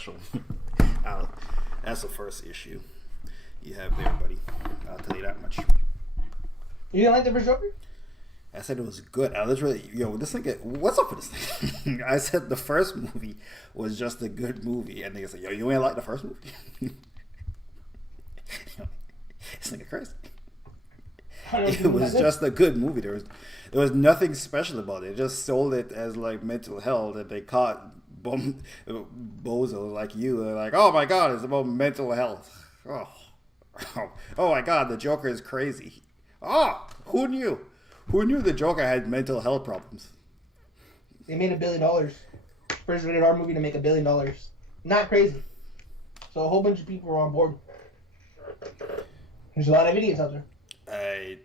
special. uh, that's the first issue you have there, buddy. I'll tell you that much. You didn't like the first Joker? I said it was good. I literally, this thing, what's up with this thing? I said the first movie was just a good movie, and they said, yo, you ain't like the first movie? It's like crazy. It was just a good movie. There was nothing special about it. They just sold it as like mental health, and they caught bozo like you. They're like, oh my god, it's about mental health. Oh my god, the Joker is crazy. Oh, who knew? Who knew the Joker had mental health problems? They made $1 billion. First rated R movie to make $1 billion. Not crazy. So a whole bunch of people were on board. There's a lot of idiots out there. I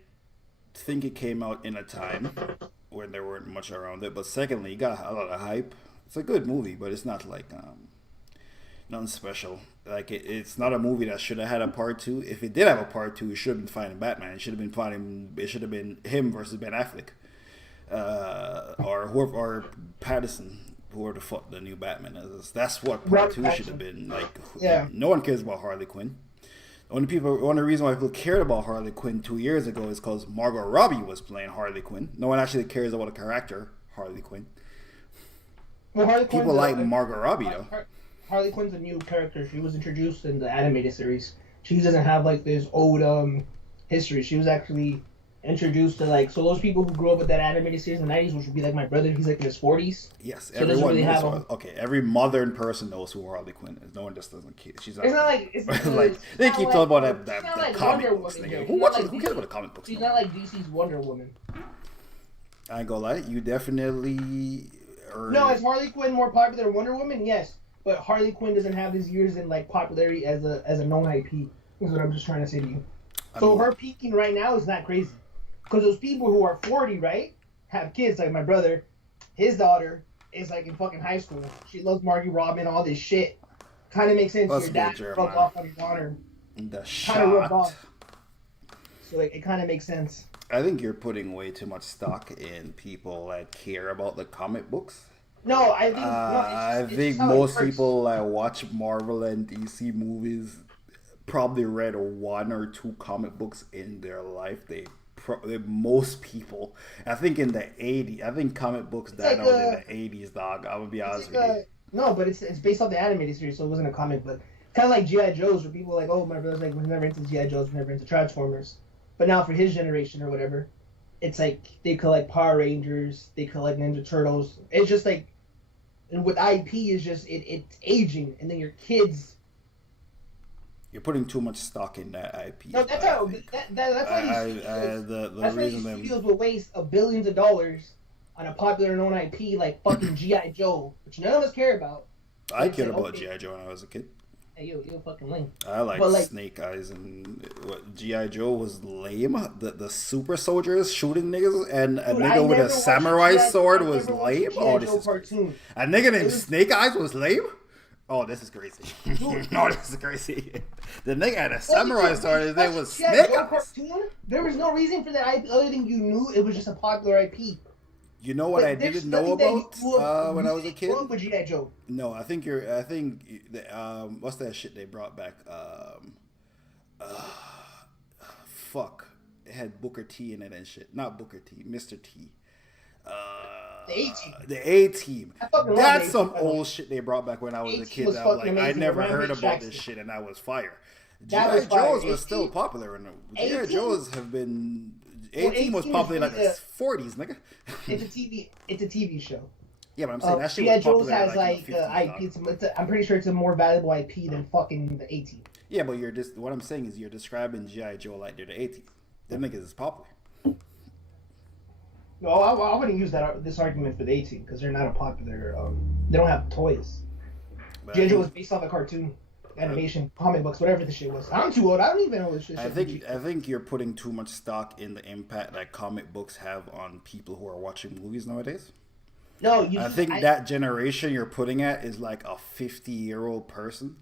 think it came out in a time when there weren't much around it. But secondly, it got a lot of hype. It's a good movie, but it's not like nothing special. Like it's not a movie that should have had a part two. If it did have a part two, it should have been fighting Batman. It should have been him versus Ben Affleck, or Pattinson, whoever the fuck the new Batman is. That's what part two should have been. Like, yeah. No one cares about Harley Quinn. Only reason why people cared about Harley Quinn 2 years ago is because Margot Robbie was playing Harley Quinn. No one actually cares about the character Harley Quinn. Well, people like Margot Robbie though. Harley Quinn's a new character. She was introduced in the animated series. She doesn't have like this old history. She was actually introduced to so those people who grew up with that animated series in the 90s, which would be like my brother, he's like in his 40s. Yes, so everyone knows. Okay, every modern person knows who Harley Quinn is. No one just doesn't care. She's not like it's like they keep talking about that comic books. Who cares about the comic books? She's not like DC's Wonder Woman. I ain't gonna lie, you definitely. No, is Harley Quinn more popular than Wonder Woman? Yes. But Harley Quinn doesn't have these years in popularity as a known IP. Is what I'm just trying to say to you. So her peaking right now is not crazy, because those people who are 40, right, have kids like my brother. His daughter is like in fucking high school. She loves Margie Robin, all this shit. Kind of makes sense. Your dad rubbed off on your daughter. Kind of rubbed off. So it kind of makes sense. I think you're putting way too much stock in people that care about the comic books. No, I think I think most people that watch Marvel and DC movies probably read one or two comic books in their life. Most people, I think in the 80s, I think comic books died out in the 80s, dog. I'm gonna be honest with you. No, but it's based off the animated series, so it wasn't a comic book. Kind of like G.I. Joes, where people are like, oh, my brother's like, we're never into G.I. Joes, we're never into Transformers. But now for his generation or whatever, it's like they collect Power Rangers, they collect Ninja Turtles. It's just like. And with IP is just it's aging, and then your kids. You're putting too much stock in that IP. No, that's how. That's why these studios will waste billions of dollars on a popular known IP like fucking GI Joe, which none of us care about. I cared about GI Joe when I was a kid. Hey, you fucking lame. I like Snake Eyes, and G.I. Joe was lame. The super soldiers shooting niggas, and a nigga with a samurai sword was lame. Oh, this is crazy. A nigga named Snake Eyes was lame? Oh, this is crazy. No, this is crazy. The nigga had a samurai sword, his name was Snake Eyes. There was no reason for that IP other than you knew it was just a popular IP. You know what I didn't know about when I was a kid? G.I. Joe. No, I think what's that shit they brought back? Fuck. It had Booker T in it and shit. Not Booker T, Mr. T. The A-Team. The A-Team. That's some old shit they brought back when I was a kid. I was like, I never heard about this shit, and that was fire. G.I. Joe's was still popular. G.I. Joe's have been... A-Team was popular in like the 40s, nigga. It's a TV show. Yeah, but I'm saying that shit was popular. G.I. Joe's has IP. I'm pretty sure it's a more valuable IP than fucking the A-Team. Yeah, but what I'm saying is you're describing G.I. Joe like they're the A-Team. Them niggas is popular. No, I wouldn't use this argument for the A-Team because they're not a popular. They don't have toys. G.I. Joe was based off a cartoon. Animation, comic books, whatever the shit was. I'm too old. I don't even know what shit. I think you're putting too much stock in the impact that comic books have on people who are watching movies nowadays. No, I think that generation you're putting at is like a 50-year-old person.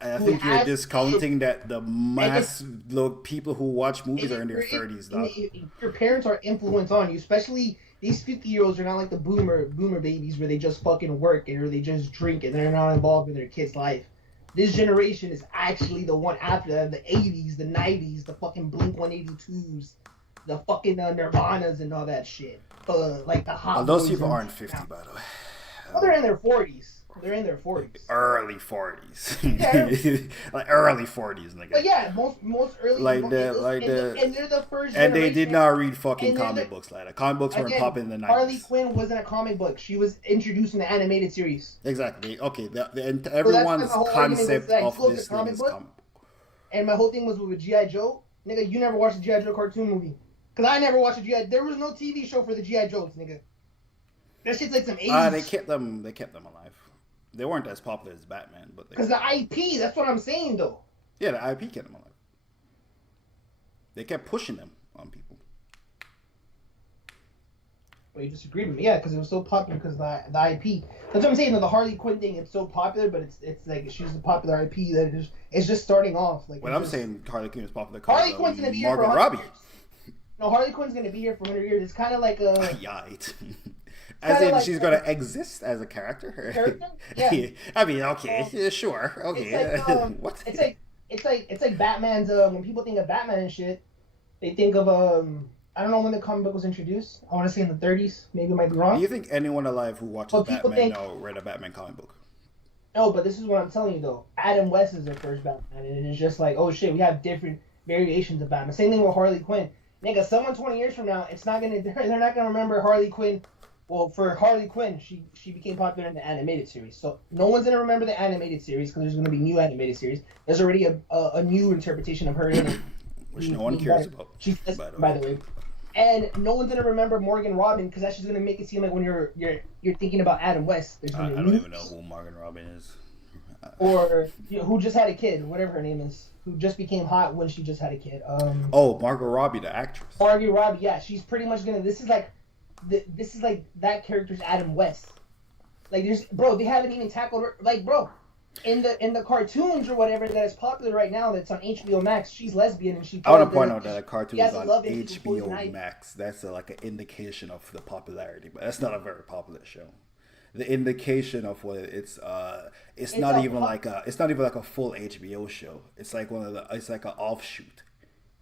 And I think you're discounting that the mass people who watch movies are in their 30s. Your parents are influence on you, especially these 50-year-olds are not like the boomer babies where they just fucking work or they just drink and they're not involved in their kid's life. This generation is actually the one after them, the 80s, the 90s, the fucking Blink-182s, the fucking Nirvanas and all that shit. Like the hot. Those people aren't 50, by the way. Oh, they're in their 40s. They're in their 40s. Early 40s. Yeah. Like early 40s, nigga. But yeah, most early. And they're the first. And they did not read fucking comic books like that. Comic books weren't popping in the 90s. Harley Quinn wasn't a comic book. She was introduced in the animated series. Exactly. Okay. Everyone's concept of this thing is comic. And my whole thing was with G.I. Joe. Nigga, you never watched a G.I. Joe cartoon movie. Because I never watched a G.I. There was no TV show for the G.I. Joes, nigga. That shit's like some 80s. They kept them alive. They weren't as popular as Batman, but because the IP, that's what I'm saying, though. Yeah, the IP kept them alive. They kept pushing them on people. Well, you disagreed with me, yeah, because it was so popular because the IP. That's what I'm saying. Though, the Harley Quinn thing, it's so popular, but it's like she's a popular IP that it's just starting off. Like, I'm saying Harley Quinn is popular. Harley Quinn's gonna be here for 100 years. No, Harley Quinn's gonna be here for 100 years. It's kind of like a. Yeah. As in, like she's gonna exist as a character. Yeah. I mean, okay, yeah, sure, okay. It's like, what? It's like Batman's. When people think of Batman and shit, they think of I don't know when the comic book was introduced. I want to say in the 30s. Maybe I might be wrong. Do you think anyone alive who watches Batman read a Batman comic book? No, but this is what I'm telling you though. Adam West is the first Batman, and it's just like, oh shit, we have different variations of Batman. Same thing with Harley Quinn. Nigga, someone 20 years from now, they're not gonna remember Harley Quinn. Well, for Harley Quinn, she became popular in the animated series. So no one's going to remember the animated series because there's going to be new animated series. There's already a new interpretation of her in it. Which no one cares about. By the way. And no one's going to remember Morgan Robin because that's just going to make it seem like when you're thinking about Adam West. I don't even know who Morgan Robin is. Or who just had a kid, whatever her name is. Who just became hot when she just had a kid. Margot Robbie, the actress. Margot Robbie, yeah. She's pretty much going to... This is like that character's Adam West. Like they haven't even tackled her. Like, bro, in the cartoons or whatever that is popular right now that's on HBO Max, she's lesbian and she. I want to point out that a cartoon is on HBO Max. That's like an indication of the popularity, but that's not a very popular show. The indication of what it's not even like a full HBO show. It's like it's like an offshoot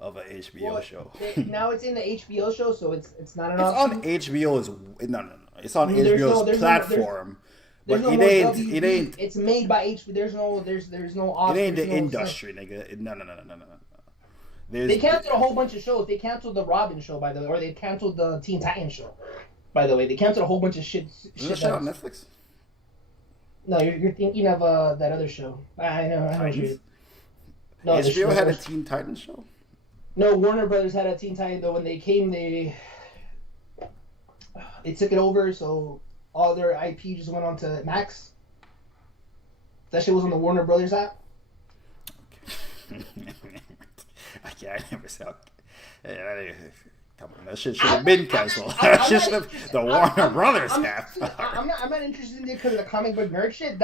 of an HBO show. Now it's in the HBO show, so it's not an option. It's on HBO's. No. It's on HBO's platform. But it ain't. It's made by HBO. There's no option. It ain't the industry, nigga. No. They canceled a whole bunch of shows. They canceled the Robin show, by the way, or they canceled the Teen Titans show. By the way, they canceled a whole bunch of shit. Is that show on Netflix? No, you're thinking of that other show. I know. No, HBO had a Teen Titans show. No, Warner Brothers had a Teen Titans, though. When they came, they took it over, so all their IP just went on to Max. That shit was on the Warner Brothers app. I never saw. Come on, that shit should have been canceled. The Warner Brothers app. I'm not interested in it because of the comic book nerd shit.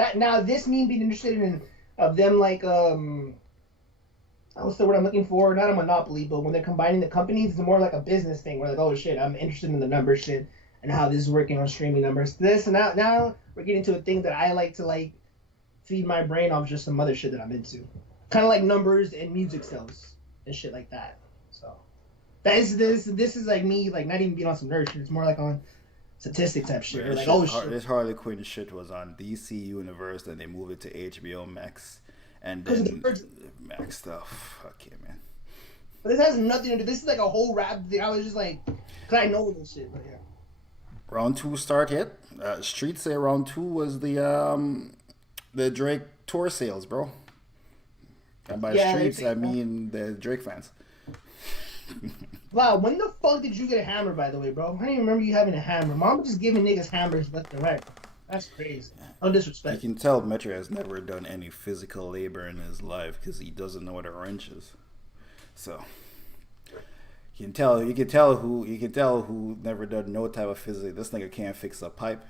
This me being interested in them like what's the word I'm looking for? Not a monopoly, but when they're combining the companies, it's more like a business thing. Where like, oh shit, I'm interested in the numbers shit and how this is working on streaming numbers. Now we're getting to a thing that I like to like feed my brain off just some other shit that I'm into, kind of like numbers and music sales and shit like that. So this is like me like not even being on some nerd shit. It's more like on statistic type shit. Yeah, like, shit. This Harley Quinn shit was on DC Universe, then they moved it to HBO Max. And then Max stuff. Okay, man. But this has nothing to do. This is like a whole rap thing. I was just like, because I know this shit. But yeah. Round 2 start hit. Streets say round 2 was the Drake tour sales, bro. And by streets, I mean the Drake fans. Wow, when the fuck did you get a hammer, by the way, bro? I don't even remember you having a hammer. Mom was just giving niggas hammers left and right. That's crazy. No disrespect. You can tell Metro has never done any physical labor in his life because he doesn't know what a wrench is. So you can tell who never done no type of physics. This nigga can't fix a pipe.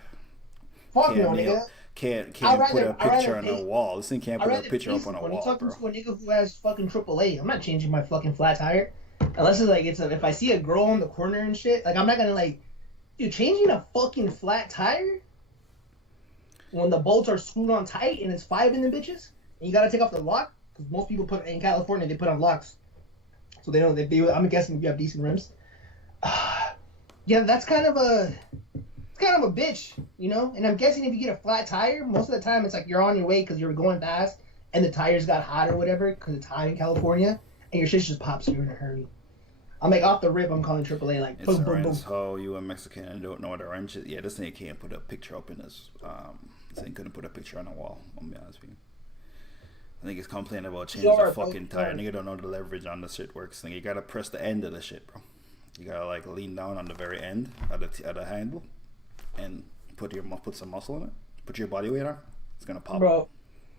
Fuck no, nigga. Can't put a picture on a wall. This thing can't put a picture up on a wall, bro. Talking to a nigga who has fucking AAA. I'm not changing my fucking flat tire unless it's like if I see a girl on the corner and shit. Like I'm not gonna like Dude, changing a fucking flat tire when the bolts are screwed on tight and it's 5 in the bitches, and you gotta take off the lock because most people put in California they put on locks, so they don't. I'm guessing if you have decent rims. Yeah, that's kind of a bitch, you know. And I'm guessing if you get a flat tire, most of the time it's like you're on your way because you're going fast and the tires got hot or whatever because it's hot in California, and your shit just pops. You're in a hurry. I'm like off the rip. I'm calling AAA like. It's boom. How you a Mexican and don't know what a wrench is? Yeah, this thing can't put a picture up in this. This thing couldn't put a picture on the wall. I'll be honest with you. I think it's complaining about changing the fucking tire. Nigga don't know the leverage on the shit works. Nigga, you gotta press the end of the shit, bro. You gotta like lean down on the very end of the handle and put some muscle in it. Put your body weight on. It's gonna pop. Bro.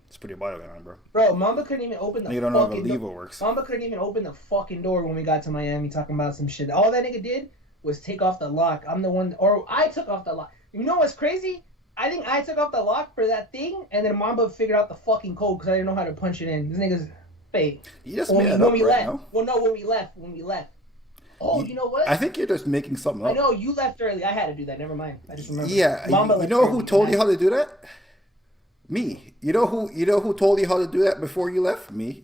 Just put your body weight on, bro. Bro, Mamba couldn't even open the you don't know how the lever works. Mamba couldn't even open the fucking door when we got to Miami talking about some shit. All that nigga did was take off the lock. I'm the one, or I took off the lock. You know what's crazy? I think I took off the lock for that thing, and then Mamba figured out the fucking code because I didn't know how to punch it in. This nigga's fake. You just made it up we right left. now? Well, no, when we left. Oh, you know what? I think you're just making something up. I know, you left early. I had to do that. Never mind. I just remember. Yeah, you know who told you how to do that? Me. You know who told you how to do that before you left? Me.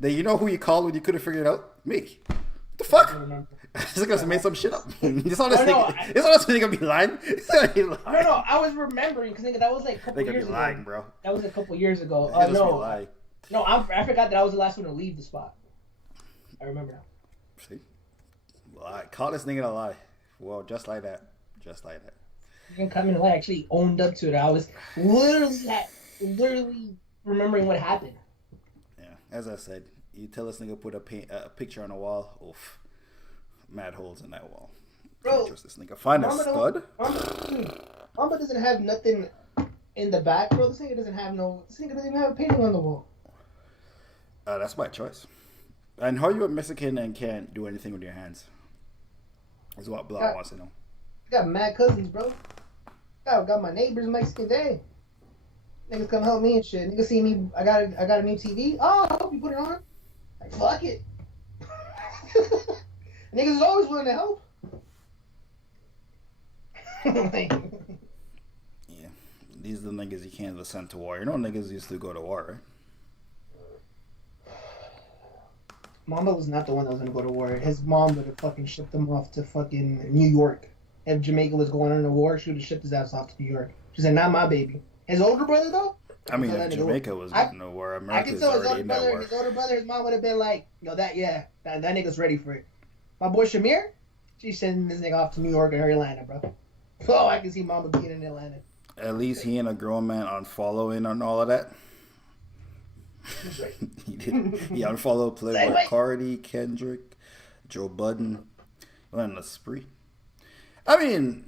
Then you know who you called when you couldn't figure it out? Me. What the fuck? This guy's made some shit up. It's not this thing gonna be lying. I don't know. I was remembering because that was like a couple years ago. Lying, bro. That was a couple years ago. No, I forgot that I was the last one to leave the spot. I remember now. See, lie. Caught this nigga in a lie. Well, just like that. You can come in and I actually owned up to it. I was literally remembering what happened. Yeah, as I said, you tell this nigga put a picture on a wall. Oof. Mad holes in that wall. Bro, trust this nigga. Find a stud. Mamba doesn't have nothing in the back, bro. This nigga doesn't even have a painting on the wall. That's my choice. And how you a Mexican and can't do anything with your hands? Is what Blah wants to know. I got mad cousins, bro. I got my neighbors Mexican day. Niggas come help me and shit. Niggas see me. I got a new TV. Oh, I hope you put it on. Like fuck it. Niggas is always willing to help. Yeah, these are the niggas you can't send to war. You know niggas used to go to war, right? Mamba was not the one that was gonna go to war. His mom would have fucking shipped him off to fucking New York. If Jamaica was going on a war, she would have shipped his ass off to New York. She said, "Not my baby." His older brother though. I mean, if Jamaica was going to war, America's already in that war. His older brother, his mom would have been like, "Yo, that nigga's ready for it." My boy Shamir, she's sending this nigga off to New York or Atlanta, bro. Oh, I can see Mama being in Atlanta. At least he and a grown man unfollowing on all of that. Right. He unfollowed Playboy Cardi, Kendrick, Joe Budden. Went on a spree. I mean,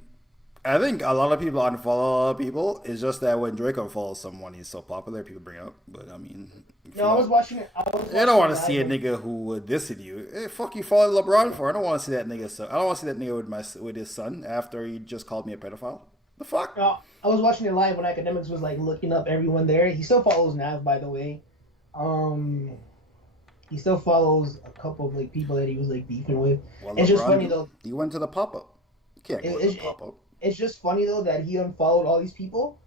I think a lot of people unfollow a lot of people. It's just that when Drake unfollows someone, he's so popular, people bring it up. But I mean, no, I was watching it. I don't want to see a nigga who would dissed you. Hey, fuck you, follow LeBron for? I don't want to see that nigga. I don't want to see that nigga with his son after he just called me a pedophile. The fuck? No, I was watching it live when Academics was like looking up everyone there. He still follows Nav, by the way. He still follows a couple of like people that he was like beefing with. Well, it's just funny though. He went to the pop up. You can't go to the pop up. It's just funny though that he unfollowed all these people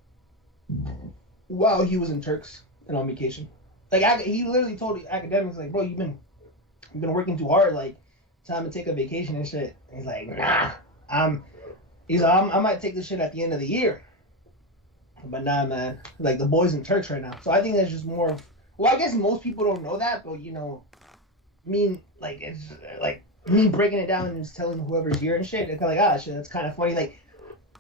while he was in Turks and on vacation. Like he literally told Academics like, "Bro, you've been working too hard. Like, time to take a vacation and shit." And he's like, "Nah, I might take this shit at the end of the year." But nah, man. Like the boys in Turks right now. So I think that's just more. Well, I guess most people don't know that, but you know, like it's like me breaking it down and just telling whoever's here and shit. It's kind of like shit. That's kind of funny. Like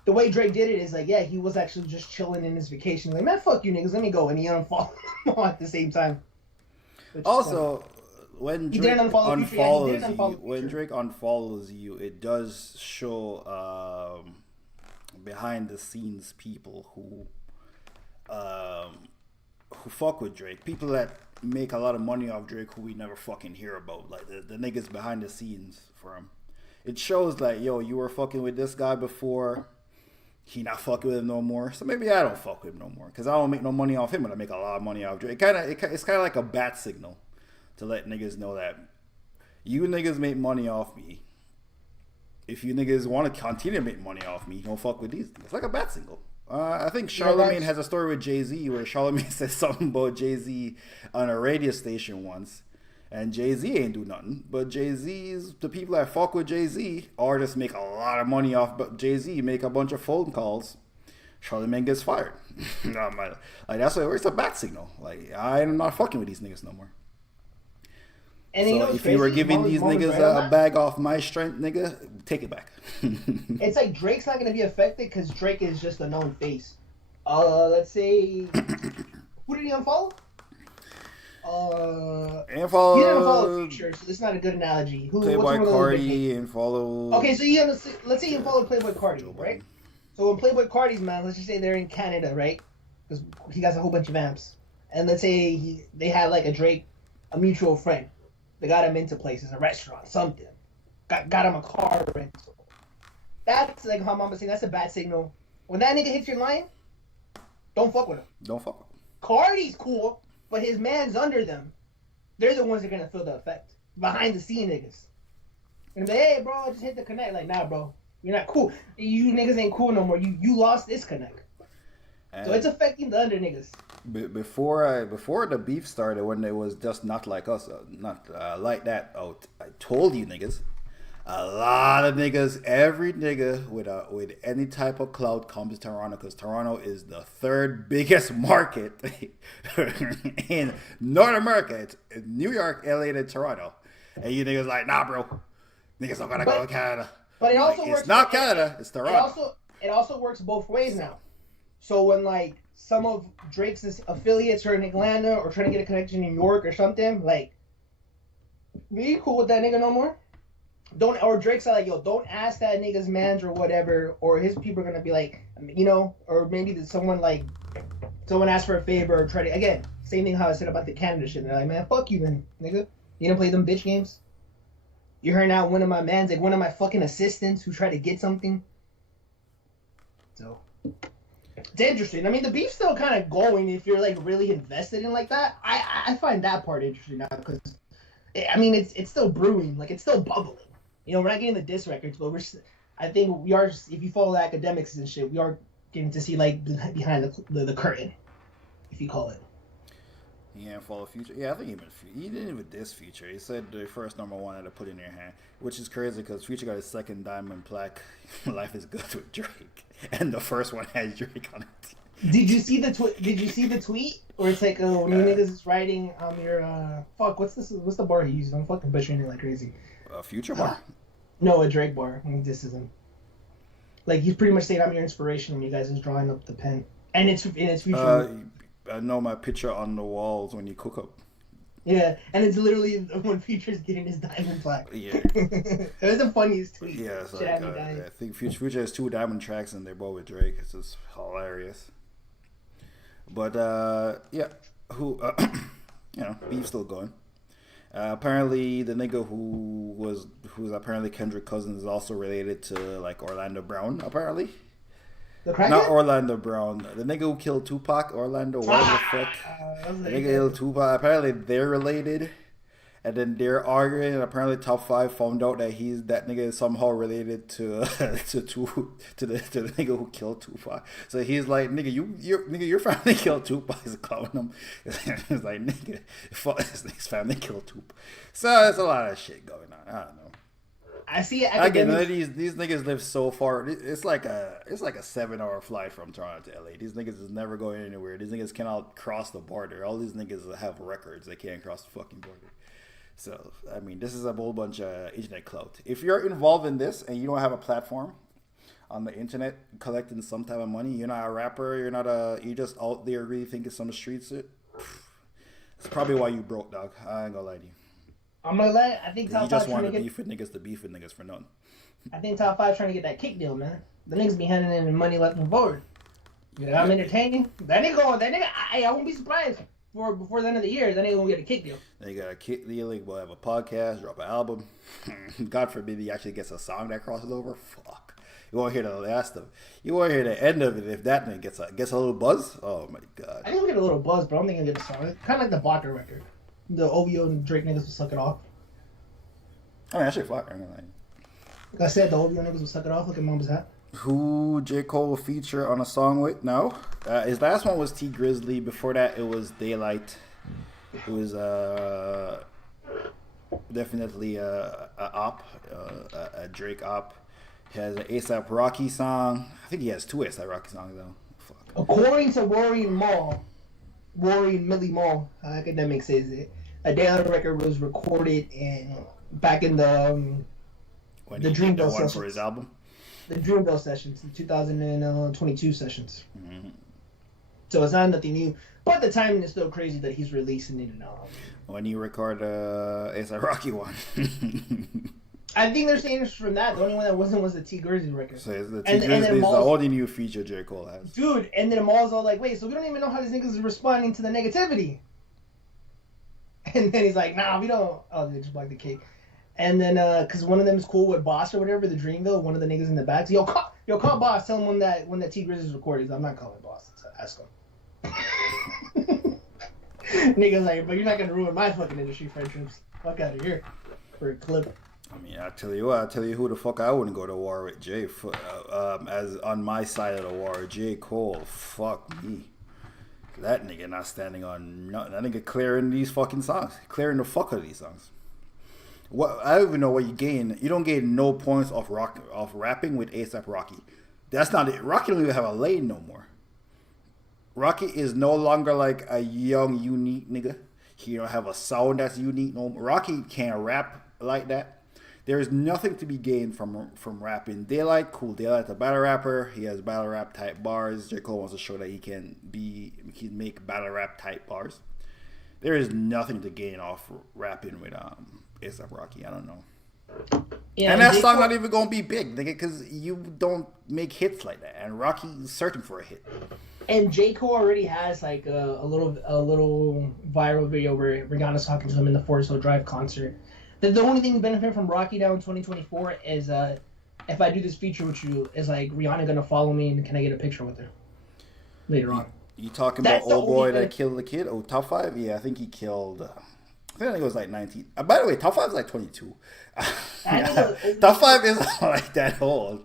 the way Drake did it is like, yeah, he was actually just chilling in his vacation. Like, man, fuck you niggas, let me go, and he unfollowed them all at the same time. Also, when Drake unfollows you, it does show behind the scenes people who fuck with Drake. People that make a lot of money off Drake who we never fucking hear about. Like the niggas behind the scenes for him. It shows like, yo, you were fucking with this guy before. He not fucking with him no more. So maybe I don't fuck with him no more. Because I don't make no money off him, but I make a lot of money off Drake. It's kind of like a bat signal to let niggas know that you niggas make money off me. if you niggas want to continue to make money off me, don't fuck with these. It's like a bat single. I think Charlemagne has a story with Jay-Z where Charlemagne said something about Jay-Z on a radio station once, and Jay-Z ain't do nothing. But Jay-Z's, the people that fuck with Jay-Z, artists make a lot of money off, but Jay-Z make a bunch of phone calls. Charlemagne gets fired. Like, that's why it's a bat signal. Like, I'm not fucking with these niggas no more. And so if you were giving these niggas a bag off my strength, nigga, take it back. It's like Drake's not gonna be affected because Drake is just a known face. Let's say, who did he unfollow? He didn't unfollow Future, so this is not a good analogy. Playboy Cardi unfollow. Okay, so let's say he unfollowed Playboy Cardi, right? So when Playboy Cardi's man, let's just say they're in Canada, right? Because he got a whole bunch of amps, and let's say they had like a mutual friend. They got him into places, a restaurant, something. Got him a car rental. That's like how Mama saying. That's a bad signal. When that nigga hits your line, don't fuck with him. Don't fuck with him. Cardi's cool, but his man's under them. They're the ones that are gonna feel the effect. Behind the scene niggas. And be like, hey, bro, I just hit the connect. Like, nah, bro, you're not cool. You niggas ain't cool no more. You lost this connect. So it's affecting the under niggas. Before the beef started, when it was just not like us, not like that. I told you niggas, a lot of niggas, every nigga with any type of clout comes to Toronto because Toronto is the third biggest market in North America. It's New York, LA, and Toronto. And you niggas like, nah, bro, niggas don't gotta go to Canada. But it also works. It's not Canada. It's Toronto. It also works both ways now. So when like some of Drake's affiliates are in Atlanta or trying to get a connection in New York or something, like, be cool with that nigga no more. Or Drake's like, yo, don't ask that nigga's mans or whatever, or his people are gonna be like, you know, or maybe someone asks for a favor or try to, again, same thing how I said about the Canada shit. They're like, man, fuck you then, nigga. You didn't play them bitch games. You heard out one of my mans, like one of my fucking assistants who tried to get something. So it's interesting. I mean, the beef's still kind of going if you're like really invested in like that. I find that part interesting now because, I mean, it's still brewing, like it's still bubbling. You know, we're not getting the diss records, but I think we are. If you follow the academics and shit, we are getting to see like behind the curtain, if you call it. Yeah, follow Future. Yeah, I think he didn't even diss Future. He said the first number one had to put in your hand, which is crazy because Future got his second diamond plaque. Life is good with Drake, and the first one has Drake on it. Did you see the tweet? Where it's like, oh, you niggas is writing your fuck. What's this? What's the bar he uses? I'm fucking butchering it like crazy. A Future bar? No, a Drake bar. When he disses him. Like he's pretty much saying, I'm your inspiration when you guys is drawing up the pen, and it's Future. I know my picture on the walls when you cook up. Yeah, and it's literally when Future's getting his diamond plaque. Yeah. It was the funniest tweet. Yeah, it's like, I think Future has 2 diamond tracks and they're both with Drake. It's just hilarious. But, yeah, beef's still going. Apparently, the nigga who's apparently Kendrick Cousins is also related to, like, Orlando Brown, apparently. Not Orlando Brown. The nigga who killed Tupac, Orlando, what the fuck? The nigga killed Tupac. Apparently they're related. And then they're arguing, and apparently Top 5 found out that that nigga is somehow related to the nigga who killed Tupac. So he's like, nigga, your family killed Tupac. He's clowning him. He's like, nigga, his family killed Tupac. So there's a lot of shit going on. I don't know. I see it. Again, these niggas live so far. It's like a 7-hour flight from Toronto to LA. These niggas is never going anywhere. These niggas cannot cross the border. All these niggas have records. They can't cross the fucking border. So, I mean, this is a whole bunch of internet clout. If you're involved in this and you don't have a platform on the internet collecting some type of money, you're not a rapper, you're just out there really thinking some of the streets, it's probably why you broke, dog. I ain't gonna lie to you. I'm gonna lie, I think Top 5 just want to beef with niggas to beef with niggas for nothing. I think Top 5 trying to get that kick deal, man. The niggas be handing in money left and forward. You know, I'm entertaining. That nigga, I won't be surprised. Before the end of the year, then they gonna get a kick deal. They got a kick deal. They will have a podcast, drop an album. God forbid he actually gets a song that crosses over. Fuck. You won't hear the last of it. You won't hear the end of it if that nigga gets a little buzz. Oh my god. I think we'll get a little buzz, but I don't think he'll get a song. It's kind of like the Blocker record. The OVO and Drake niggas will suck it off. I mean, that shit fire. Like I said, the old young niggas will suck it off. Look at Mom's hat. Who J. Cole will feature on a song with? No. His last one was T Grizzly. Before that, it was Daylight. It was definitely a Drake op. He has an ASAP Rocky song. I think he has two ASAP Rocky songs though. Fuck. According to Rory Millie Mall, how academic says it, a Day on the Record was recorded back in the Dreamville sessions. For his album? The Dreamville sessions, the 2022 sessions. Mm-hmm. So it's not nothing new. But the timing is still crazy that he's releasing it now. When you record A$AP Rocky one. I think they're saying from that. The only one that wasn't was the T Grizzly record. So the T Grizzly is the only new feature J. Cole has. Dude, and then Maul's all like, wait, so we don't even know how these niggas are responding to the negativity. And then he's like, nah, we don't. Oh, they just blocked the cake. And then, because one of them is cool with Boss or whatever, the Dreamville, one of the niggas in the back. So, call Boss. Tell him when that T Grizzly's recorded. I'm not calling Boss. So ask him. Niggas like, but you're not gonna ruin my fucking industry friendships. Fuck out of here for a clip. I mean, I tell you who the fuck I wouldn't go to war with. As on my side of the war, J. Cole. Fuck me. That nigga not standing on nothing. That nigga clearing these fucking songs, clearing the fuck out of these songs. What I don't even know what you gain. You don't gain no points off rapping with ASAP Rocky. That's not it. Rocky don't even have a lane no more. Rocky is no longer like a young, unique nigga. He don't have a sound that's unique no more. Rocky can't rap like that. There is nothing to be gained from rapping. Daylight, cool. Daylight's a battle rapper. He has battle rap type bars. J. Cole wants to show that he can make battle rap type bars. There is nothing to gain off rapping with A$AP Rocky. I don't know. Yeah, and that song not even gonna be big, nigga, because you don't make hits like that. And Rocky's searching for a hit. And J. Cole already has like a little viral video where Rihanna's talking to him in the Forest Hill Drive concert. The only thing to benefit from Rocky now in 2024 is if I do this feature with you, is like Rihanna gonna follow me and can I get a picture with her later on? You talking about old boy that killed the kid? Oh, Top 5? Yeah, I think he killed. I think it was like 19. By the way, Top 5 is like 22. Top 5 is not like that old.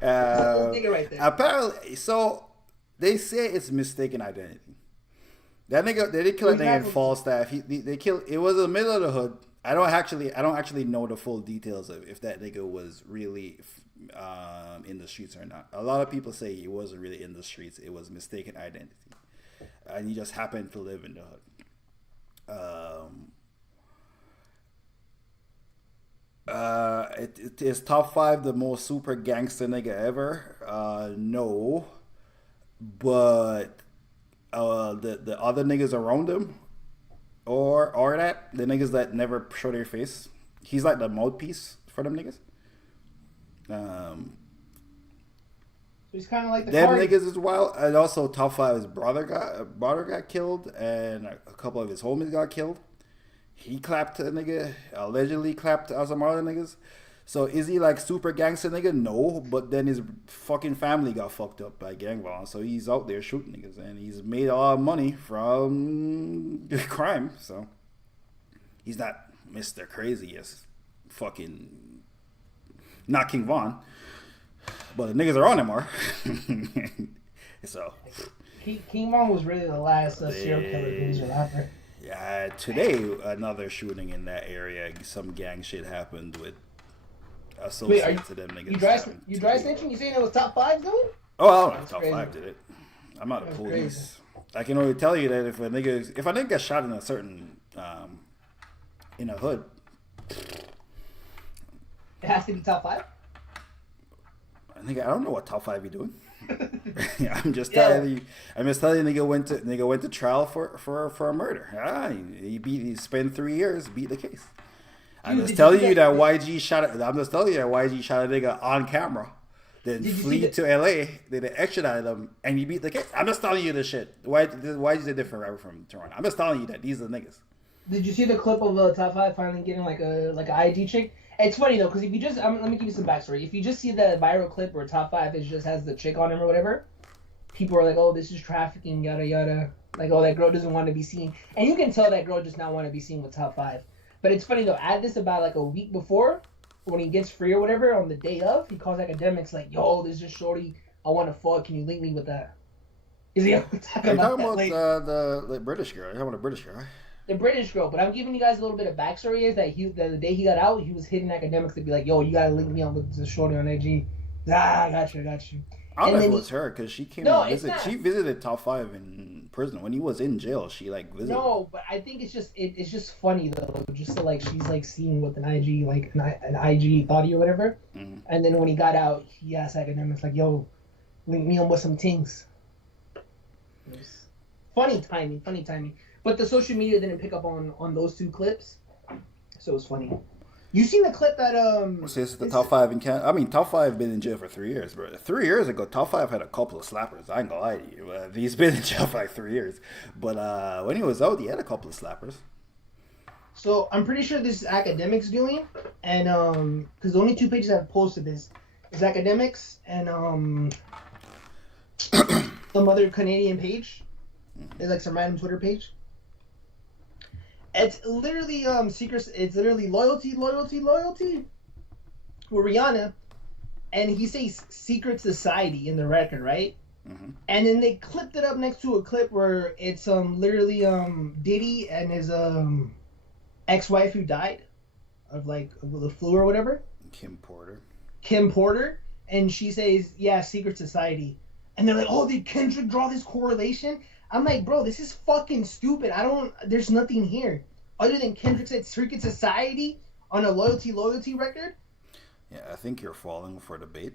Right there. Apparently, so they say it's mistaken identity. That nigga, they did kill a nigga in Falstaff. They killed. It was in the middle of the hood. I don't actually know the full details of if that nigga was really in the streets or not. A lot of people say he wasn't really in the streets. It was mistaken identity, and he just happened to live in the hood. Is Top 5 the most super gangster nigga ever? No, but the other niggas around him, or that the niggas that never show their face, he's like the mouthpiece for them niggas. He's kind of like the them niggas is wild. And also Top 5's brother got killed, and a couple of his homies got killed. He clapped a nigga, allegedly clapped some other niggas. So is he like super gangster nigga? No, but then his fucking family got fucked up by gang violence. So he's out there shooting niggas, and he's made a lot of money from crime. So he's not Mr. Crazy as fucking not King Von. But the niggas around him are. So King Von was really the last serial killer who was a rapper. Yeah, today another shooting in that area. Some gang shit happened with associated to them niggas. You dry snitching? You saying it was Top 5 though? Oh, I don't know if Top 5 did it. I'm not a police. Crazy. I can only tell you that if a nigga gets shot in a certain in a hood, it has to be Top 5. I don't know what Top 5 you doing. I'm just telling you. Nigga went to trial for a murder. He spent 3 years, beat the case. I'm just telling you that YG shot a nigga on camera, then flee to LA. They extradited him, and he beat the case. I'm just telling you this shit. YG's a different rapper from Toronto. I'm just telling you that these are the niggas. Did you see the clip of Top 5 finally getting like an ID chick? It's funny though, because if you just let me give you some backstory. If you just see the viral clip where Top 5 just has the chick on him or whatever, people are like, "Oh, this is trafficking, yada yada." Like, "Oh, that girl doesn't want to be seen," and you can tell that girl does not want to be seen with Top 5. But it's funny though. Add this about like a week before, when he gets free or whatever on the day of, he calls academics like, "Yo, there's just shorty. I want to fuck. Can you link me with that?" Is he talking about the British girl? You're talking about the British girl, right? The British girl, but I'm giving you guys a little bit of backstory. Is that the day he got out, he was hitting academics to be like, "Yo, you gotta link me on with the shorty on IG." I got you. I don't know if it was her because she came. No, visit. She visited Top 5 in prison when he was in jail. She like visited. No, but I think it's just funny though, just so like she's like seeing with an IG an IG thoughty or whatever, and then when he got out, he asked academics like, "Yo, link me on with some things." Funny timing. But the social media didn't pick up on those two clips, so it was funny. You seen the clip that So this is the Top 5 in Canada. I mean, Top 5 been in jail for 3 years, bro. 3 years ago, Top 5 had a couple of slappers. I ain't gonna lie to you. He's been in jail for like 3 years, but when he was out, he had a couple of slappers. So I'm pretty sure this is academics doing, and because the only two pages that have posted this is academics and some other Canadian page. It's like some random Twitter page. It's literally secrets. It's literally loyalty. With Rihanna, and he says secret society in the record, right? Mm-hmm. And then they clipped it up next to a clip where it's literally Diddy and his ex-wife who died of like the flu or whatever. Kim Porter, and she says, "Yeah, secret society," and they're like, "Oh, did Kendrick draw this correlation?" I'm like, bro, this is fucking stupid. There's nothing here. Other than Kendrick said Secret Society on a loyalty record. Yeah, I think you're falling for the bait.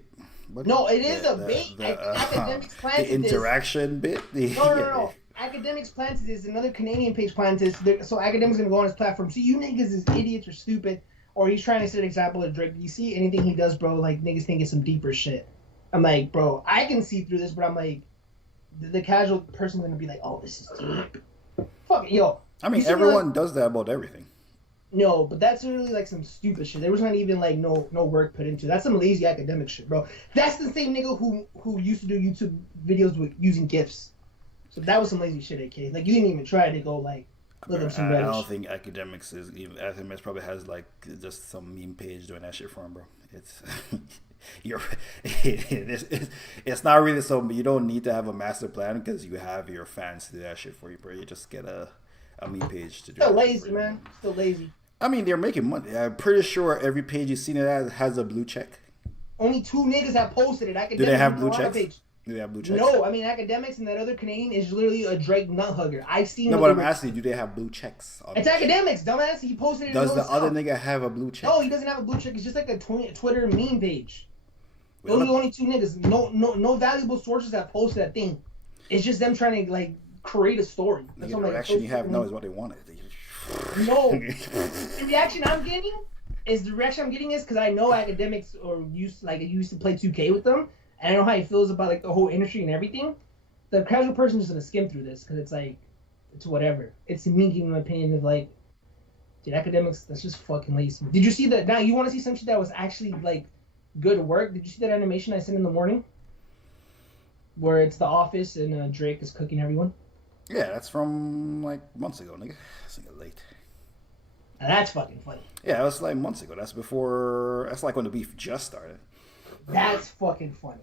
But no, it is a bait. Academics planted the interaction this. bit? No. Academics planted this. Another Canadian page planted this. So Academics going to go on his platform. See, you niggas is idiots or stupid. Or he's trying to set an example of Drake. You see anything he does, bro, like, niggas think it's some deeper shit. I'm like, bro, I can see through this, but I'm like, the casual person's gonna be like, "Oh, this is deep." Fuck it, yo. I mean, everyone does that about everything. No, but that's really like some stupid shit. There was not even like no work put into it. That's some lazy academic shit, bro. That's the same nigga who used to do YouTube videos with using GIFs. So that was some lazy shit, AK. Like you didn't even try to go like look up some. I don't think academics is even. Academics probably has like just some meme page doing that shit for him, bro. It's. It's not really so. You don't need to have a master plan because you have your fans to do that shit for you, bro. You just get a meme page to do. Still lazy, man. Still lazy. I mean, they're making money. I'm pretty sure every page you've seen it at has a blue check. Only 2 niggas have posted it. Do they have blue checks? Do they have blue checks? No, I mean academics and that other Canadian is literally a Drake nut hugger. I've seen. No, but I'm asking, do they have blue checks? It's academics, dumbass. He posted it. Does the other nigga have a blue check? No, he doesn't have a blue check. It's just like a Twitter meme page. Those are the only 2 niggas. No valuable sources that posted that thing. It's just them trying to like create a story. That's the reaction you have now is what they wanted. No, the reaction I'm getting is because I know academics used to play 2K with them, and I know how he feels about like the whole industry and everything. The casual person is gonna skim through this because it's like it's whatever. It's me giving my opinion of like, dude, academics. That's just fucking lazy. Did you see that? Now you want to see some shit that was actually like good work. Did you see that animation I sent in the morning? Where it's the office and Drake is cooking everyone? Yeah, that's from like months ago, nigga. That's late. Now that's fucking funny. Yeah, it was like months ago. That's like when the beef just started. That's fucking funny.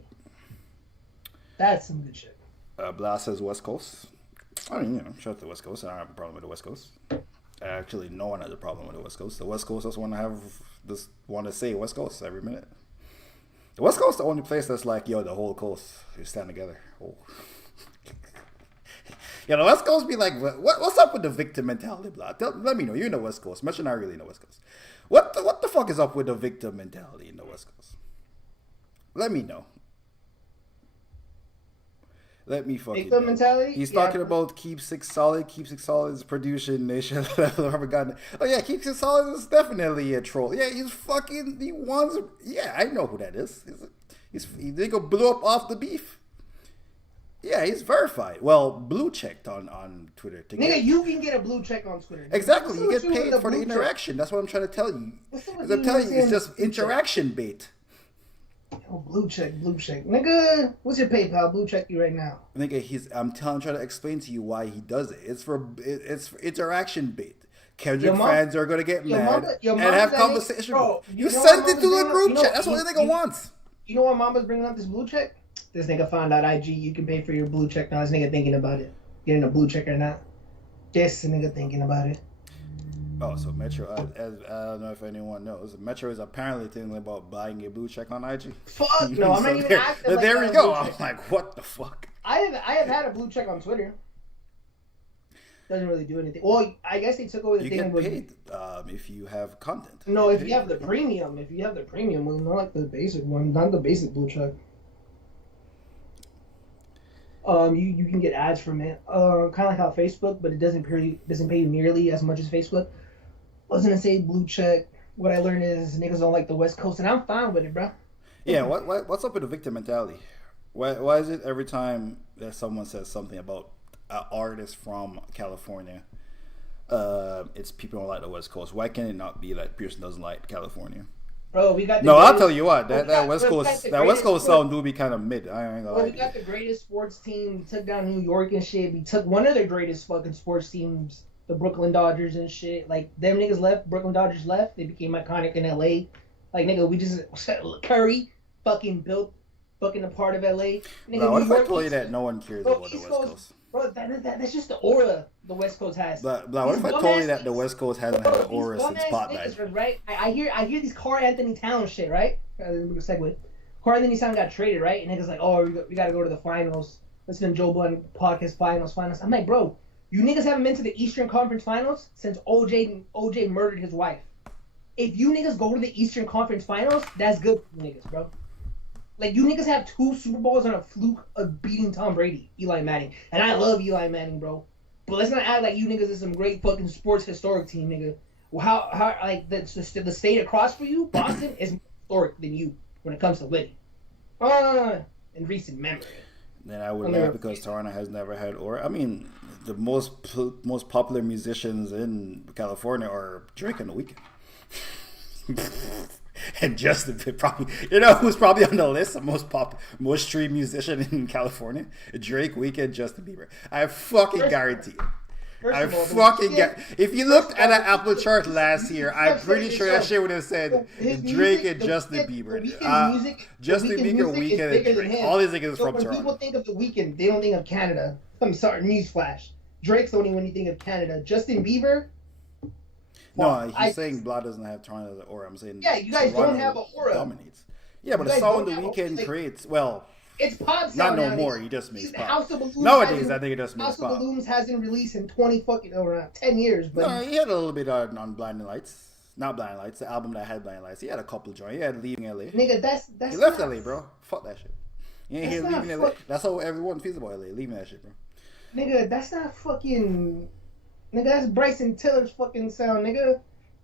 That's some good shit. Blast says West Coast. I mean, shout out to the West Coast. I don't have a problem with the West Coast. Actually, no one has a problem with the West Coast. The West Coast just want to say West Coast every minute. The West Coast is the only place that's like, yo, the whole coast, you stand together. Oh. Yeah, the West Coast be like, what's up with the victim mentality, blah? Let me know. You're in the West Coast. Much not really in the West Coast. What the fuck is up with the victim mentality in the West Coast? Let me know. Let me fucking victim mentality? He's talking about Keep Six Solid. Keep Six Solid is producing nation level propaganda. Oh yeah, Keep Six Solid is definitely a troll. Yeah, he wants. Yeah, I know who that is. They go blew up off the beef. Yeah, he's verified. Well, blue checked on Twitter. Nigga, you can get a blue check on Twitter. Exactly, you get paid for the interaction. That's what I'm trying to tell you. I'm telling you, it's just interaction bait. Oh, blue check. Nigga, what's your PayPal? Blue check you right now. Nigga, I'm trying to explain to you why he does it. It's for interaction bait. Kendrick fans are gonna get mad and have conversation. Bro, you sent it to a group chat. That's what the nigga wants. You know why Mamba's bringing up this blue check? This nigga found out IG you can pay for your blue check. Now this nigga thinking about it, getting a blue check or not. This nigga thinking about it. Oh, so Metro, I don't know if anyone knows. Metro is apparently thinking about buying a blue check on IG. Fuck no, I'm not even acting like there we go. I'm like, what the fuck? I have had a blue check on Twitter. Doesn't really do anything. Well, I guess they took away the thing. You get paid if you have content. No, if you have the premium. If you have the premium one, not like the basic one. Not the basic blue check. You can get ads from it. Kind of like how Facebook, but it doesn't pay you nearly as much as Facebook. I was gonna say blue check. What I learned is niggas don't like the West Coast, and I'm fine with it, bro. Yeah, what's up with the victim mentality? Why is it every time that someone says something about an artist from California, it's people don't like the West Coast? Why can it not be that person doesn't like California? Bro, we got. I'll tell you what. That West Coast sound do be kind of mid. I ain't gonna lie. We got the greatest sports team. We took down New York and shit. We took one of the greatest fucking sports teams, the Brooklyn Dodgers and shit. Like them niggas left. Brooklyn Dodgers left. They became iconic in LA. Like nigga, we just Curry fucking built fucking a part of LA. Nigga, what if I told you that no one cares about the West Coast? Bro, that's just the aura the West Coast has. But what if I told you that the West Coast hasn't had an aura since Spotlight? Right? I hear these Carl Anthony Towns shit, right? Segue. Carl Anthony Towns got traded, right? And niggas like, oh, we got to go to the finals. Listen to Joe Budden podcast finals. I'm like, bro, you niggas haven't been to the Eastern Conference Finals since OJ murdered his wife. If you niggas go to the Eastern Conference Finals, that's good for you niggas, bro. Like, you niggas have 2 Super Bowls on a fluke of beating Tom Brady, Eli Manning. And I love Eli Manning, bro. But let's not act like you niggas is some great fucking sports historic team, nigga. Well, how like, the state across for you, Boston, is more historic than you when it comes to winning. In recent memory. Then I would laugh because Toronto has never had aura. I mean, the most popular musicians in California are Drake and The Weeknd. And Justin probably, who's probably on the list of most streamed musician in California? Drake, Weeknd, Justin Bieber. I fucking guarantee it. If you looked at an Apple chart last year, I'm pretty sure that shit would have said Drake and Justin Bieber. Justin Bieber, Weeknd, and Drake. All these niggas from Toronto. When people think of The Weeknd, they don't think of Canada. I'm sorry, newsflash. Drake's only when you think of Canada. Justin Bieber. No, he's saying Blah doesn't have Toronto as an aura. I'm saying you guys Toronto don't have an aura. Dominates. Yeah, but the song The Weeknd creates, it's pop sound. Not no nowadays. more. He just makes pop. House of Balloons Nowadays, I think it just makes pop. House of Balloons hasn't released in 10 years. But no, he had a little bit on Blinding Lights. Not Blinding Lights, the album that had Blinding Lights. He had a couple joints. He had Leaving LA. Nigga, that's he left LA, bro. Fuck that shit. You ain't here Leaving LA. That's how everyone feels about LA. Leaving that shit, bro. Nigga, that's not fucking. Nigga, that's Bryson Tiller's fucking sound, nigga.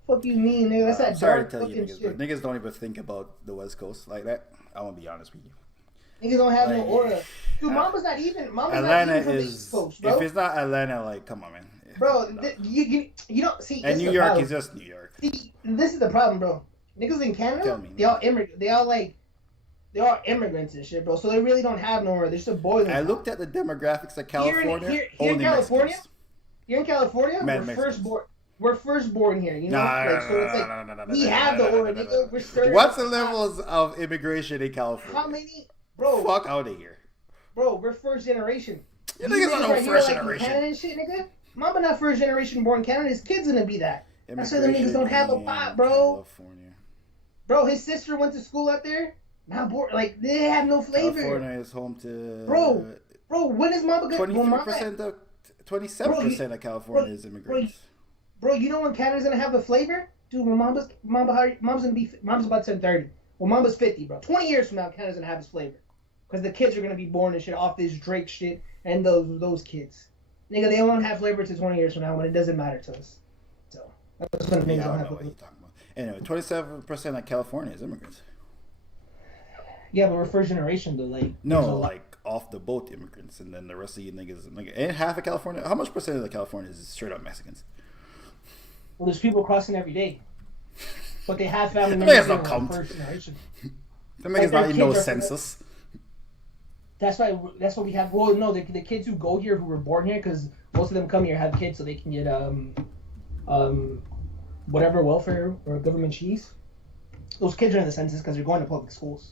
Fuck you mean, nigga. That's that sorry dark to tell you fucking niggas, shit. but niggas don't even think about the West Coast like that. I want to be honest with you. Niggas don't have no aura. Dude, Mama's not even from the East Coast, bro. If it's not Atlanta, like, come on, man. Bro, you don't see. And New York is just New York. See, this is the problem, bro. Niggas in Canada, they all immigrants and shit, bro. So they really don't have no aura. They're just a boiling. I looked at the demographics of California. Here in California, we're firstborn here, you know? We have the aura, nigga. What's the levels of immigration in California? How many? Bro. Fuck out of here. Bro, we're first generation. You niggas don't know first generation. Canada and shit, nigga. Mama not first generation born in Canada. His kid's gonna be that. That's why the niggas don't have a pot, bro. California. Bro, his sister went to school out there. Now, like, they have no flavor. California is home to... Bro, when is Mama gonna... 27% of California is immigrants. Bro, you know when Canada's gonna have a flavor? Dude, when Mom's about to turn 30. Well, Mama's 50, bro. 20 years from now, Canada's gonna have its flavor. Because the kids are gonna be born and shit off this Drake shit and those kids. Nigga, they won't have flavor till 20 years from now when it doesn't matter to us. So, that's when niggas don't have flavor. Anyway, 27% of California is immigrants. Yeah, but we're first generation, though. Like, no, like off the boat immigrants, and then the rest of you niggas. And half of California, how much percent of the California is straight up Mexicans? Well, there's people crossing every day. But they have family members in the first generation. That makes not even no census. That's why we have. Well, no, the kids who go here who were born here, because most of them come here have kids so they can get um, whatever welfare or government cheese. Those kids are in the census because they're going to public schools.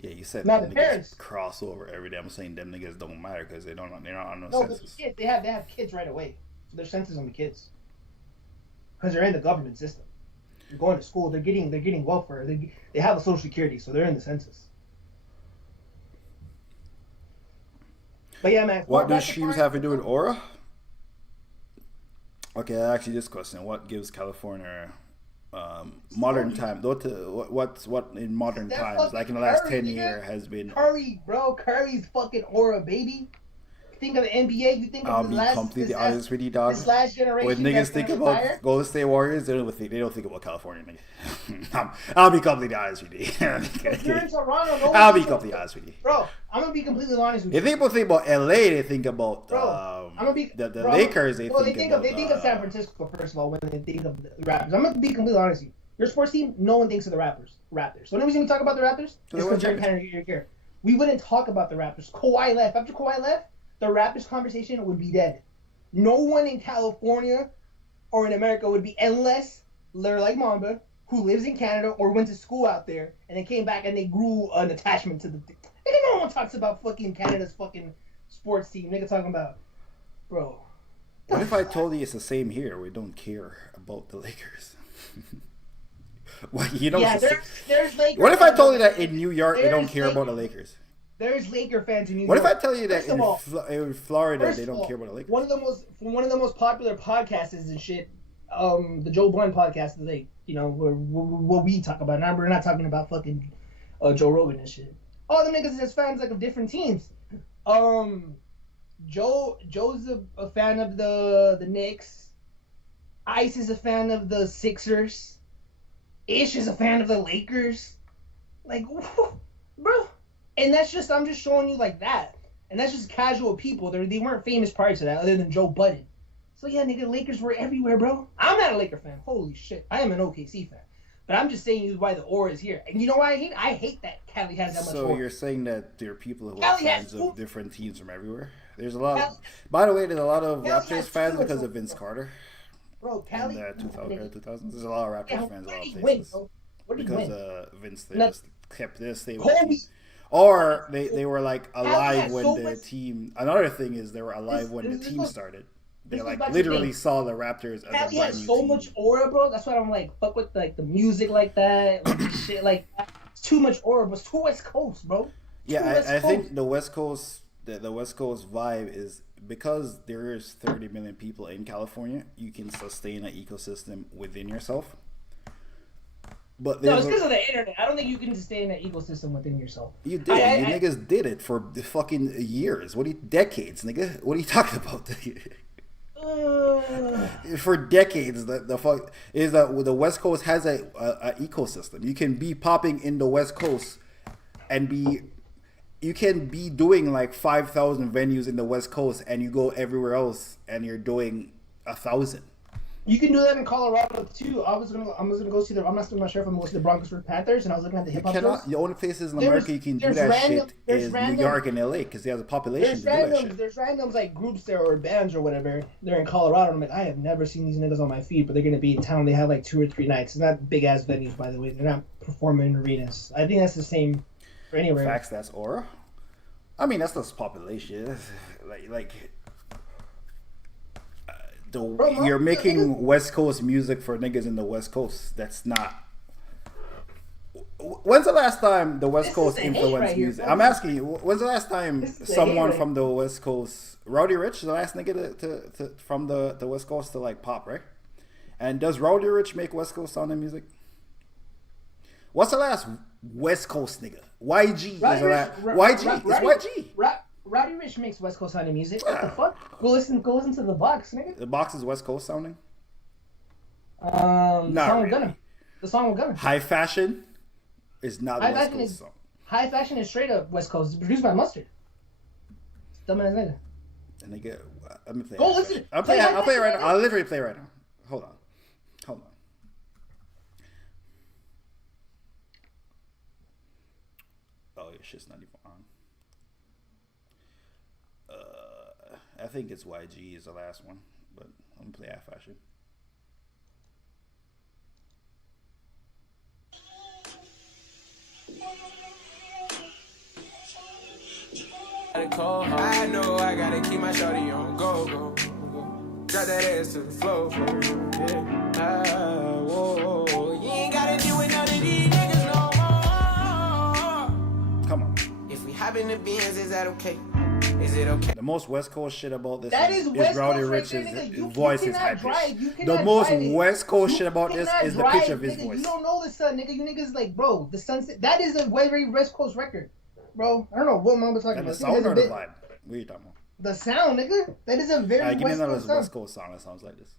Yeah, you said Now the niggas parents, cross over every day. I'm saying them niggas don't matter because they're not on no no, but the census. kids they have kids right away. So their census on the kids because they're in the government system. They're going to school. They're getting welfare. They have a social security, so they're in the census. But yeah, man. What does That's the streams part. have to do with aura? Okay, actually, this question: what gives California modern time? What in modern That times, fucking like in the last Curry, 10 years, has been? Curry, bro. Curry's fucking aura, baby. Think of the NBA. You think of I'll be completely honest with you, dog. this last When generation niggas that's think gonna about retire. Golden State Warriors, they don't think about California, nigga. I'll be completely honest with you. You're in Toronto. No I'll one be thinks completely of, honest with you. bro. I'm gonna be completely honest with If you, people think about LA, they think about bro. I'm gonna be the bro, Lakers. They well, think they about think of San Francisco first of all when they think of the Raptors. I'm gonna be completely honest with you. Your sports team, no one thinks of the Raptors. Raptors. So the only reason we talk about the Raptors is because you're kind of here. We wouldn't talk about the Raptors. Kawhi left. After Kawhi left, the Raptors conversation would be dead. No one in California or in America would be, unless they're like Mamba, who lives in Canada or went to school out there and then came back and they grew an attachment to the. Nigga, no one talks about fucking Canada's fucking sports team. Nigga talking about, bro. What if I told you it's the same here? We don't care about the Lakers. What you know? Yeah, there's Lakers. What if I told you that in New York they don't care about the Lakers? There's Laker fans in New What York. if I tell you that in Florida they don't care about the Lakers? One of the most popular podcasts and shit, the Joe Budden podcast, like, you know, what we talk about. Now we're not talking about fucking Joe Rogan and shit. All the niggas is fans like of different teams. Joe's a fan of the Knicks. Ice is a fan of the Sixers. Ish is a fan of the Lakers. Like, bro. And I'm just showing you like that. And that's just casual people. They weren't famous prior to that, other than Joe Budden. So yeah, nigga, Lakers were everywhere, bro. I'm not a Laker fan. Holy shit. I am an OKC fan. But I'm just saying why the aura is here. And you know why I hate? I hate that Cali has that much aura. So you're saying that there are people who Cali are fans of different teams from everywhere? There's a lot Cali, of, by the way, there's a lot of Cali Raptors fans because of Vince Carter. Bro, Cali. In the 2000s. There's a lot of Raptors fans a lot of places. Win, bro? Because Vince, they just kept this, they were Kobe. or they were like alive when so the much... team. Another thing is they were alive when the team started. They like literally saw the Raptors as Cali a brand has new so team. much aura, bro. That's why I'm like, fuck with like the music like that, like shit like that. It's too much aura, but it's too West Coast, bro. Yeah, I think the West Coast, the West Coast vibe is because there is 30 million people in California. You can sustain an ecosystem within yourself. But no, it's because of the internet. I don't think you can sustain that ecosystem within yourself. You did. You niggas did it for fucking years. What are you, decades, nigga? What are you talking about? For decades, the fuck is that the West Coast has a ecosystem. You can be popping in the West Coast and you can be doing like 5,000 venues in the West Coast, and you go everywhere else and you're doing 1,000. You can do that in Colorado too. I'm gonna go see I'm not sure if I'm going to see the Broncos or Panthers, and I was looking at the hip hop shows. The only places in America you can do that shit is New York and LA because they have a population to do that shit. There's randoms like groups there or bands or whatever. They're in Colorado. And I'm like, I have never seen these niggas on my feed, but they're gonna be in town. They have like 2 or 3 nights. It's not big ass venues, by the way. They're not performing in arenas. I think that's the same for anywhere. Facts. That's aura. I mean, that's just population. Like. You're making West Coast music for niggas in the West Coast. That's not. When's the last time the West Coast influenced music? I'm asking you. When's the last time someone from the West Coast, Rowdy Rich, the last nigga to from the West Coast to like pop, right? And does Rowdy Rich make West Coast sounding music? What's the last West Coast nigga? YG is the last. YG. It's YG. Rowdy Rich makes West Coast sounding music. What the fuck? Go listen to the box, nigga. The box is West Coast sounding. The song with Gunna. The song with Gunna. High Fashion is not the West Coast song. High Fashion is straight up West Coast. It's produced by Mustard. Dumbass nigga. Nigga, let me play. Go listen. I'll play it right now. I'll literally play it right now. Hold on. Oh, your shit's not even on. I think it's YG is the last one, but I'm gonna play High Fashion. I know I gotta keep my shorty on go. Drop that ass to the floor. Yeah. Whoa. You ain't gotta deal with none of these niggas no more. Come on. If we hop in the Benz, is that okay? Is it okay? The most West Coast shit about this is Rowdy Rich's voice is high pitched. The most West Coast shit about this is the pitch of his voice. You don't know the sun, nigga. You niggas like, bro, the sunset. That is a very West Coast record, bro. I don't know what mom was talking about. The sound or the vibe? What are you talking about? The sound, nigga. That is a very give me another West Coast song that sounds like this.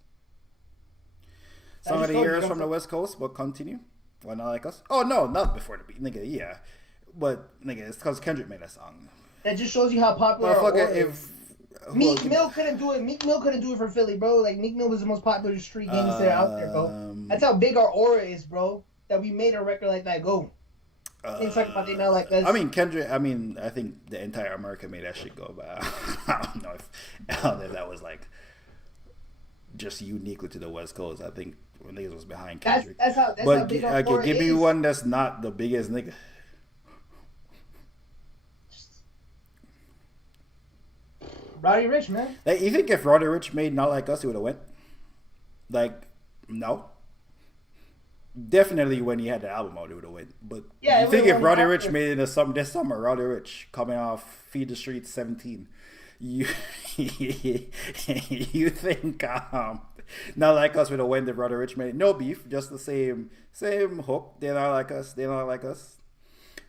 Song of the year is from the West Coast, but continue. Why Not Like Us? Oh no, not Before the Beat, nigga. Yeah, but nigga, it's because Kendrick made that song. That just shows you how popular. Meek Mill couldn't do it. Meek Mill couldn't do it for Philly, bro. Like Meek Mill was the most popular street gangster out there, bro. That's how big our aura is, bro. That we made a record like that go. Things talk about they not like us. I mean, Kendrick. I mean, I think the entire America made that shit go, but I don't know if that was like just uniquely to the West Coast. I think when niggas was behind Kendrick. That's how big our aura give me is. one that's not the biggest nigga. Roddy Ricch, man. Like, you think if Roddy Ricch made Not Like Us, he would have went? Like, no. Definitely when he had the album out, he would have went. But yeah, you think if Roddy Ricch made it this summer, Roddy Ricch coming off Feed the Streets 17, you you think Not Like Us would have went if Roddy Ricch made it? No beef, just the same hook. They're not like us. They're not like us.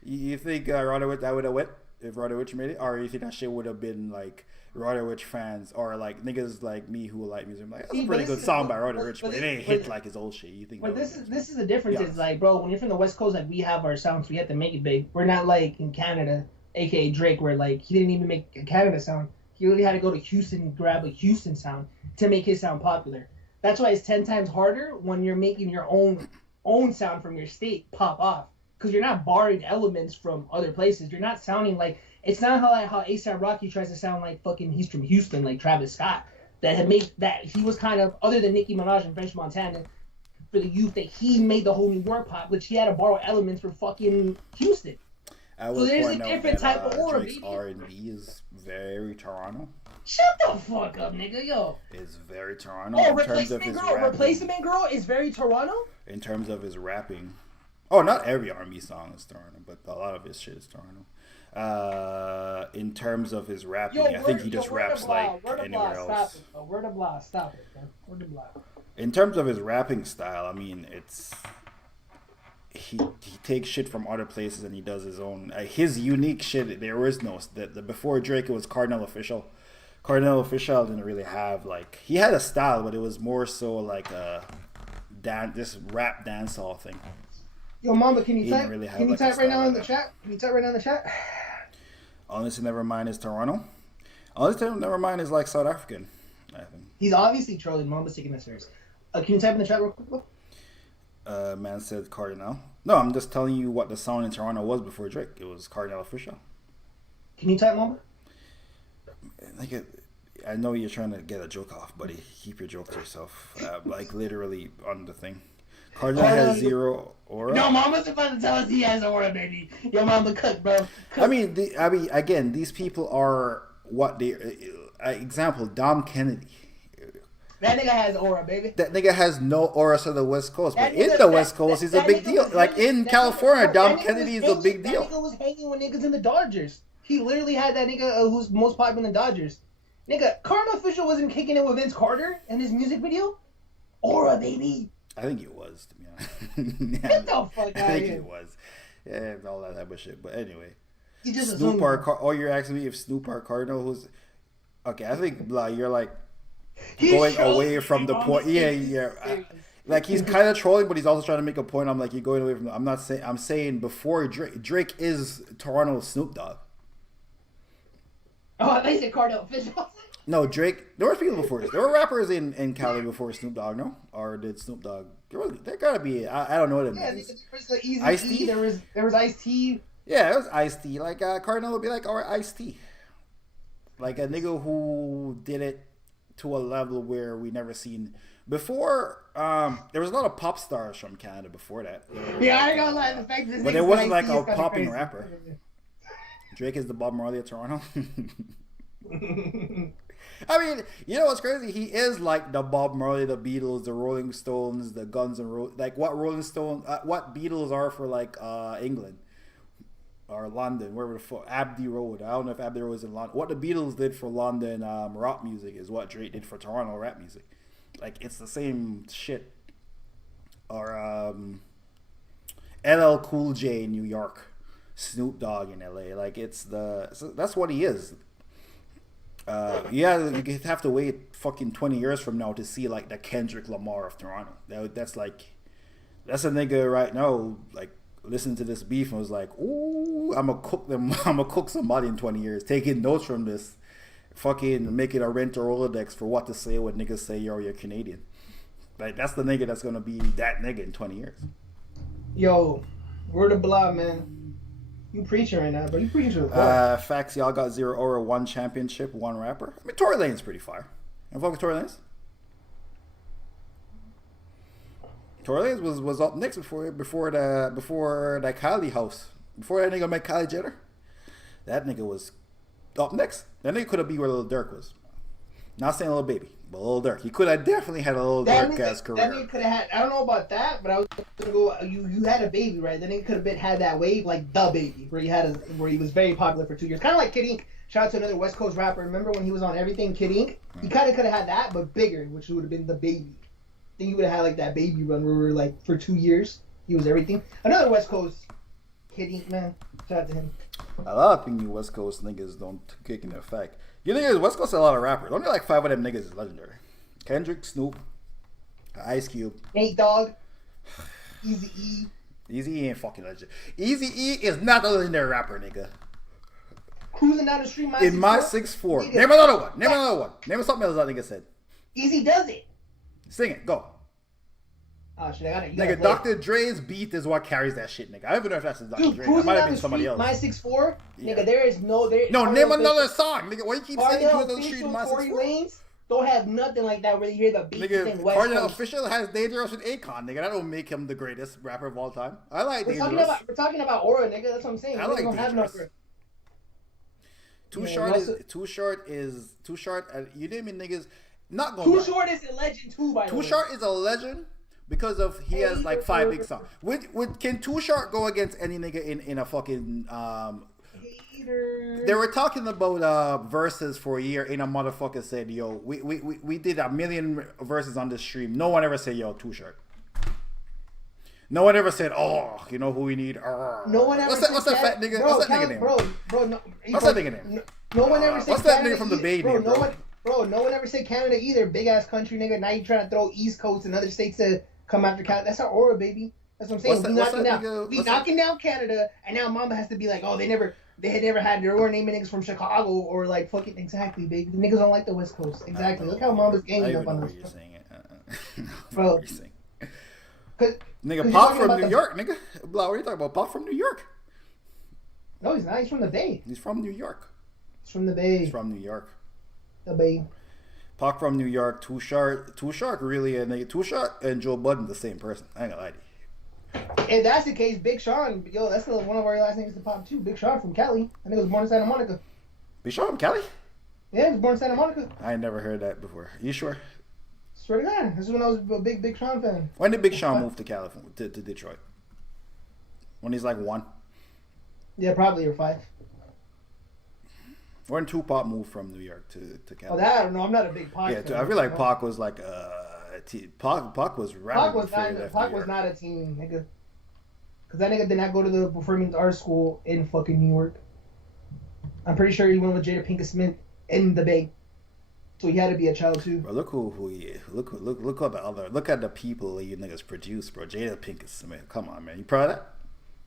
You think Roddy Ricch that would have went if Roddy Ricch made it, or you think that shit would have been like Roddy Ricch fans or like niggas like me who like music? Like, that's a pretty good song by Roddy Ricch, but it ain't hit like his old shit. You think? But this is the difference. Is like, bro, when you're from the West Coast, like we have our sounds, we have to make it big. We're not like in Canada, aka Drake, where like he didn't even make a Canada sound. He really had to go to Houston and grab a Houston sound to make his sound popular. That's why it's 10 times harder when you're making your own sound from your state pop off, because you're not borrowing elements from other places. You're not sounding like. It's not how A$AP Rocky tries to sound like fucking he's from Houston, like Travis Scott. That had made that he was kind of, other than Nicki Minaj and French Montana, for the youth, that he made the whole New York pop, which he had to borrow elements from fucking Houston. So there's a different type of aura, Drake's R&B is very Toronto. Shut the fuck up, nigga, yo. It's very Toronto. Oh, Replacement Girl is very Toronto? In terms of his rapping. Oh, not every R&B song is Toronto, but a lot of his shit is Toronto. In terms of his rapping, I think he just raps like anywhere else. Word of blah, stop it, man. Word of blah. In terms of his rapping style, I mean, it's he takes shit from other places and he does his own. His unique shit. There is no before Drake. It was Cardinal Official. Cardinal Official didn't really have like, he had a style, but it was more so like a this rap dancehall thing. Yo, Mamba, can you type? Can you type right now in the chat? Can you type right now in the chat? Honestly, Nevermind is Toronto. Honestly, Nevermind is like South African, I think. He's obviously trolling. Mamba's taking this serious. Can you type in the chat real quick? Man said Cardinal. No, I'm just telling you what the sound in Toronto was before Drake. It was Cardinal Official. Can you type, Mamba? Like I know you're trying to get a joke off, buddy. Keep your joke to yourself. Like literally on the thing. Cardinal has zero aura. No, Mama's about to tell us he has aura, baby. Yo, Mama, cook, bro. Cook. I mean, again, these people are what they. Example, Dom Kennedy. That nigga has aura, baby. That nigga has no aura to the West Coast, but in the West Coast, he's a big deal. Like in California, Dom Kennedy is a big deal. That nigga was hanging with niggas in the Dodgers. He literally had that nigga who's most popular in the Dodgers. Nigga, Karma Official wasn't kicking it with Vince Carter in his music video. Aura, baby. I think it was, to be honest. Get the fuck out of here. I think it was. Yeah, all that type of shit. But anyway. You just Snoop or you're asking me if Snoop or Cardinal was... Okay, I think you're like going away from the point. Yeah. Like he's kind of trolling, but he's also trying to make a point. I'm like, you're going away from... I'm saying before Drake is Toronto's Snoop Dogg. Oh, they said Cardinal Official. No, Drake. There were people before this. There were rappers in Cali before Snoop Dogg, no? Or did Snoop Dogg? There gotta be. I don't know what it means. There was the Easy T. There was Ice-T. Yeah, it was Ice-T. Like Cardinal would be like our Ice-T. Like a nigga who did it to a level where we never seen before. There was a lot of pop stars from Canada before that. Yeah, I ain't gonna lie. The fact that but it wasn't like a popping rapper. Drake is the Bob Marley of Toronto. I mean, you know what's crazy? He is like the Bob Marley, the Beatles, the Rolling Stones, the Guns N' Roses. Like what Rolling Stone, what Beatles are for like England or London, wherever the fuck. Abbey Road. I don't know if Abbey Road is in London. What the Beatles did for London rock music is what Drake did for Toronto rap music. Like it's the same shit. Or LL Cool J in New York, Snoop Dogg in LA. Like that's what he is. You have to wait fucking 20 years from now to see like the Kendrick Lamar of Toronto. That's a nigga right now. Like listen to this beef and was like, ooh, I'm gonna cook somebody in 20 years. Taking notes from this, fucking making a rent or Rolodex for what to say when niggas say you're Canadian. Like that's the nigga that's gonna be that nigga in 20 years. Yo, word of blah, man. You preaching right now, but you preaching to the choir. Facts, y'all got 0 or 1 championship, 1 rapper. I mean, Tory Lane's pretty fire. You fuck with Tory Lanez? Tory Lanez was up next before that Kylie house. Before that nigga met Kylie Jenner. That nigga was up next. That nigga could have been where Lil Durk was. Not saying Lil Baby, but Lil Durk. He could have definitely had a Lil Durk ass career. That nigga could have had. I don't know about that, but I was gonna go. You had a baby, right? Then it could have had that wave like The Baby, where he was very popular for 2 years, kind of like Kid Ink. Shout out to another West Coast rapper. Remember when he was on everything, Kid Ink? He kind of could have had that, but bigger, which would have been The Baby. I think he would have had like that Baby run where we were like for 2 years he was everything. Another West Coast Kid Ink, man. Shout out to him. A lot of things West Coast niggas don't kick in effect. You niggas, West Coast has a lot of rappers. Only like 5 of them niggas is legendary. Kendrick, Snoop, Ice Cube, Nate Dogg, Eazy-E. Eazy-E ain't fucking legend. Eazy-E is not a legendary rapper, nigga. Cruising down the street, my 6'4". Name another one. Name something else that nigga said. Easy does it. Sing it. Go. Oh shit, I got it. Nigga, Dr. Dre's beat is what carries that shit, nigga. I don't even know if that's Dr. Dre. It might have been somebody else. My 6'4", nigga, there is no... No, name another song, nigga. Why you keep saying Cruising down the street, my 6'4"? Don't have nothing like that where you hear the beat thing. Nigga, Cardinal Official has Dangerous with Akon, nigga. That don't make him the greatest rapper of all time. I like Dangerous. We're talking about Aura, nigga. That's what I'm saying. I like Dangerous. Too Short. You name me niggas. Not going. Too Short is a legend too. By the way, Too Short is a legend because of he has like 5 big songs. Can Too Short go against any nigga in a fucking They were talking about verses for a year, and a mothafucker said, "Yo, we did 1 million verses on this stream. No one ever said, yo, Too Short. No one ever said, oh, you know who we need? No one ever what's that fat nigga? What's that nigga name? What's that nigga name? No one ever said what's that nigga from the Bay name, bro? No one ever said Canada either. Big ass country, nigga. Now you trying to throw East Coast and other states to come after Canada. That's our aura, baby. That's what I'm saying. We knocking down Canada, and now Mama has to be like, oh, they had never had their own naming niggas from Chicago or like fucking exactly, baby. The niggas don't like the West Coast. Exactly. Look how Mama's ganging up on us. You're saying it. Bro. Nigga, Pop from New York, nigga. What are you talking about? Pop from New York. No, he's not. He's from the Bay. He's from New York. He's from the Bay. He's from New York. The Bay. Pac from New York. Too Short really, and Too Short and Joe Budden the same person. I ain't gonna lie to you. If that's the case, Big Sean, yo, that's one of our last names to pop too. Big Sean from Cali. I think he was born in Santa Monica. Big Sean from Cali? Yeah, he was born in Santa Monica. I ain't never heard that before. You sure? Swear to God, this is when I was a big Sean fan. When did Big Sean move to California, to Detroit? When he's like 1? Yeah, probably, or 5. When Tupac moved from New York to California? Oh, that I don't know. I'm not a big Pac fan. Yeah, I feel like Pac was like Pac was rapping. Pac was not a teen nigga. Cause that nigga did not go to the performing arts school in fucking New York. I'm pretty sure he went with Jada Pinkett Smith in the Bay. So he had to be a child too. Bro, look who he is. Look at the people you niggas produce, bro. Jada Pinkett Smith. Come on, man. You proud of that?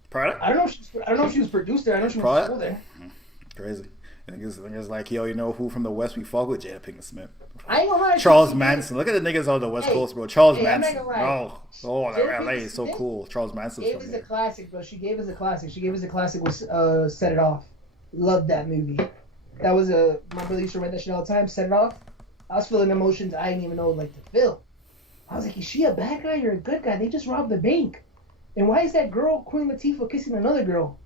Proud of that? I don't know if she was produced there. I know she was school there. Crazy. Niggas like, yo, you know who from the West we fuck with? Jada Pinkett Smith. I ain't gonna lie. Charles Manson. Look at the niggas on the West Coast, bro. Charles Manson. Oh, LA is so cool. Charles Manson. Gave us a classic, bro. She gave us a classic with Set It Off. Loved that movie. That was my brother used to write that shit all the time. Set It Off. I was feeling emotions I didn't even know like to feel. I was like, is she a bad guy or a good guy? They just robbed the bank. And why is that girl, Queen Latifah, kissing another girl?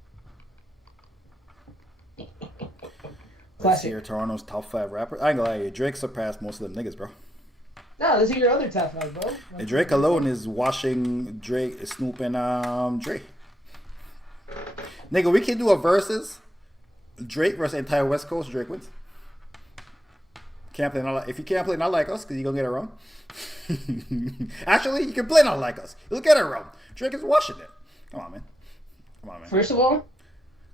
Let's see your Toronto's top 5 rappers. I ain't gonna lie to you, Drake surpassed most of them niggas, bro. Nah, let's hear your other top 5, bro. And Drake alone is washing Drake, Snoop, and Drake. Nigga, we can do a versus Drake versus entire West Coast. Drake wins. Can't play not like, if you can't play not like us, because you're gonna get it wrong. Actually, you can play not like us. You'll get it wrong. Drake is washing it. Come on, man. First of all,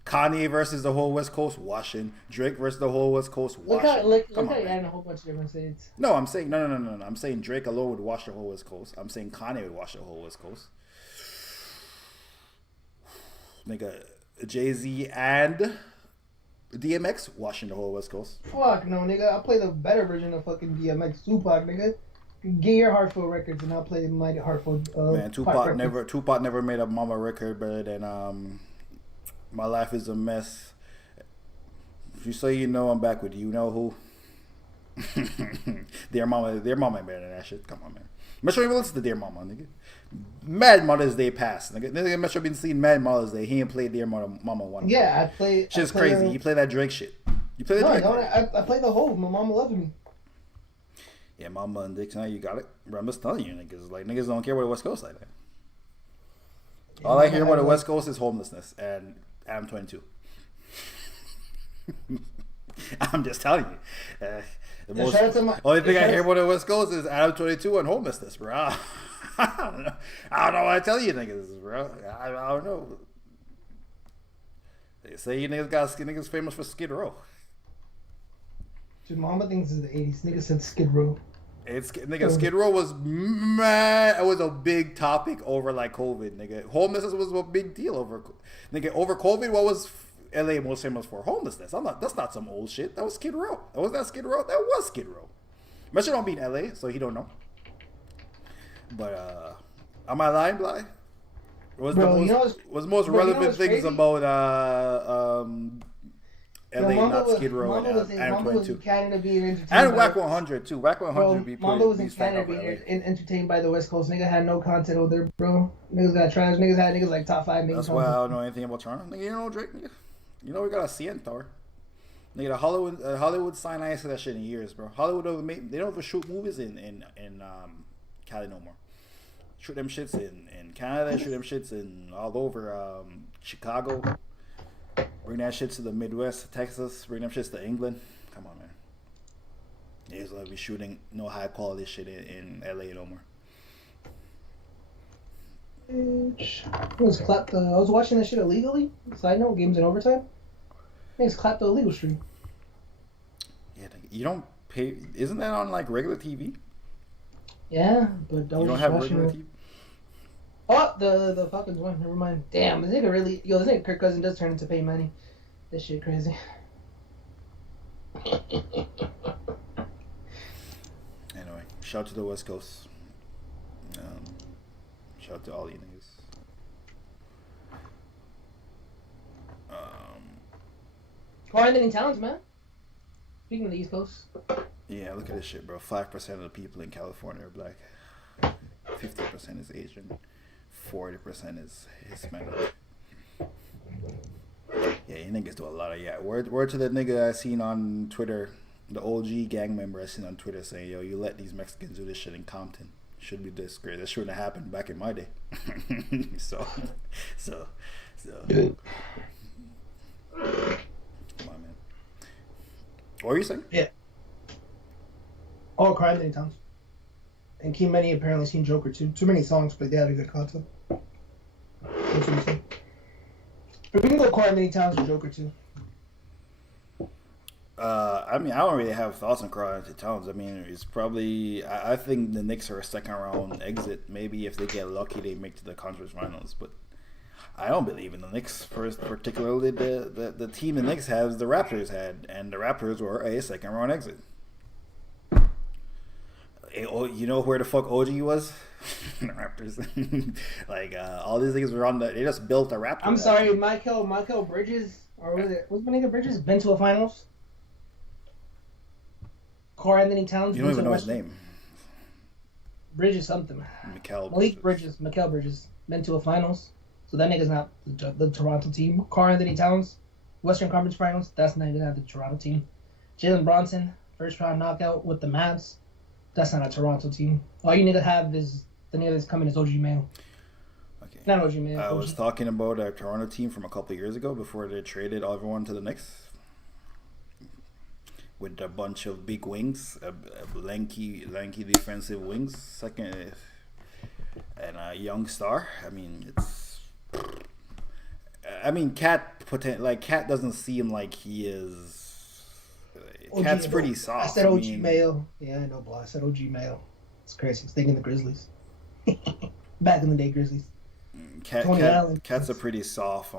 Kanye versus the whole West Coast, washing. Drake versus the whole West Coast, washing. Look how you're adding a whole bunch of different states. No, I'm saying no. I'm saying Drake alone would wash the whole West Coast. I'm saying Kanye would wash the whole West Coast. Nigga, Jay-Z and DMX washing the whole West Coast. Fuck no, nigga. I'll play the better version of fucking DMX, Tupac, nigga. Get your Heartful records, and I'll play my Heartful. Man, Tupac never made a mama record better than My Life Is a Mess. If you say you know, I'm back with you. You know who? Dear Mama ain't better than that shit. Come on, man. Make sure you listen to Dear Mama, nigga. Mad Mother's Day passed, nigga. Make sure you been seeing Mad Mother's Day. He ain't played Dear Mama one. Yeah, I play. Shit's crazy. You play that Drake shit. You play that Drake. I play the whole. My mama loves me. Yeah, Mama and Dick tonight, you got it. Bro, I'm just telling you, niggas. Like, niggas don't care about the West Coast like that. All I hear about the West Coast is homelessness and Adam 22. I'm just telling you. Only thing I hear about the West Coast is Adam 22 and homelessness, bro. I don't know what I tell you niggas, bro. I don't know. They say you niggas famous for Skid Row. Dude, Mama thinks it's the 80s. Nigga said Skid Row. Skid Row was mad. It was a big topic over like COVID, nigga. Homelessness was a big deal over COVID. What was LA most famous for? Homelessness. That's not some old shit. That was Skid Row. That was Skid Row. Mesha don't be in LA, so he don't know. But am I lying, Bly? Was the most relevant things about LA, not Skid Row, and 22. And Whack 100 too. Whack 100 be Mamba was in Canada being entertained by the West Coast. Nigga had no content over there, bro. Niggas got trash. Niggas had niggas like top 5 main. That's why I don't know anything about Toronto. Nigga, you know Drake, nigga. You know we got a CN Tower. Nigga, Hollywood signed ice to that shit in years, bro. Hollywood they don't even shoot movies in Cali no more. Shoot them shits in Canada. Shoot them shits in all over Chicago. Bring that shit to the Midwest, Texas. Bring them shits to England. Come on, man. Niggas like be shooting no high quality shit in LA no more. I was watching that shit illegally. Side note, games in overtime. Niggas clapped the illegal stream. Yeah, you don't pay. Isn't that on like regular TV? Yeah, but you don't have regular TV. Oh, the Falcons won. Never mind. Damn, this nigga Kirk Cousins does turn into pay money. This shit crazy. Anyway, shout to the West Coast. Shout to all you niggas. Quarantine towns, man. Speaking of the East Coast. Yeah, look at this shit, bro. 5% of the people in California are black. 50% is Asian. 40% is Hispanic. Yeah, you niggas do a lot of Word to the nigga I seen on Twitter, the OG gang member I seen on Twitter saying, yo, you let these Mexicans do this shit in Compton. Should be this great. That shouldn't have happened back in my day. so. Come on, man. What were you saying? Yeah. All crime many times. And Key Many apparently seen Joker too. Too many songs, but they had a good content. That's what you say. But we can go Quiet Many Towns or Joker too. I mean, I don't really have thoughts on Quiet Many Towns. I mean, it's probably. I think the Knicks are a second round exit. Maybe if they get lucky, they make to the conference finals. But I don't believe in the Knicks. First, particularly the team the Knicks has, the Raptors had, and the Raptors were a second round exit. You know where the fuck OG was? The Raptors. Like all these things were on they just built a Raptor. I'm sorry, Michael Bridges, or what's my nigga Bridges? Been to a finals. Carl Anthony Towns. You don't even know his name. Bridges something. Malik Bridges. Mikal Bridges. Been to a finals. So that nigga's not the Toronto team. Carl Anthony Towns. Western Conference Finals. That's not even the Toronto team. Jalen Bronson. First round knockout with the Mavs. That's not a Toronto team. All you need to have is the nigga that's coming is OG Mayo. Okay. Not OG Mayo. I was talking about a Toronto team from a couple of years ago before they traded everyone to the Knicks. With a bunch of big wings, a lanky defensive wings, second, and a young star. I mean, Cat doesn't seem like he is. Cat's pretty soft. I said OG Mayo. Yeah, I know, bro. I said OG Mayo. It's crazy. He's thinking the Grizzlies. Back in the day, Grizzlies. Cat's a pretty soft.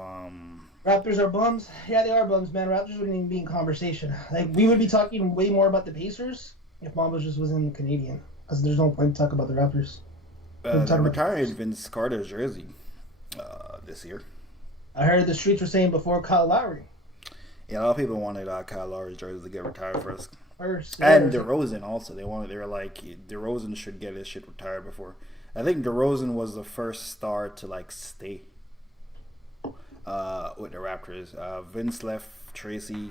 Raptors are bums. Yeah, they are bums, man. Raptors wouldn't even be in conversation. Like, we would be talking way more about the Pacers if Mamba just wasn't Canadian. Because there's no point to talk about the Raptors. They're retiring Vince Carter's jersey this year. I heard the streets were saying before Kyle Lowry. Yeah, a lot of people wanted Kyle Lowry's jersey to get retired first. And DeRozan also. They were like, DeRozan should get his shit retired before. I think DeRozan was the first star to, like, stay. With the Raptors, Vince left, Tracy,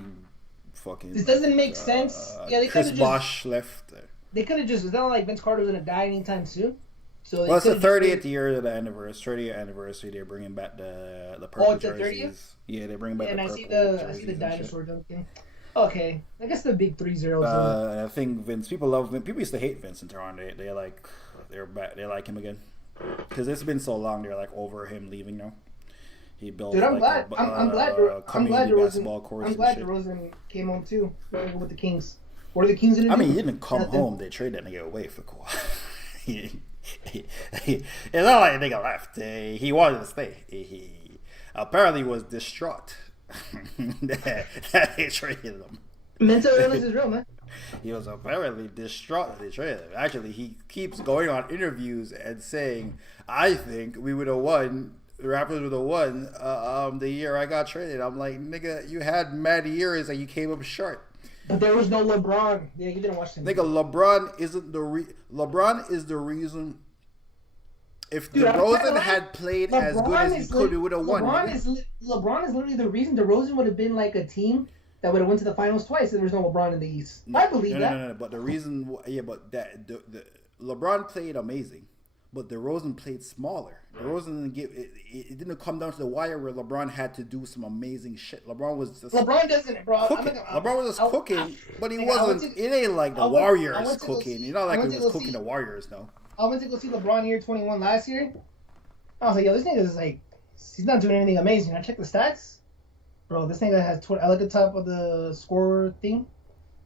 fucking. This doesn't make sense. Yeah, they Chris Bosh left. They could have just. It's not like Vince Carter was gonna die anytime soon. So it's the 30th year of the anniversary. 30th anniversary. They're bringing back the purple jerseys. 30th? Yeah, they're bringing back the purple jerseys. I see the dinosaur dunking. Okay, I guess the big 3-0. I think Vince. People love Vince. People used to hate Vince in Toronto. They're back. They like him again because it's been so long. They're like over him leaving now. He built. Dude, I'm glad DeRozan came home too with the Kings. What are the Kings gonna do? I mean, he didn't come home. They traded that nigga away for Kawhi. It's not like the nigga left. He wanted to stay. He apparently was distraught that they traded him. Mental illness is real, man. He was apparently distraught that they traded him. Actually, he keeps going on interviews and saying, "I think we would have won." The Raptors would have won the year I got traded. I'm like, nigga, you had mad years and you came up short. But there was no LeBron. Yeah, you didn't watch him. Nigga, LeBron isn't LeBron is the reason. If DeRozan had played as good as he could, we would have won. LeBron is literally the reason DeRozan would have been like a team that would have went to the finals twice. And there was no LeBron in the East. I believe that. No. But the reason, LeBron played amazing. But DeRozan played smaller. DeRozan didn't it didn't come down to the wire where LeBron had to do some amazing shit. LeBron was just doesn't, bro. LeBron was just cooking, but he wasn't. It ain't like the Warriors cooking. You know, like he was cooking the Warriors, no. I went to go see LeBron year 21 last year. I was like, yo, this nigga is like, he's not doing anything amazing. I checked the stats, bro. This nigga has I look at the top of the score thing.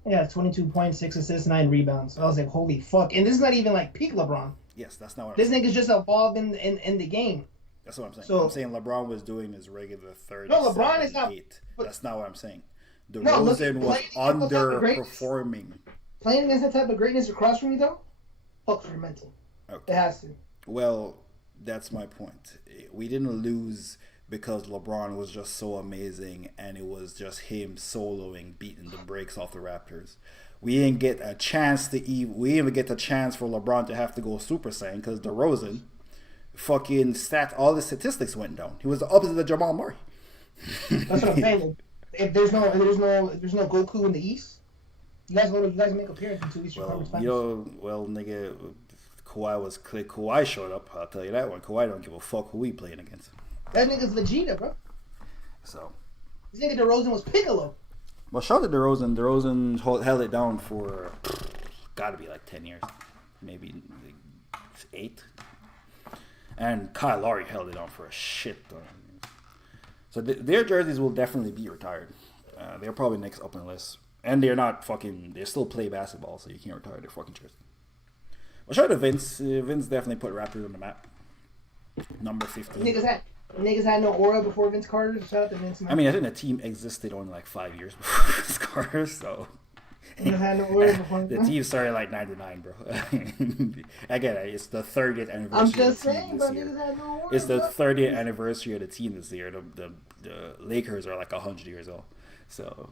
He has 22 points, 6 assists, 9 rebounds. I was like, holy fuck! And this is not even like peak LeBron. Yes, that's not what I'm saying. This nigga's just evolved in the game. That's what I'm saying. So, I'm saying LeBron was doing his regular 30. No, LeBron is not. That's not what I'm saying. DeRozan was underperforming. Playing against that type of greatness across from you, though, fucks your mental. Okay. It has to. Well, that's my point. We didn't lose because LeBron was just so amazing and it was just him soloing, beating the brakes off the Raptors. We didn't get a chance to we didn't get the chance for LeBron to have to go Super Saiyan because DeRozan fucking all the statistics went down. He was the opposite of Jamal Murray. That's what I'm saying. If there's no Goku in the East, you guys make appearance in 2 Eastern Conference Finals. Nigga, Kawhi showed up. I'll tell you that one. Kawhi don't give a fuck who we playing against. That nigga's Vegeta, bro. So. This nigga DeRozan was Piccolo. Well, shout out to DeRozan. DeRozan held it down for gotta be like 10 years, maybe 8. And Kyle Lowry held it down for a shit ton. So their jerseys will definitely be retired. They're probably next up on the list. And they're not fucking. They still play basketball, so you can't retire their fucking jersey. Well, shout out to Vince. Vince definitely put Raptors on the map. Number 15. Niggas had no aura before Vince Carter. Shout out to Vince. Man. I mean, I think the team existed only like 5 years before Vince Carter, so. Niggas had no aura before the team started like 99, bro. Again, it's the 30th anniversary. I'm just saying, but niggas had no aura. It's the 30th anniversary of the team this year. The Lakers are like 100 years old, so.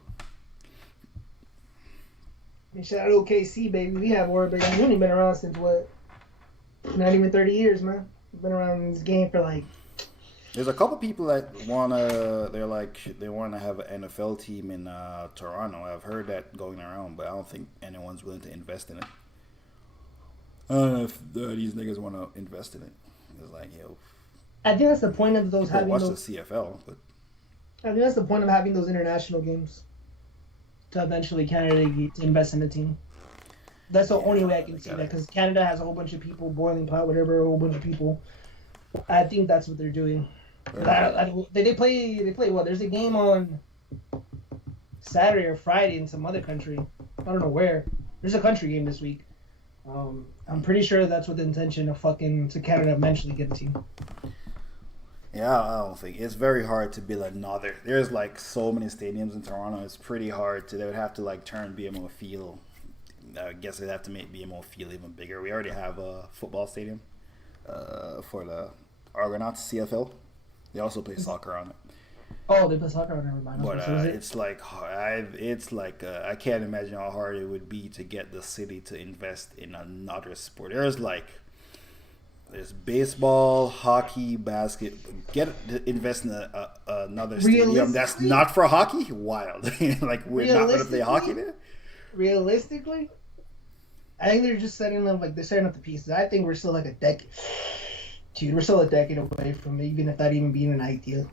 Shout out to OKC, baby. We have Aura Big Mooney been around since what? Not even 30 years, man. Been around in this game for like. There's a couple people that they wanna have an NFL team in Toronto. I've heard that going around, but I don't think anyone's willing to invest in it. I don't know if these niggas want to invest in it. It's like, yo. I think that's the point of those having watch those. the CFL, but I think that's the point of having those international games. To eventually Canada get to invest in the team. That's the only way I can see that, because Canada has a whole bunch of people, boiling pot, whatever, a whole bunch of people. I think that's what they're doing. They play what? There's a game on Saturday or Friday in some other country. I don't know where. There's a country game this week. I'm pretty sure that's with the intention of to Canada eventually get a team. Yeah, I don't think it's very hard to build another. There's like so many stadiums in Toronto. It's pretty hard to. They would have to like turn BMO Field. I guess they'd have to make BMO Field even bigger. We already have a football stadium for the Argonauts CFL. They also play soccer on it. Oh, they play soccer on it. But it's like I can't imagine how hard it would be to get the city to invest in another sport. There's baseball, hockey, basket. Invest in another stadium that's not for hockey. Wild. Like we're not gonna play hockey there. Realistically, I think they're just setting up the pieces. I think we're still like a decade. Dude, we're still a decade away from even if that even being an idea.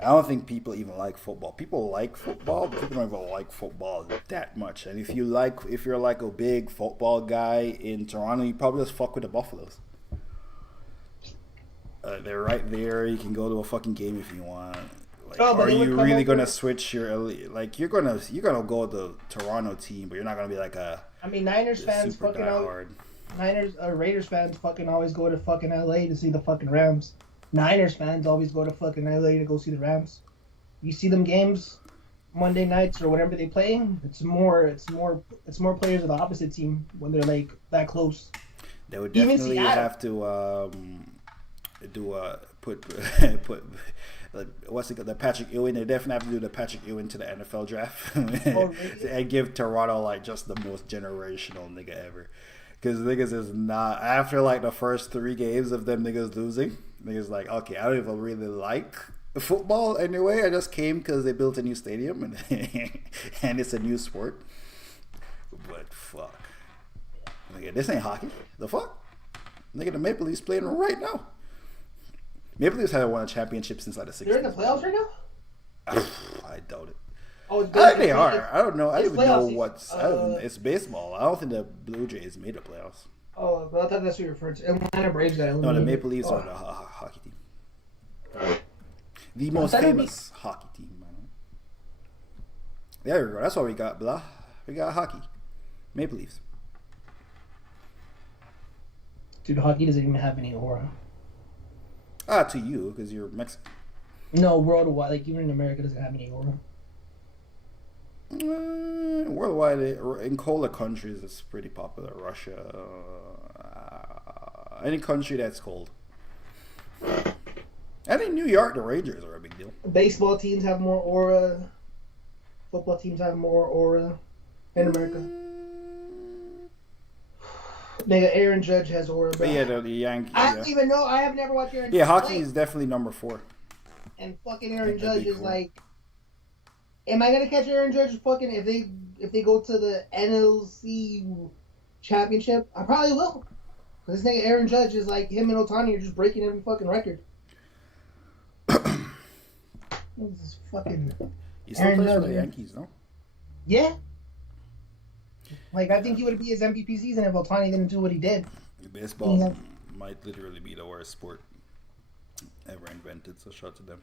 I don't think people even like football. People like football, but people don't even like football that much. And if you're like a big football guy in Toronto, you probably just fuck with the Buffaloes. They're right there. You can go to a fucking game if you want. Are you really gonna switch your you're gonna go to the Toronto team, but you're not gonna be like a. I mean, Niners fans fucking hard. Raiders fans fucking always go to fucking LA to see the fucking Rams. Niners fans always go to fucking LA to go see the Rams. You see them games Monday nights or whatever they play. It's more players of the opposite team when they're like that close. They would definitely have to put what's it called, the Patrick Ewing. They definitely have to do the Patrick Ewing to the NFL draft and give Toronto like just the most generational nigga ever. Because niggas is not, after like the first 3 games of them niggas losing, niggas like, okay, I don't even really like football anyway. I just came because they built a new stadium and it's a new sport. But fuck. Nigga, this ain't hockey. The fuck? Nigga, the Maple Leafs playing right now. Maple Leafs haven't won a championship since like the 60s. They're in the playoffs right now? I doubt it. Oh, I think they are. I don't know. I don't even know what's. It's baseball. I don't think the Blue Jays made the playoffs. Oh, but I thought that's what you referred to. Atlanta Braves got eliminated. No, the Maple Leafs are the hockey team. The most famous hockey team. There we go. That's what we got, blah. We got hockey. Maple Leafs. Dude, hockey doesn't even have any aura. To you, because you're Mexican. No, worldwide. Like, even in America, doesn't have any aura. Worldwide, in colder countries, it's pretty popular. Russia, any country that's cold. I think New York, the Rangers are a big deal. Baseball teams have more aura. Football teams have more aura in America. Nigga, Aaron Judge has aura. But yeah, the Yankees. I don't even know. I have never watched Aaron Judge. Yeah, hockey is definitely number 4. And fucking Aaron Judge is like. Am I gonna catch Aaron Judge fucking if they go to the NLC championship? I probably will. Cause this nigga Aaron Judge is like him and Ohtani are just breaking every fucking record. This is fucking. He still plays for the Yankees, no? Yeah. Like I think he would be his MVP season if Ohtani didn't do what he did. Baseball might literally be the worst sport ever invented. So shout to them.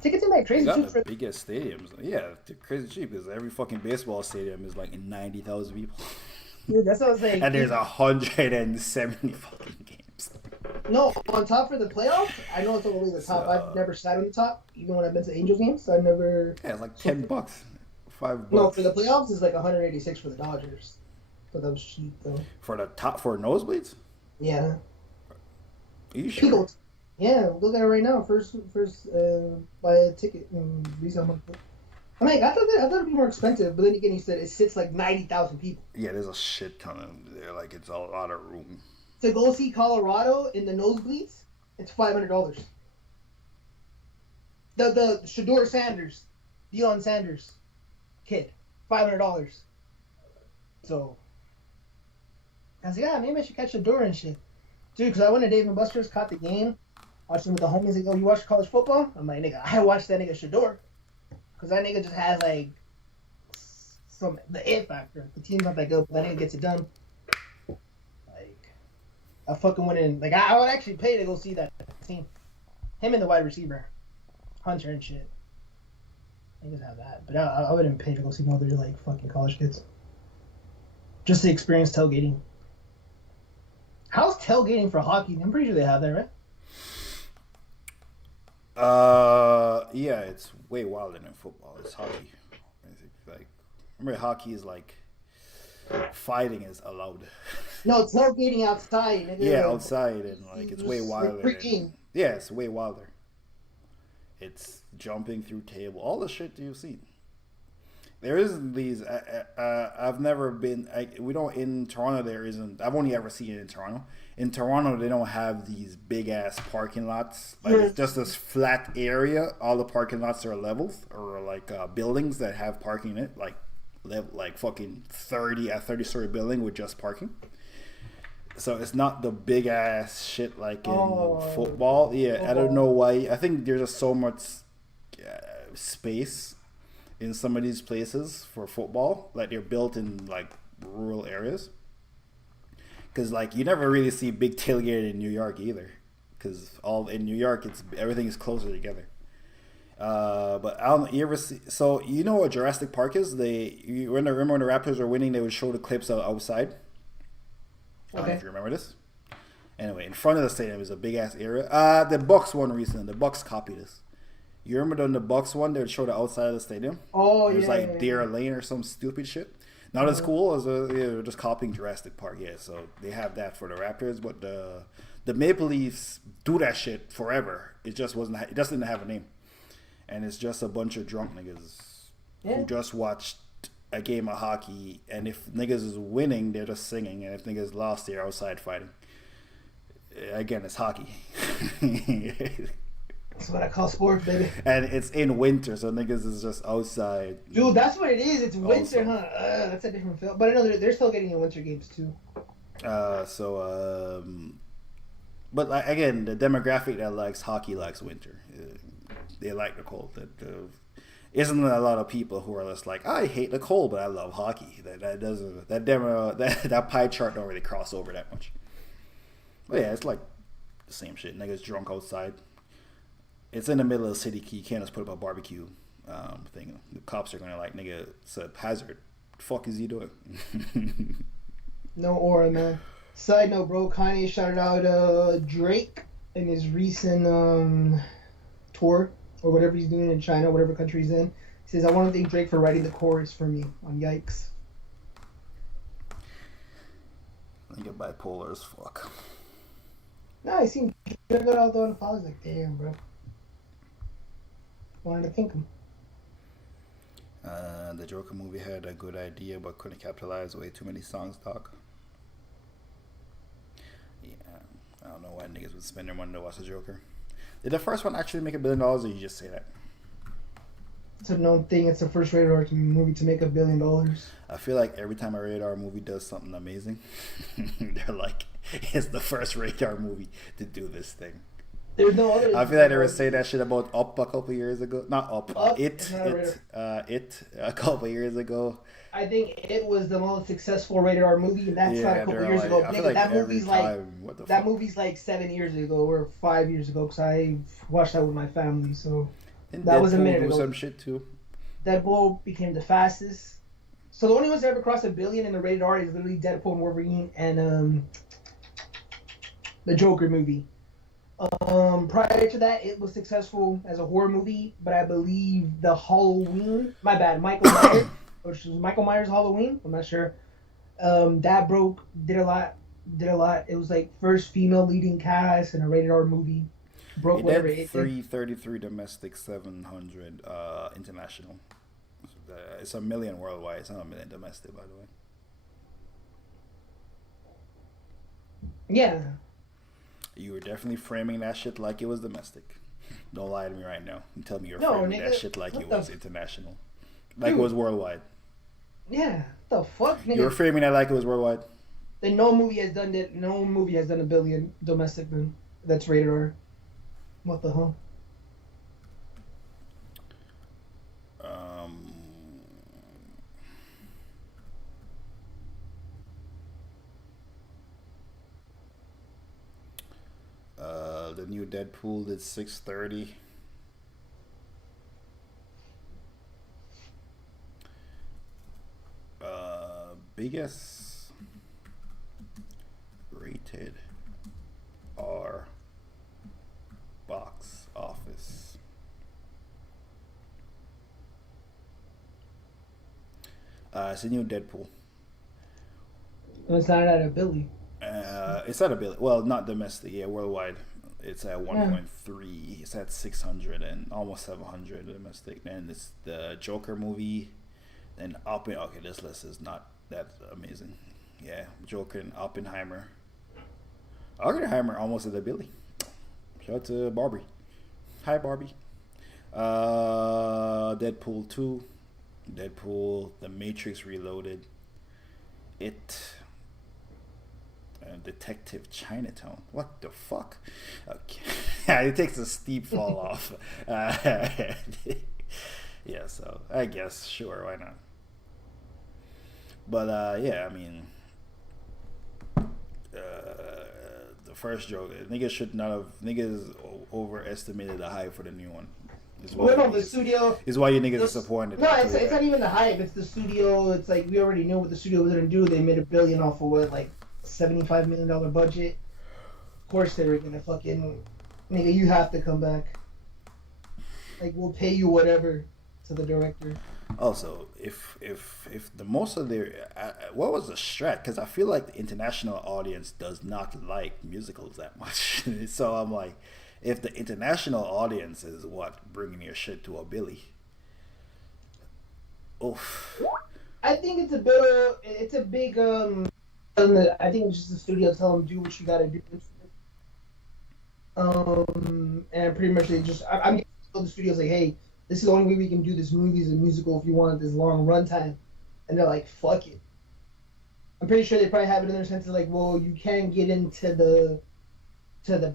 Tickets are like crazy cheap for the biggest stadiums. Yeah, they're crazy cheap because every fucking baseball stadium is like 90,000 people. Dude, that's what I was saying. And there's 170 fucking games. No, on top for the playoffs, I know it's only the top. I've never sat on the top, even when I've been to Angels games. I never. Yeah, it's like $10, $5. No, for the playoffs, it's like 186 for the Dodgers. So that was cheap though. For the top 4 nosebleeds? Yeah. Are you sure? People, yeah, look at it right now. First, buy a ticket and resale monthly. I'm like, I thought it'd be more expensive, but then again, he said it sits like 90,000 people. Yeah, there's a shit ton of there. Like it's a lot of room. To go see Colorado in the nosebleeds, it's $500. The Shador Sanders, Deion Sanders, kid, $500. So I was like, yeah, maybe I should catch Shador and shit, dude. Because I went to Dave and Buster's, caught the game, watched him with the homies. They go, you watch college football? I'm like, nigga, I watched that nigga Shador, because that nigga just has like the it factor. The team's not that good, but that nigga gets it done. Like, I fucking went in. Like, I would actually pay to go see that team. Him and the wide receiver, Hunter and shit. Niggas have that, but I wouldn't pay to go see no other like fucking college kids. Just to experience tailgating. How's tailgating for hockey? I'm pretty sure they have that, right? Yeah, it's way wilder than football. It's hockey. Like, remember, hockey is like fighting is allowed. No, tailgating outside. Yeah, outside, and like it's way wilder. Yeah, it's way wilder. It's jumping through table, all the shit you've seen. There isn't these. I've never been. We don't in Toronto. There isn't. I've only ever seen it in Toronto. In Toronto, they don't have these big ass parking lots. Like it's just this flat area. All the parking lots are levels or like buildings that have parking in it. Like fucking 30-story building with just parking. So it's not the big ass shit like in football. Yeah, I don't know why. I think there's just so much space in some of these places for football, like they're built in like rural areas. Because like you never really see big tailgate in New York either, because all in New York everything is closer together. But I don't know, you ever see? So you know what Jurassic Park is? Remember when the Raptors were winning, they would show the clips outside. I don't know if you remember this. Anyway, in front of the stadium is a big ass area. The Bucks won recently. The Bucks copied this. You remember on the Bucks one, they would show the outside of the stadium? Oh, it was like Deer Lane or some stupid shit. Not as cool as they're just copying Jurassic Park. Yeah, so they have that for the Raptors, but the Maple Leafs do that shit forever. It just wasn't. It just didn't have a name, and it's just a bunch of drunk niggas who just watched a game of hockey. And if niggas is winning, they're just singing, and if niggas lost, they're outside fighting. Again, it's hockey. That's what I call sports, baby. And it's in winter, so niggas is just outside. Dude, that's what it is. It's winter, huh? That's a different feel. But I know they're still getting in winter games, too. But like, again, the demographic that likes hockey likes winter. They like the cold. Isn't a lot of people who are just like, I hate the cold, but I love hockey. That pie chart don't really cross over that much. But yeah, it's like the same shit. Niggas drunk outside. It's in the middle of the city. You can't just put up a barbecue thing. The cops are gonna like, nigga, it's a hazard. What the fuck is he doing? No aura, man. Side note, bro. Kanye shouted out Drake in his recent tour or whatever he's doing in China, whatever country he's in. He says, "I want to thank Drake for writing the chorus for me on Yikes." I get bipolar as fuck. No, I seen good all the I was like, damn, bro. Wanted to thank him. The Joker movie had a good idea but couldn't capitalize. Way too many songs, talk. Yeah, I don't know why niggas would spend their money to watch the Joker. Did the first one actually make $1 billion, or you just say that? It's a known thing. It's the first rated R movie to make $1 billion. I feel like every time a rated R movie does something amazing, they're like, it's the first rated R movie to do this thing. There's no other. I feel like they were saying that shit about Up a couple years ago. Not Up. It a couple years ago. I think it was the most successful rated R movie, and that's not a couple years ago. Nigga, like that movie's like 7 years ago or 5 years ago, because I watched that with my family. So that was a minute ago. Some shit too. Deadpool became the fastest. So the only ones that ever crossed $1 billion in the rated R is literally Deadpool and Wolverine and the Joker movie. Prior to that, it was successful as a horror movie, but I believe the Halloween, Michael Myers, which was Michael Myers Halloween, I'm not sure. That did a lot. It was like first female leading cast in a rated R movie. Broke whatever it did. 333 domestic, 700 international. It's a million worldwide. It's not a million domestic, by the way. Yeah. You were definitely framing that shit like it was domestic. Don't lie to me right now and tell me you're No, framing nigga, that shit like what it the was international. Like Dude. it was worldwide. Yeah. What the fuck, nigga? You were framing that like it was worldwide. Then no movie has done that. No movie has done a billion domestic then. That's rated R. What the hell? The new Deadpool did 630. Biggest rated R box office. It's a new Deadpool. It's not at a billion. It's at a billion. Well, not domestic. Yeah, worldwide. It's at 1.3. It's at 600 and almost 700 domestic. Then it's the Joker movie. Then okay, this list is not that amazing. Yeah, Joker and Oppenheimer. Oppenheimer almost at a billion. Shout out to Barbie. Hi, Barbie. Deadpool 2. Deadpool, The Matrix Reloaded. It. Detective Chinatown. What the fuck? Okay. It takes a steep fall off. Yeah, so I guess, sure, why not? But, yeah, I mean, the first joke, niggas overestimated the hype for the new one. The studio is why you niggas disappointed. No, it's not even the hype. It's the studio. It's like we already know what the studio was gonna do. They made $1 billion off of what, like $75 million budget. Of course they were gonna fucking nigga. You have to come back. Like we'll pay you whatever to the director. Also, if the most of their what was the strat? Because I feel like the international audience does not like musicals that much. So I'm like, if the international audience is what bringing your shit to a billy, oof. I think it's a big I think it's just the studio tell them do what you gotta do. And pretty much they just I'm the studio's like, hey, this is the only way we can do this movie as a musical if you want this long runtime, and they're like, fuck it. I'm pretty sure they probably have it in their sense of like, well, you can't get into the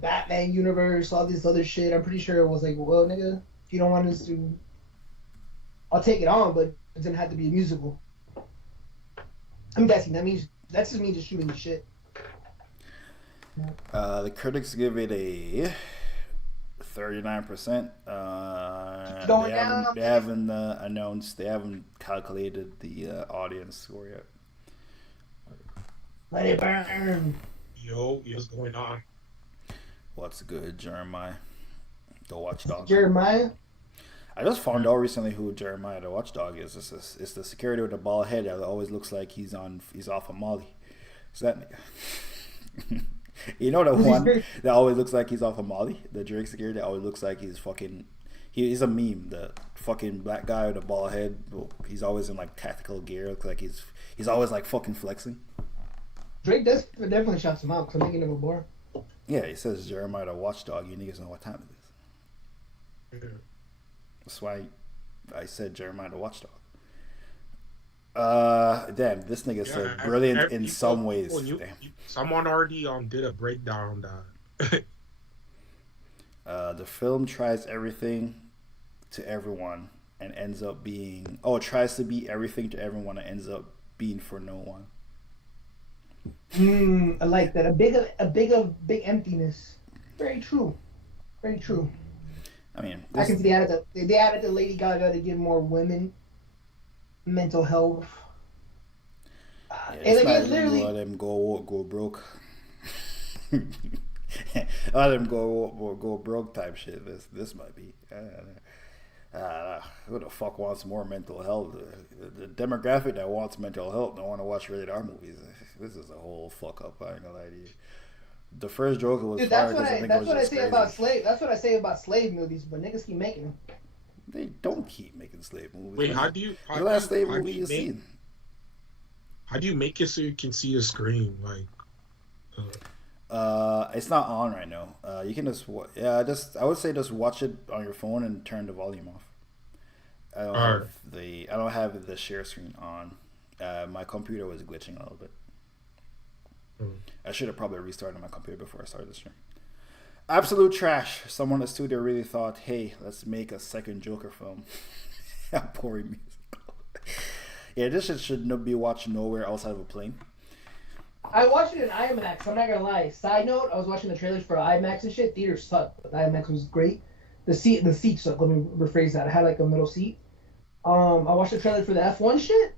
Batman universe, all this other shit. I'm pretty sure it was like, well, nigga, if you don't want us to, I'll take it on, but it doesn't have to be a musical. I'm guessing that's just me just shooting the shit. The critics give it a 39%. They haven't announced. They haven't calculated the audience score yet. Let it burn. Yo, what's going on? What's good, Jeremiah? The Watchdog. Jeremiah? I just found out recently who Jeremiah the Watchdog is. It's the security with the bald head that always looks like he's off of Molly. Is that nigga? You know the one that always looks like he's off of Molly? The Drake security that always looks like he's fucking... He's a meme. The fucking black guy with the bald head. He's always in like tactical gear. Looks like he's always like fucking flexing. Drake definitely shouts him out because I'm thinking of a bar. Yeah, he says Jeremiah the Watchdog. You niggas know what time it is. Yeah. That's why I said Jeremiah the Watchdog. Damn, this nigga said brilliant in some ways. Someone already did a breakdown that the film tries everything to everyone and ends up being tries to be everything to everyone and ends up being for no one. I like that. A big emptiness. Very true. Very true. I mean, I can see they added the Lady Gaga to give more women mental health. It's not literally let them go broke. Let them go broke type shit. This might be. Who the fuck wants more mental health? The demographic that wants mental health don't want to watch rated R movies. This is a whole fuck up. I ain't gonna lie to you. The first Joker was Dude, that's what I say about slave. That's what I say about slave movies, but niggas keep making them. They don't keep making slave movies. Wait, how do you? The last slave movie you seen? How do you make it so you can see the screen? Like, it's not on right now. You can just I would say just watch it on your phone and turn the volume off. I don't have the share screen on. My computer was glitching a little bit. I should have probably restarted my computer before I started the stream. Absolute trash. Someone in the studio really thought, hey, let's make a second Joker film. Pouring music. Yeah, this shit should be watched nowhere outside of a plane. I watched it in IMAX. I'm not gonna lie. Side note: I was watching the trailers for IMAX and shit. Theaters sucked, but IMAX was great. The seat sucked. Let me rephrase that. I had like a middle seat. I watched the trailer for the F1 shit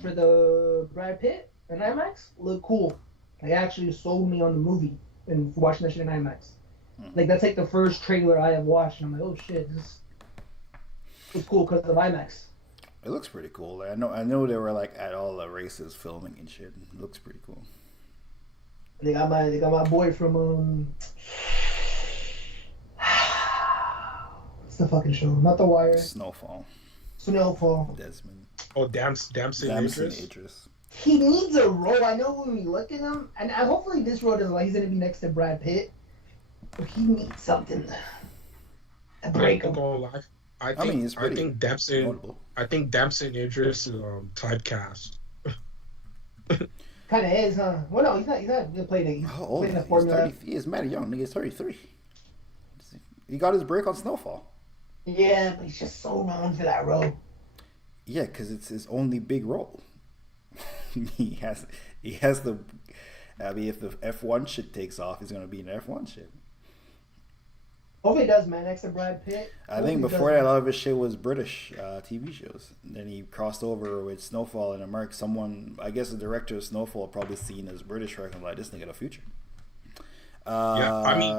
for the Brad Pitt and IMAX. Looked cool. They actually sold me on the movie and watching that shit in IMAX. Like that's like the first trailer I have watched, and I'm like, oh shit, this was cool because of IMAX. It looks pretty cool. I know they were like at all the races filming and shit. It looks pretty cool. They got my boy from what's the fucking show? Not The Wire. Snowfall. Desmond. Oh, Damson Idris. He needs a role. I know when we look at him, and hopefully this role doesn't like he's gonna be next to Brad Pitt. But he needs something to break him. I think Damson Idris is typecast. Kind of is, huh? Well, no, he's not playing a formula. He's mad young. He's 33. He got his break on Snowfall. Yeah, but he's just so known for that role. Yeah, because it's his only big role. he has the. I mean, if the F1 shit takes off, he's gonna be in the F1 shit. Hopefully he does, man. Next to Brad Pitt. I think before that, a lot of his shit was British TV shows. And then he crossed over with Snowfall in America. Someone, I guess the director of Snowfall, probably seen as British, reckon like this nigga the future. Yeah, I mean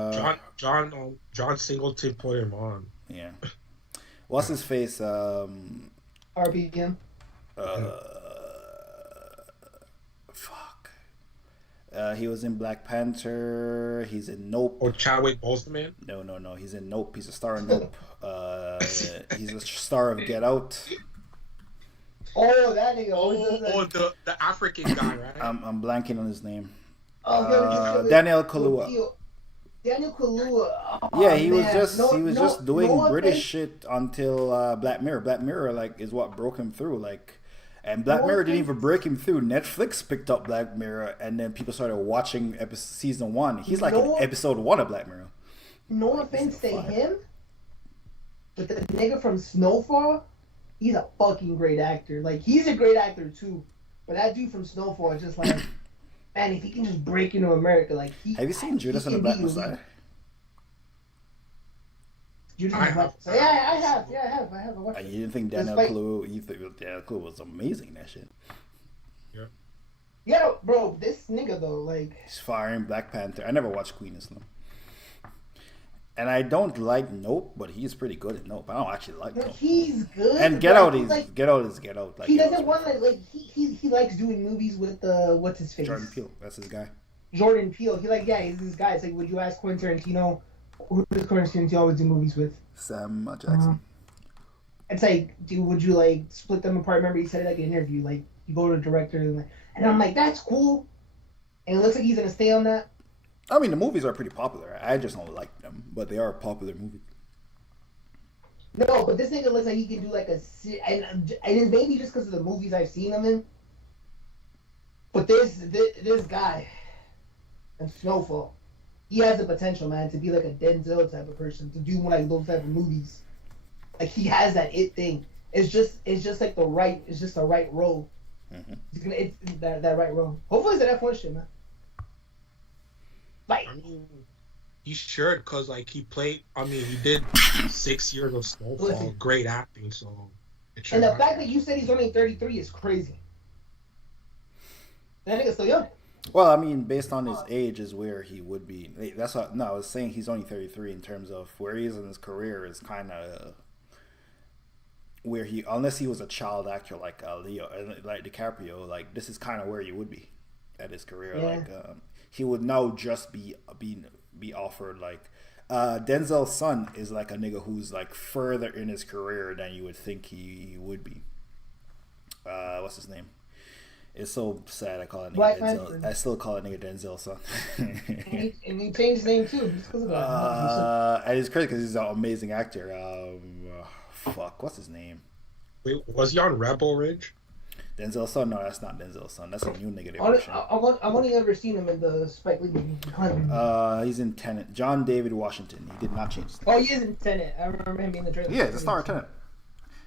John Singleton put him on. Yeah. What's his face? RPM. He was in Black Panther. He's in Nope. Or Chadwick Boseman? No. He's in Nope. He's a star in Nope. He's a star of Get Out. Oh, that nigga. Oh, the African guy, right? I'm blanking on his name. Daniel Kaluuya. Daniel Kaluuya. Oh, yeah, he was just doing British shit until Black Mirror. Black Mirror is what broke him through. And Black Mirror didn't even break him through. Netflix picked up Black Mirror, and then people started watching season 1. He's in episode 1 of Black Mirror. No offense to him, but the nigga from Snowfall, he's a fucking great actor. He's a great actor too. But that dude from Snowfall is just man, if he can just break into America, have you seen Judas and the Black Messiah? Yeah, I have. I watched it. You didn't think Daniel Kaluuya? You think Daniel Kaluuya was amazing in that shit? Yeah. Yeah, bro. This nigga though, he's firing Black Panther. I never watched Queen of Slim. And I don't like Nope, but he's pretty good at Nope. I don't actually like Nope. He's good. And Get Out is Get Out. He doesn't want he likes doing movies with what's his face? Jordan Peele. That's his guy. Jordan Peele. He's this guy. It's would you ask Quentin Tarantino? Who does Quentin Tarantino always do movies with? Sam Jackson. It's would you split them apart? Remember he said it in an interview. You go to the director and I'm like, that's cool. And it looks like he's gonna stay on that. I mean, the movies are pretty popular. I just don't like them, but they are popular movies. No, but this nigga looks like he can do and it's maybe just because of the movies I've seen him in. But this guy in Snowfall, he has the potential, man, to be a Denzel type of person, to do those type of movies. He has that it thing. It's just the right role. Mm-hmm. It's that right role. Hopefully it's an F1 shit, man. I mean, he should, because he played. I mean, he did 6 years of Snowfall. Listen, great acting, so. And the fact that you said he's only 33 is crazy. That nigga's still young. Well, I mean, based on his age is where he would be. That's what. No, I was saying he's only 33 in terms of where he is in his career is kind of where he, unless he was a child actor like Leo, like DiCaprio, this is kind of where he would be at his career. Yeah. He would now just be offered Denzel's son is like a nigga who's like further in his career than you would think he would be. What's his name? It's so sad. I call it nigga Denzel. I still call it nigga Denzel's son. and he changed his name too. Because of that. And it's crazy because he's an amazing actor. Fuck, what's his name? Wait, was he on Rebel Ridge? Denzel's son? No, that's not Denzel's son. That's a new nigga. I've only ever seen him in the Spike Lee movie. He's in Tenet. John David Washington. He did not change his name. Oh, he is in Tenet. I remember him being in the trailer. Yeah, he's a star of Tenet.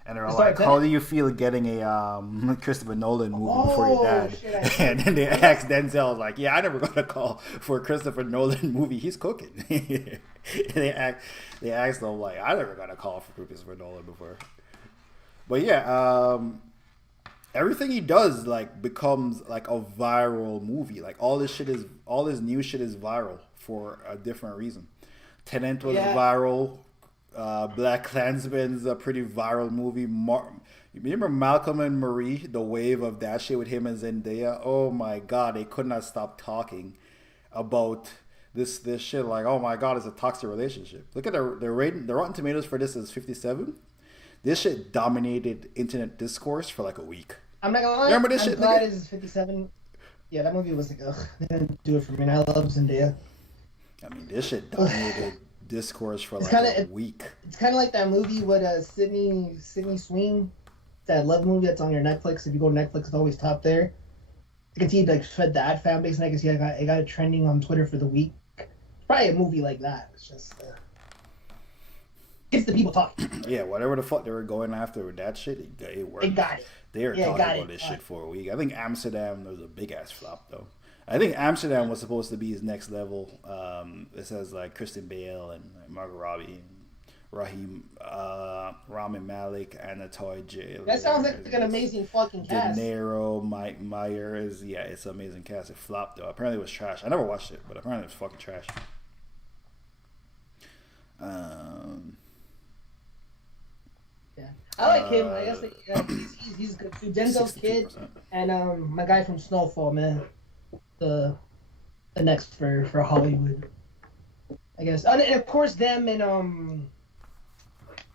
And they're all like, how do you feel getting a Christopher Nolan movie before your dad? And then they asked Denzel, like, yeah, I never got a call for a Christopher Nolan movie. He's cooking. They asked him, like, I never got a call for Christopher Nolan before. But yeah, everything he does, like, becomes like a viral movie. Like, all this new shit is viral for a different reason. Tenet was viral. Black Klansman's a pretty viral movie. You remember Malcolm and Marie, the wave of that shit with him and Zendaya? Oh my god, they could not stop talking about this shit. Like, oh my god, it's a toxic relationship. Look at the rating. The Rotten Tomatoes for this is 57. This shit dominated internet discourse for like a week. I'm not gonna lie. Remember this I'm shit? glad it's 57. Yeah, that movie was like, ugh, they didn't do it for me. And I love Zendaya. I mean, this shit dominated discourse for like a week. It's kind of like that movie with Sydney Sweeney, that love movie that's on your Netflix. If you go to Netflix, it's always top there. I can see it like fed that fan base, and I can see it got it trending on Twitter for the week. It's probably a movie like that. It's just gets the people talking. Yeah, whatever the fuck they were going after with that shit, it worked. It got it. They were talking about this shit for a week. I think Amsterdam was a big ass flop though. I think Amsterdam was supposed to be his next level. It says like Kristen Bale and Margot Robbie, and Rami Malek, Anatoly J. That sounds like an amazing fucking cast. De Niro, Mike Myers. Yeah, it's an amazing cast. It flopped though. Apparently it was trash. I never watched it, but apparently it was fucking trash. Yeah, I like him. I guess he's good too. Denzel's kid, and my guy from Snowfall, man. The next for Hollywood, I guess. And of course them and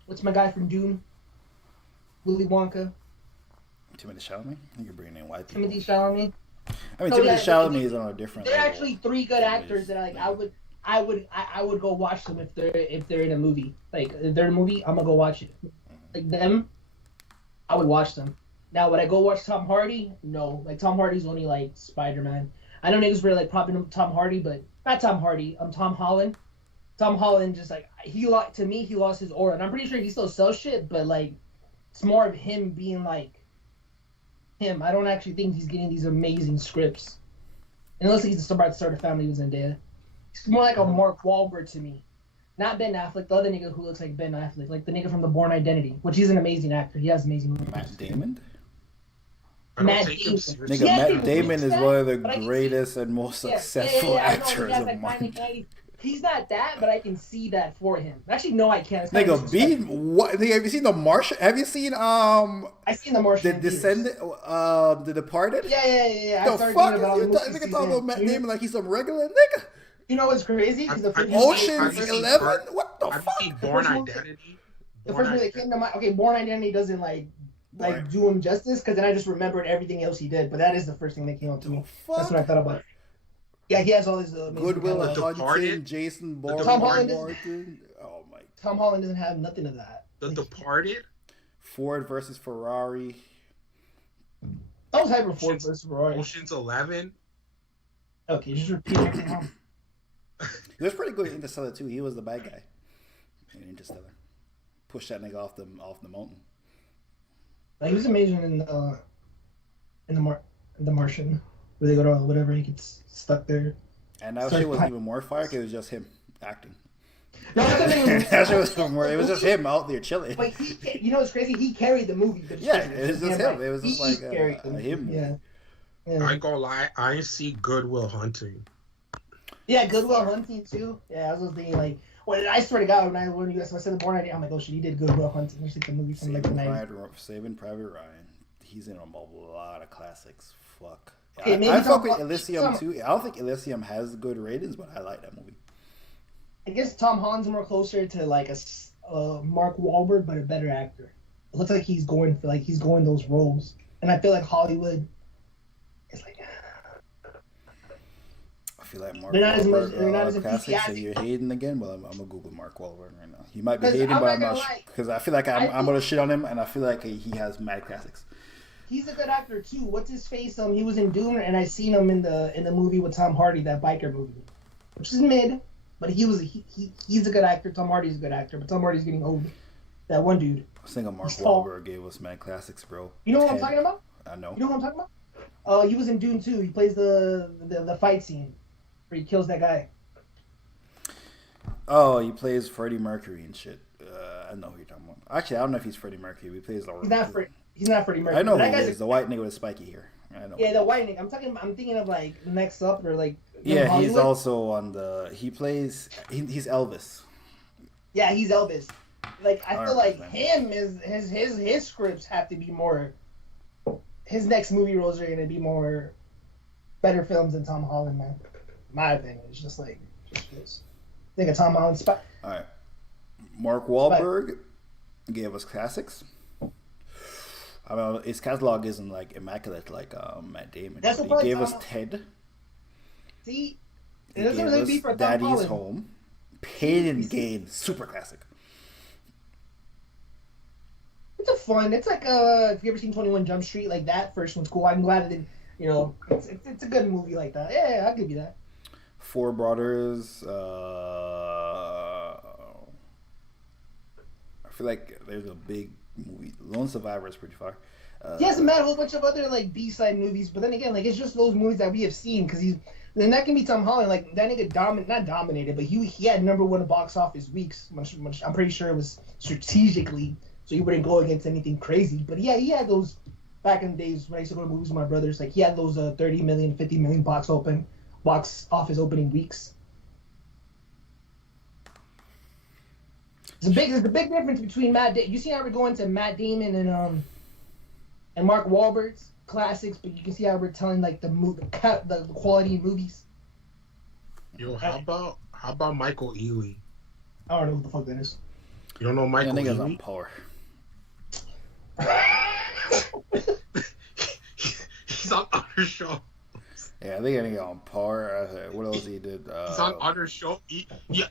what's my guy from Dune? Willy Wonka. Timothée Chalamet. You can bring in white people. Timothée Chalamet. I mean, Timothée Chalamet is on a different. They're level. actually three good actors that I would go watch them if they're in a movie. Like if they're in a movie, I'm gonna go watch it. Like them, I would watch them. Now, would I go watch Tom Hardy? No. Like Tom Hardy's only like Spider-Man. I know niggas were like popping up Tom Hardy, but not Tom Hardy. Tom Holland. Tom Holland just like he lost his aura, and I'm pretty sure he still sells shit, but like it's more of him being like him. I don't actually think he's getting these amazing scripts. And it looks like he's about to start a family with Zendaya. He's more like a Mark Wahlberg to me, not Ben Affleck. The other nigga who looks like Ben Affleck, like the nigga from The Bourne Identity, which he's an amazing actor. He has amazing movies. Matt Damon. Matt Damon. Nigga, Matt Damon is one of the greatest and most successful actors of mine. He's not that, but I can see that for him. Actually, no, I can't. Nigga, what? Nigga, have you seen The Martian? Have you seen I seen The Martian. The Descendant, The Departed? Yeah. The fuck? Nigga talking about Matt Damon like he's some regular nigga. You know what's crazy? Ocean's 11. What the fuck? Born Identity. The first movie that came to mind. Okay, Born Identity doesn't like do him justice, because then I just remembered everything else he did. But that is the first thing that came up to me. That's what I thought about. Yeah, he has all his Goodwill Hunting, Jason Bourne, Tom Holland. Oh my! Tom Holland doesn't have nothing of that. The Departed. Ford versus Ferrari. I was hyper Ford versus Ferrari. Ocean's 11. Okay, just repeat everything. He was pretty good in Interstellar too. He was the bad guy in Interstellar. Push that nigga off the mountain. Like, he was amazing in the Martian, where they go to whatever, he gets stuck there. And that shit was even more fire because it was just him acting. No, that shit was more. It was just him out there chilling. But you know what's crazy? He carried the movie. Yeah, it was just him. It was just like him. Yeah. I ain't gonna lie, I ain't see Goodwill Hunting. Yeah, Goodwill Hunting too. Yeah, I was thinking like, I swear to God, when I said The Bourne Identity, I'm like, oh shit, he did Goodwill Hunting. It's like the movie from like the 90s. Saving Private Ryan. He's in a lot of classics. Fuck. Okay, I fuck with Elysium too. I don't think Elysium has good ratings, but I like that movie. I guess Tom Holland's more closer to like Mark Wahlberg, but a better actor. It looks like he's going those roles, and I feel like Hollywood is like. I feel like Mark They're not Wahlberg, they're not as classics. So enthusiastic. you're hating again? Well, I'm gonna Google Mark Wahlberg right now. He might be 'Cause hating, I'm but not I'm gonna not lie. because I feel like I'm think gonna shit on him, and I feel like he has mad classics. he's a good actor too. What's his face? He was in Dune, and I seen him in the movie with Tom Hardy, that biker movie, which is mid, but he's a good actor. Tom Hardy's a good actor, but Tom Hardy's getting old. That one dude. I was thinking Mark He's tall. Wahlberg gave us mad classics, bro. You know what I'm Ted. talking about? I know. You know what I'm talking about? He was in Dune too. He plays the fight scene where he kills that guy. Oh, he plays Freddie Mercury and shit. I know who you're talking about. Actually, I don't know if he's Freddie Mercury. He plays the. He's not Freddie Mercury. I know who that he guy's is. The white nigga with spiky hair. I know. Yeah, the white nigga. I'm thinking of like Next Up or like. Yeah, Hollywood. he's also on the. He plays. He's Elvis. Yeah, he's Elvis. Like I feel like man. him is his scripts have to be more. His next movie roles are gonna be more better films than Tom Holland, man. My opinion, it's just like just think of Tom Holland. All right, Mark Wahlberg gave us classics. I mean, his catalog isn't like immaculate like Matt Damon. That's He the gave Tom us Ted. See, He it doesn't gave really us be for Tom Daddy's Holland. Home. Pain and Gain, super classic. It's like if you ever seen 21 Jump Street, like that first one's cool. I'm glad it didn't, it's a good movie like that. Yeah, I'll give you that. Four Brothers. I feel like there's a big movie. Lone Survivor is pretty far. He hasn't made a whole bunch of other like B-side movies, but then again, like it's just those movies that we have seen because then that can be Tom Holland. Like that nigga not dominated, but he had #1 box office weeks. Much I'm pretty sure it was strategically so he wouldn't go against anything crazy. But yeah, he had those back in the days when I used to go to movies with my brothers. Like he had those 30 million, 50 million box office opening weeks. There's a big difference between you see how we're going to Matt Damon and Mark Wahlberg's classics, but you can see how we're telling like the quality in movies. Yo, how about Michael Ealy? I don't know what the fuck that is. You don't know Michael I think it's Ealy? on Power. He's on other show. Yeah, I think on Power. What else he did? He's on other show.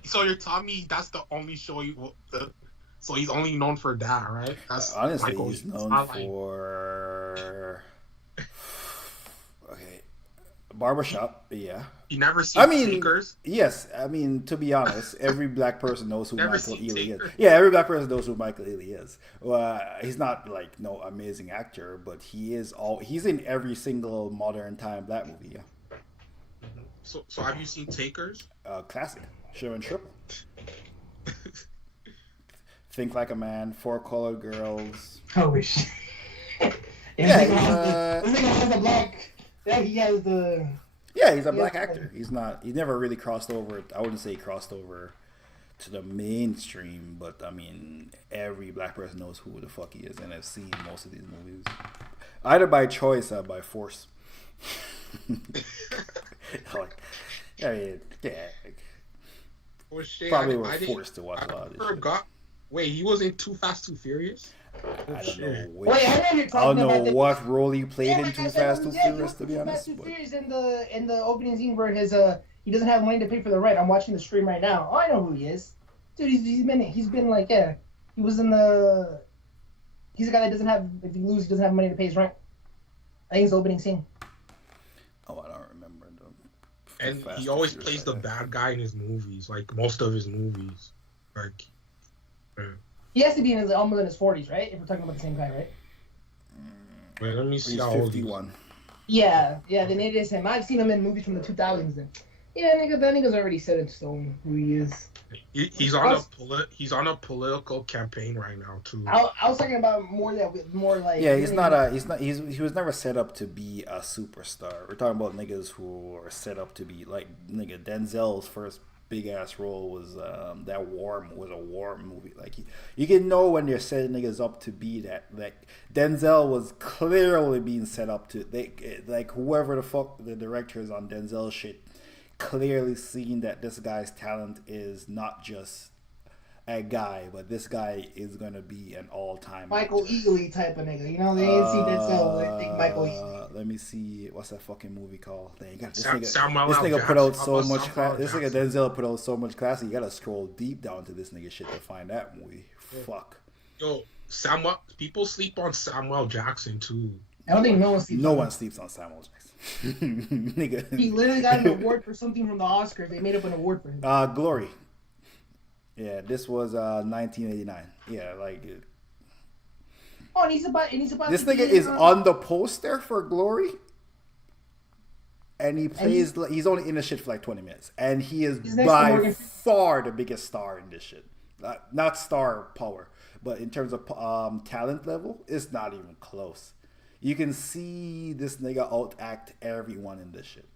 So you're telling me that's the only show so he's only known for that, right? That's honestly, Michael he's Ealy. known for. Okay, Barbershop. Yeah. You never seen Takers? Yes. I mean, to be honest, every black person knows who Never Michael seen Ealy Taker? is. Yeah, every black person knows who Michael Ealy is. He's not like no amazing actor, but he's in every single modern time black movie. Yeah. So have you seen Takers? Classic. Sharon Triple. Think Like a Man. Four Colored Girls. Holy shit. Yeah, this nigga has the black. Yeah, he has the. Yeah, he's a black actor. He's not. He never really crossed over. I wouldn't say he crossed over to the mainstream, but I mean, every black person knows who the fuck he is, and has seen most of these movies, either by choice or by force. Like, I mean, yeah. Oh, shit, Probably were forced to watch a lot of this. Forgot. Wait, he was in Too Fast, Too Furious? I don't know. Wait, I know you're I talking don't about know what role he played in like Too I said, Fast, Too Furious, to be Too honest. Fast, Too But Furious in the opening scene where he doesn't have money to pay for the rent. I'm watching the stream right now. Oh, I know who he is, dude. He's been like he was in the. He's a guy that doesn't have if he loses he doesn't have money to pay his rent. I think it's the opening scene. oh, I don't remember. And Fast he and always Furious, plays the bad guy in his movies, like most of his movies. Like, He has to be almost in his 40s, right? If we're talking about the same guy, right? wait, let me see He's how old he is. 51. Yeah, then it is him. I've seen him in movies from the 2000s. Then, yeah, that nigga's already set in stone who he is. He's on a political campaign right now too. I was talking about more like. Yeah, he was never set up to be a superstar. We're talking about niggas who are set up to be like nigga Denzel's first big ass role was that was a war movie. Like you can know when they're setting niggas up to be that. Like Denzel was clearly being set up to like whoever the fuck the director is on Denzel shit clearly seen that this guy's talent is not just a guy, but this guy is gonna be an all-time Michael actor. Ealy type of nigga. You know, they ain't see Denzel. They think Michael Ealy. Let me see. What's that fucking movie called? Dang, this Samuel L. nigga put out Jackson. so How much. about Samuel L. This nigga Jackson? Denzel put out so much class. You gotta scroll deep down to this nigga shit to find that movie. Fuck. Yo, people sleep on Samuel Jackson too. I don't think no one sleeps. No one sleeps on Samuel Jackson. Nigga. He literally got an award for something from the Oscars. They made up an award for him. Glory. Yeah, this was 1989. Yeah, like. Oh, and he's about. This to nigga be, is on the poster for Glory, and he plays. He's only in the shit for like 20 minutes, and he is by far the biggest star in this shit. Not star power, but in terms of talent level, it's not even close. You can see this nigga out act everyone in this shit.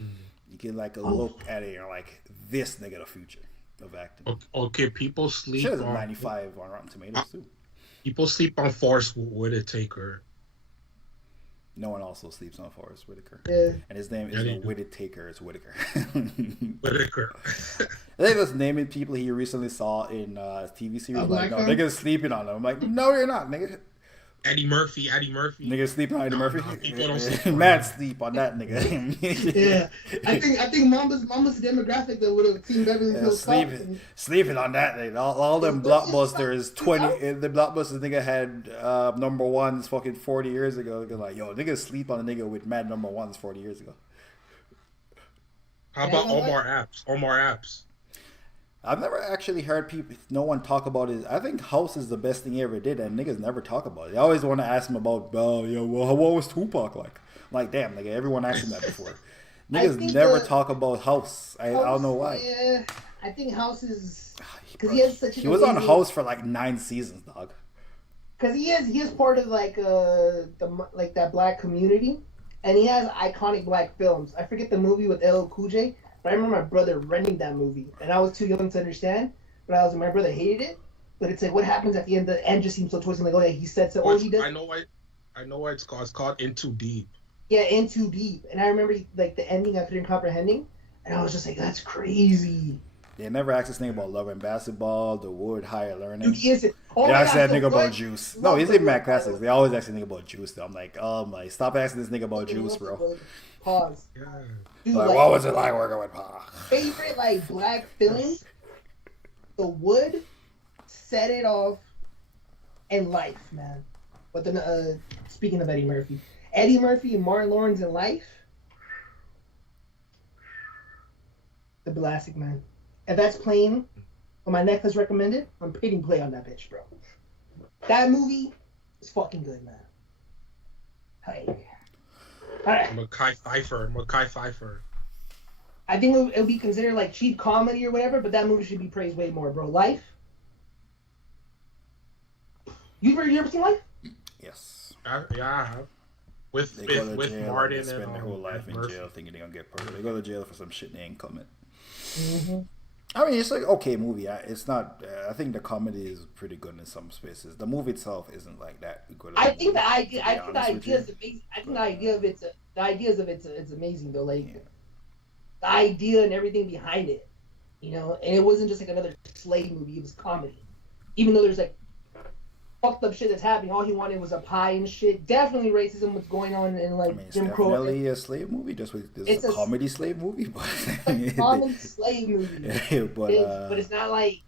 You can like look at it and you're like, this nigga the future of acting. Okay, people sleep Shit is on 95 on Rotten Tomatoes too. People sleep on Forrest Whitaker. No one also sleeps on Forrest Whitaker. Yeah. And his name is Whitaker. It's Whitaker. Whitaker. I think that's naming people he recently saw in a TV series. Like, no, film? niggas sleeping on him. I'm like, no, you're not, nigga. Eddie Murphy. Niggas sleeping on Eddie Murphy. People don't sleep on Man, him. sleep on that nigga. Yeah, I think Mama's demographic that would have seen Beverly Hills Cop. Sleeping on that nigga. All them blockbusters. The blockbusters nigga had number ones fucking 40 years ago. They're like, yo, niggas sleep on a nigga with mad number ones 40 years ago. How about Omar Epps? I've never actually heard no one talk about it. I think House is the best thing he ever did, and niggas never talk about it. They always want to ask him about, what was Tupac like? I'm like, damn, nigga, everyone asked him that before. Niggas never talk about House. I don't know why. Yeah, I think House is because he was on House for like 9 seasons, dog. Because he is part of like that black community, and he has iconic black films. I forget the movie with LL Cool J. But I remember my brother renting that movie, and I was too young to understand. But my brother hated it. But it's like, what happens at the end? The end just seems so twisted. Like, oh yeah, he said so. Oh, he does. I know why it's called. It's called In Too Deep. Yeah, In Too Deep. And I remember like the ending I couldn't comprehending, and I was just like, that's crazy. They never asked this thing about Love and Basketball, The Wood, Higher Learning. Dude, he isn't. Oh, they asked that nigga about Juice. No, he's in Mad Classics. They always ask the nigga about Juice. Though. I'm like, stop asking this nigga about Juice, bro. Pause. Yeah. Dude, like, what was it like working with Pa? Favorite like black film? The Wood, Set It Off, and Life, man. But then, speaking of Eddie Murphy and Martin Lawrence in Life, the classic, man. If that's playing on my Netflix recommended, I'm hitting play on that bitch, bro. That movie is fucking good, man. Hey. All right. Mekhi Phifer. I think it'll be considered like cheap comedy or whatever, but that movie should be praised way more, bro. Life. You ever seen Life? Yes. Yeah, I have. With Martin and spend their whole life in jail thinking they're gonna get purged. They go to jail for some shit they ain't commit. Mm-hmm. I mean, it's like okay movie. It's not. I think the comedy is pretty good in some spaces. The movie itself isn't like that good. I think the idea. I think the idea is amazing. I think the ideas of it's amazing though. Like the idea and everything behind it, you know. And it wasn't just like another slave movie. It was comedy, even though there's like fucked up shit that's happening. All he wanted was a pie and shit. Definitely racism was going on in like Jim Crow. It's definitely a slave movie. It's a comedy slave movie, but a comedy slave movie. but it's not like.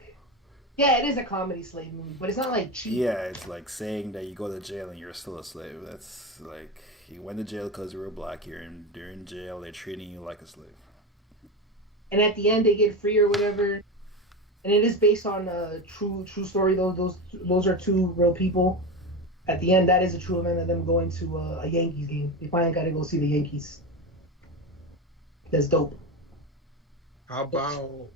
Yeah, it is a comedy slave movie, but it's not like cheap. Yeah, it's like saying that you go to jail and you're still a slave. That's like you went to jail because you were black. You're in jail. They're treating you like a slave. And at the end, they get free or whatever. And it is based on a true story. Those are two real people. At the end, that is a true event of them going to a Yankees game. They finally got to go see the Yankees. That's dope. How about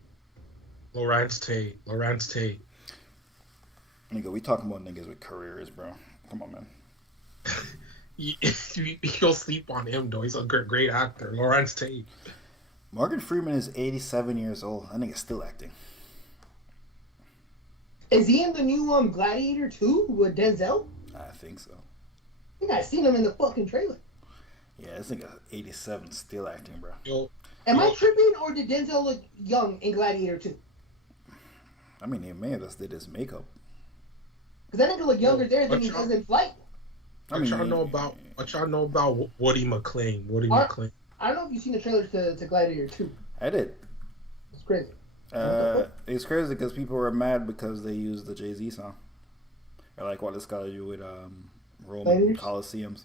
Lawrence Tate? Nigga, we talking about niggas with careers, bro. Come on, man. You'll sleep on him, though. He's a great actor. Lawrence Tate. Morgan Freeman is 87 years old. That nigga's still acting. Is he in the new Gladiator 2 with Denzel? I think so. I think I seen him in the fucking trailer. Yeah, this nigga 87 still acting, bro. Yo, Am I tripping, or did Denzel look young in Gladiator 2? I mean, he may have just did his makeup. Because that nigga look younger there than he does in Flight. What y'all know about Woody McClain? I don't know if you've seen the trailer to Gladiator 2. I did. It's crazy. It's crazy because people were mad because they used the Jay-Z song. Or like what this guy do with Roman Coliseums.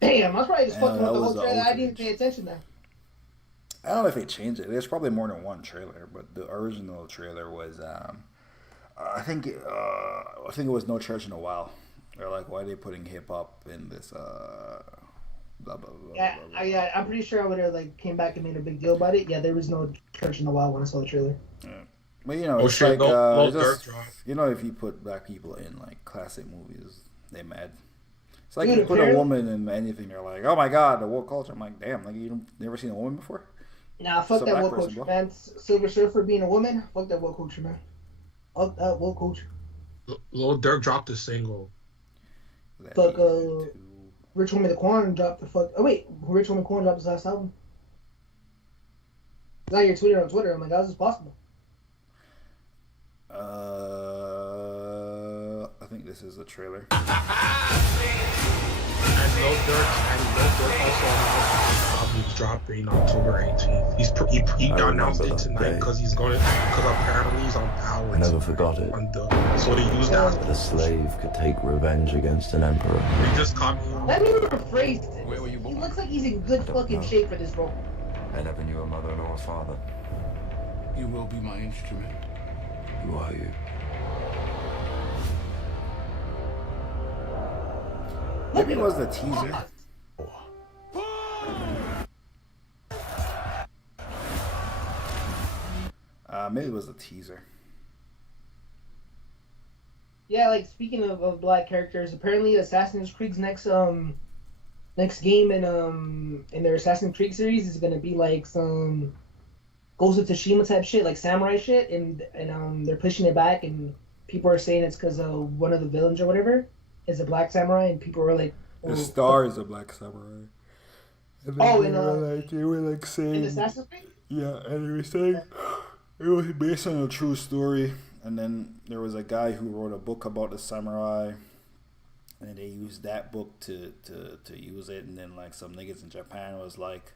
Damn, I was probably just fucking with the whole trailer. I didn't pay attention there. I don't know if they changed it. There's probably more than one trailer, but the original trailer was I think it was No Church in a While. They're like, why are they putting hip hop in this blah blah blah. Yeah, blah, blah. yeah, I'm pretty sure I would have like came back and made a big deal about it. Yeah, there was no Church in a While when I saw the trailer. Yeah. But you know, it's shit, like you know, if you put black people in like classic movies, they mad. It's like you put a woman in anything, they're like, oh my god, the woke culture. I'm like, damn, like you never seen a woman before? Nah, fuck that woke culture, man. Silver Surfer being a woman, fuck that woke culture, man. Fuck that woke culture. Lil Durk dropped a single. Fuck, Rich Homie Daquan dropped the fuck. Oh wait, Rich Homie Daquan dropped his last album. I hear tweeted on Twitter. I'm like, how is this possible? I think this is a trailer. And Lil Durk also album's dropping October 18th. He got announced it tonight because apparently he's on Power. I never forgot it. So they used that. That a slave could take revenge against an emperor. He just caught me. Let me rephrase this. Where were you born? He looks like he's in good fucking shape for this role. I never knew a mother nor a father. You will be my instrument. Who are you? Maybe it was the teaser. Maybe it was a teaser. Yeah, like speaking of black characters, apparently Assassin's Creed's next game in their Assassin's Creed series is gonna be like some Ghost of Tsushima type shit, like samurai shit, and they're pushing it back, and people are saying it's because one of the villains or whatever is a black samurai, and people are like, the star is a black samurai. And they were like saying, in Assassin's Creed? Yeah, and they were saying it was based on a true story, and then there was a guy who wrote a book about the samurai, and they used that book to use it, and then like some niggas in Japan was like,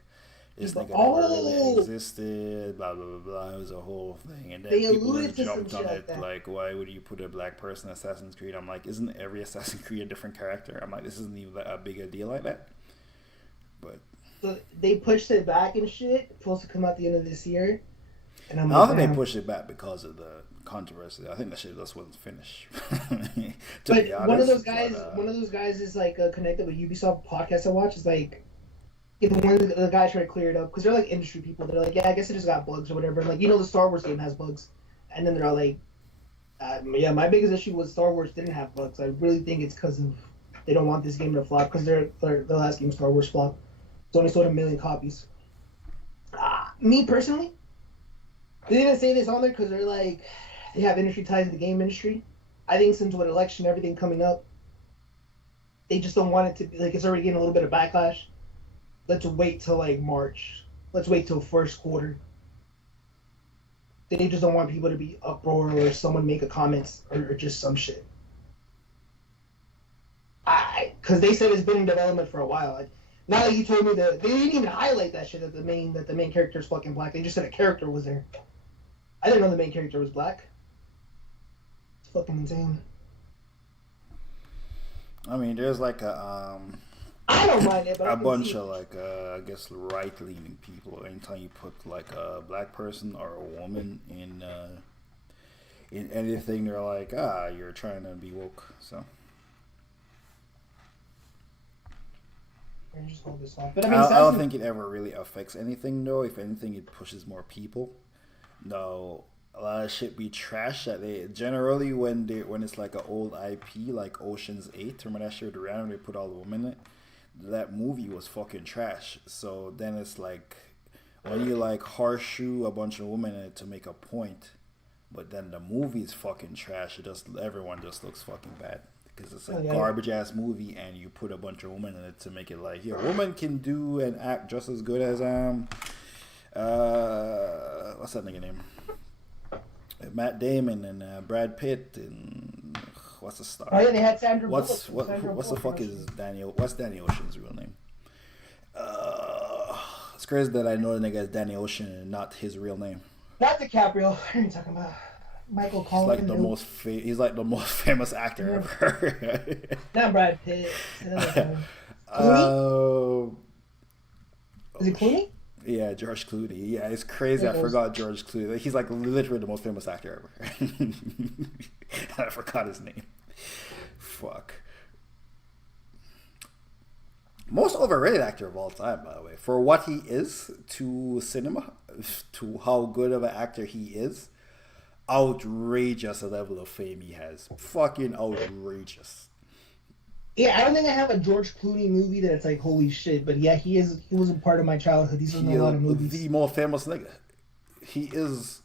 this nigga never really existed, blah blah blah blah. It was a whole thing, and then people just jumped on it like, why would you put a black person in Assassin's Creed? I'm like, isn't every Assassin's Creed a different character? I'm like, this isn't even a big a deal like that. But so they pushed it back and shit. It's supposed to come out the end of this year, and I don't think they pushed it back because of the controversy. I think that shit just wasn't finished. To be honest, one of those guys is like connected with Ubisoft podcast I watch. Is like. The guy trying to clear it up because they're like industry people. They're like, yeah, I guess it just got bugs or whatever. Like, you know, the Star Wars game has bugs, and then they're all like, yeah, my biggest issue was Star Wars didn't have bugs. I really think it's because of they don't want this game to flop because their last game Star Wars flopped. It's only sold 1 million copies. Me personally, they didn't say this on there because they're like they have industry ties to the game industry. I think since with election everything coming up, they just don't want it to be like it's already getting a little bit of backlash. Let's wait till like March. Let's wait till first quarter. They just don't want people to be uproar or someone make a comment or just some shit. Because they said it's been in development for a while. Like, now that you told me that they didn't even highlight that shit that the main character is fucking black. They just said a character was there. I didn't know the main character was black. It's fucking insane. I mean, there's like I don't mind it, but a bunch of like I guess right leaning people. Anytime you put like a black person or a woman in anything, they're like, you're trying to be woke. So just hold this off. But I don't think it ever really affects anything though. If anything, it pushes more people. No, a lot of shit be trash that they generally when it's like an old IP like Ocean's 8. Remember that shit around and they put all the women in it. That movie was fucking trash. So then it's like when you like horseshoe a bunch of women in it to make a point, but then the movie's fucking trash. Everyone just looks fucking bad. because it's a garbage ass movie, and you put a bunch of women in it to make it like, yeah, woman can do and act just as good as what's that nigga name? Matt Damon and Brad Pitt and what's the star? Oh yeah, they had Sandra. What's the fuck is what's Danny Ocean's real name? It's crazy that I know the nigga as Danny Ocean and not his real name. Not DiCaprio. What are you talking about? Michael Collins. He's like the most famous actor ever. Not Brad Pitt. Is it Clooney? Yeah, George Clooney. Yeah, it's crazy. I forgot George Clooney. He's like literally the most famous actor ever. I forgot his name. Fuck. Most overrated actor of all time, by the way. For what he is to cinema, to how good of an actor he is, outrageous the level of fame he has. Fucking outrageous. Yeah, I don't think I have a George Clooney movie that it's like holy shit, but yeah, he was a part of my childhood. He's in a lot of movies. The most famous nigga. He is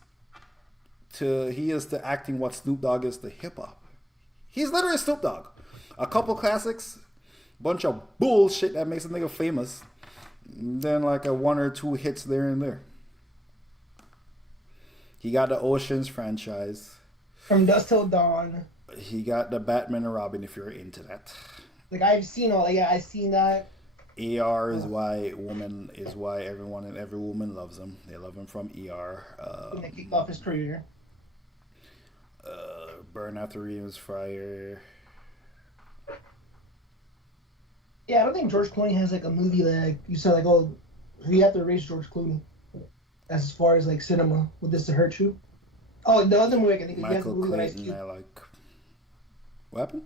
to acting what Snoop Dogg is to hip hop. He's literally Snoop Dogg. A couple classics, bunch of bullshit that makes a nigga famous, then like a one or two hits there and there. He got the Oceans franchise. From Dusk Till Dawn. He got the Batman and Robin, if you're into that. Like I've seen I've seen that. ER is why everyone and every woman loves him. They love him from ER. When they kicked off his career. Burn After Reeves Fire. Yeah, I don't think George Clooney has like a movie that like, you said like, oh, you have to erase George Clooney. As far as like cinema, Would This to Hurt You? Oh, the other movie I think he has a movie with Ice Cube. What happened?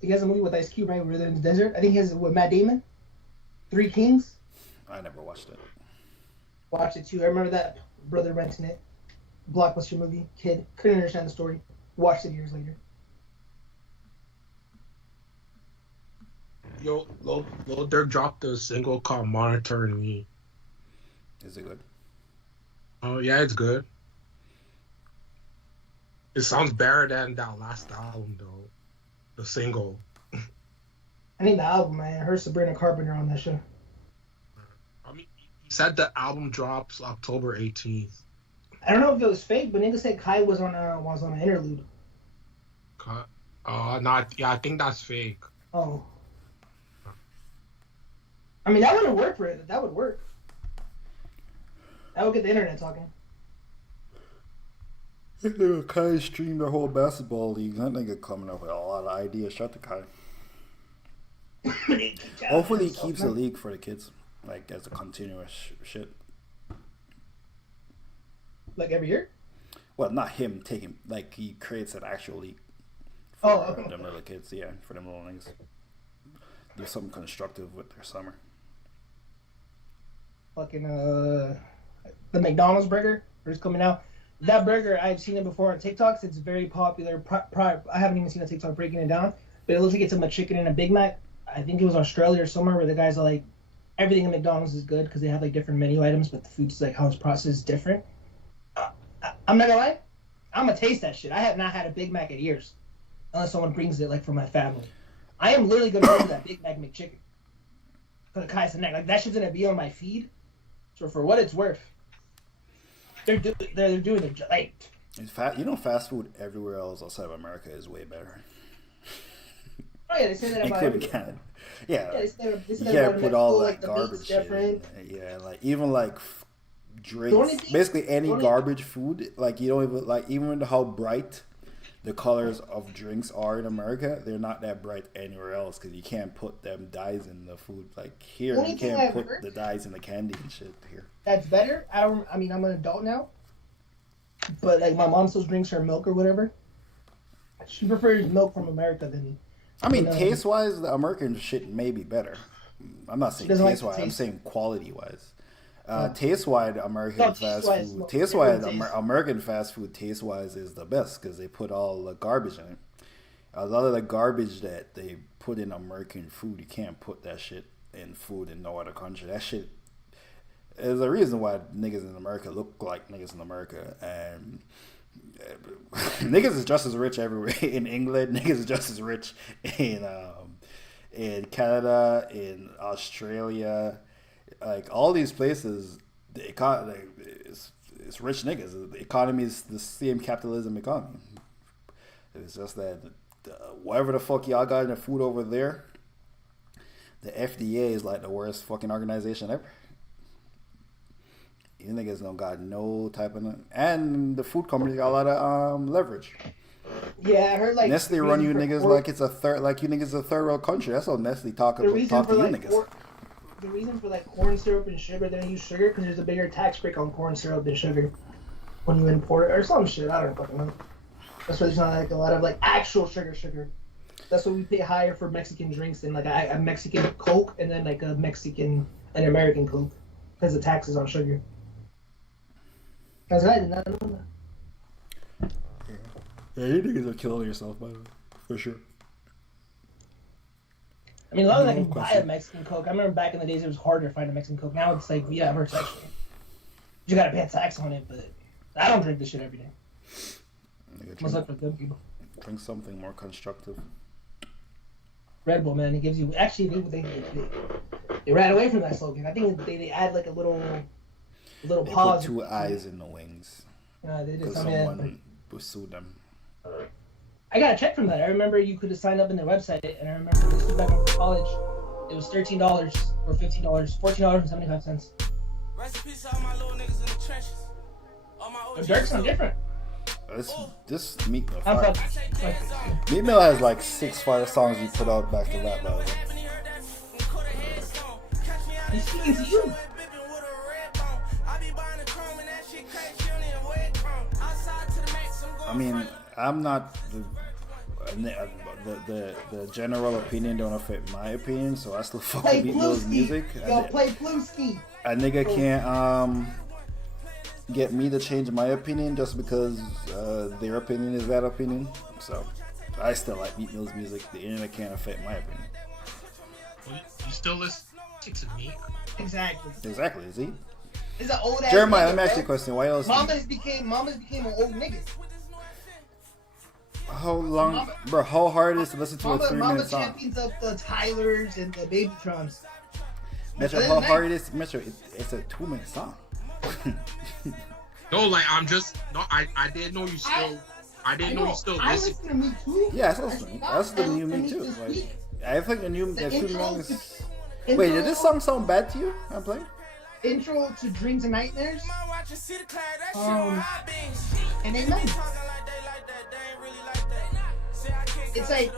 He has a movie with Ice Cube, right? Where they're in the desert. I think he has it with Matt Damon. Three Kings. I never watched it. Watched it too. I remember that brother renting it. Blockbuster movie. Kid couldn't understand the story. Watched it years later. Yo, Lil Durk dropped a single called "Monitoring Me." Is it good? Oh yeah, it's good. It sounds better than that last album though. The single. I think the album, man. I heard Sabrina Carpenter on that show. I mean, he said the album drops October 18th. I don't know if it was fake, but niggas said Kai was on an interlude. I think that's fake. Oh. I mean, that wouldn't work for it. That would work. That would get the internet talking. Kai streamed the whole basketball league. That nigga coming up with a lot of ideas. Shut the Kai. Hopefully he keeps the league for the kids, like as a continuous shit. Like every year? Well, not him taking. Like he creates an actual league for them little kids. Yeah, for them little niggas. Do something constructive with their summer. Fucking the McDonald's burger is coming out. That burger, I've seen it before on TikToks. It's very popular. I haven't even seen a TikTok breaking it down, but it looks like it's a McChicken and a Big Mac. I think it was Australia or somewhere where the guys are like, everything in McDonald's is good because they have like different menu items, but the food's like how it's processed is different. I'm not gonna lie, I'm gonna taste that shit. I have not had a Big Mac in years, unless someone brings it like for my family. I am literally gonna order that Big Mac McChicken for the Kai's neck. Like that shit's gonna be on my feed. So for what it's worth, they're doing it like. Fast food everywhere else outside of America is way better. Oh yeah, they say that about everything. Canada. Yeah, they you can't put all that garbage shit in. Yeah, like even like drinks, basically any garbage food. Like you don't even like even how bright the colors of drinks are in America, they're not that bright anywhere else because you can't put them dyes in the food. Like here, you can't put the dyes in the candy and shit here. That's better. I mean, I'm an adult now, but like my mom still drinks her milk or whatever. She prefers milk from America than. I mean, taste wise, the American shit may be better. I'm not saying taste wise. I'm saying quality wise. Taste wise, American fast food. Taste wise, American fast food taste wise is the best because they put all the garbage in it. A lot of the garbage that they put in American food, you can't put that shit in food in no other country. That shit is a reason why niggas in America look like niggas in America, and Niggas is just as rich everywhere in England. Niggas is just as rich in Canada, in Australia, like all these places. The economy, it's rich niggas. The economy is the same capitalism economy. It's just that whatever the fuck y'all got in the food over there, the FDA is like the worst fucking organization ever. You niggas don't got no type of... And the food companies got a lot of leverage. Yeah, I heard like... Nestle run you niggas like it's a third... Like you niggas a third world country. That's how Nestle talk to you niggas. The reason for like corn syrup and sugar, they don't use sugar because there's a bigger tax break on corn syrup than sugar when you import it. Or some shit, I don't fucking know. That's why there's not like a lot of like actual sugar. That's why we pay higher for Mexican drinks than like a Mexican Coke and then like an American Coke because the taxes on sugar. That's right, I did not know that. Yeah, you niggas are killing yourself, by the way, for sure. I mean, a lot of them can buy a Mexican Coke. I remember back in the days it was harder to find a Mexican Coke. Now it's like, yeah, it works actually. You gotta pay a tax on it, but I don't drink this shit every day. Must look for good people. Drink something more constructive. Red Bull, man, it gives you... Actually, they ran away from that slogan. I think they add like a little pause. Put two eyes in the wings. They did someone pursued them. I got a check from that. I remember you could have signed up in their website, and I remember this was back in college. It was $13 or $15, $14.75. Recipes all my little niggas in the trenches. All my The dirt sound different. This Meat Mill. I'm Meat Mill has like 6 fire songs he put out back to that, by the way. He's speaking to you. I mean, I'm not the general opinion don't affect my opinion, so I still fuck with Meat Mill's music. Yo, play Blueski. A nigga can't get me to change my opinion just because their opinion is that opinion. So I still like Meat Mill's music. The internet can't affect my opinion. You still listen to me? Exactly. See? It's an old ass Jeremiah, nigga, let me ask you a bro. question. Why else? Mamas became an old nigga. How long, bro? How hard is it to listen to a 3-minute song? Champions of the Tylers and the Babytrons. Metro, how hard it is? Metro, it's a 2-minute song. No, like I didn't know you still. I didn't know you still I listen. listen to Me Too. Yeah, that's the new Me Too. Like, I think the new song is. Wait, did this song sound bad to you? I'm playing. Intro to Dreams and Nightmares. And Amen. It's like.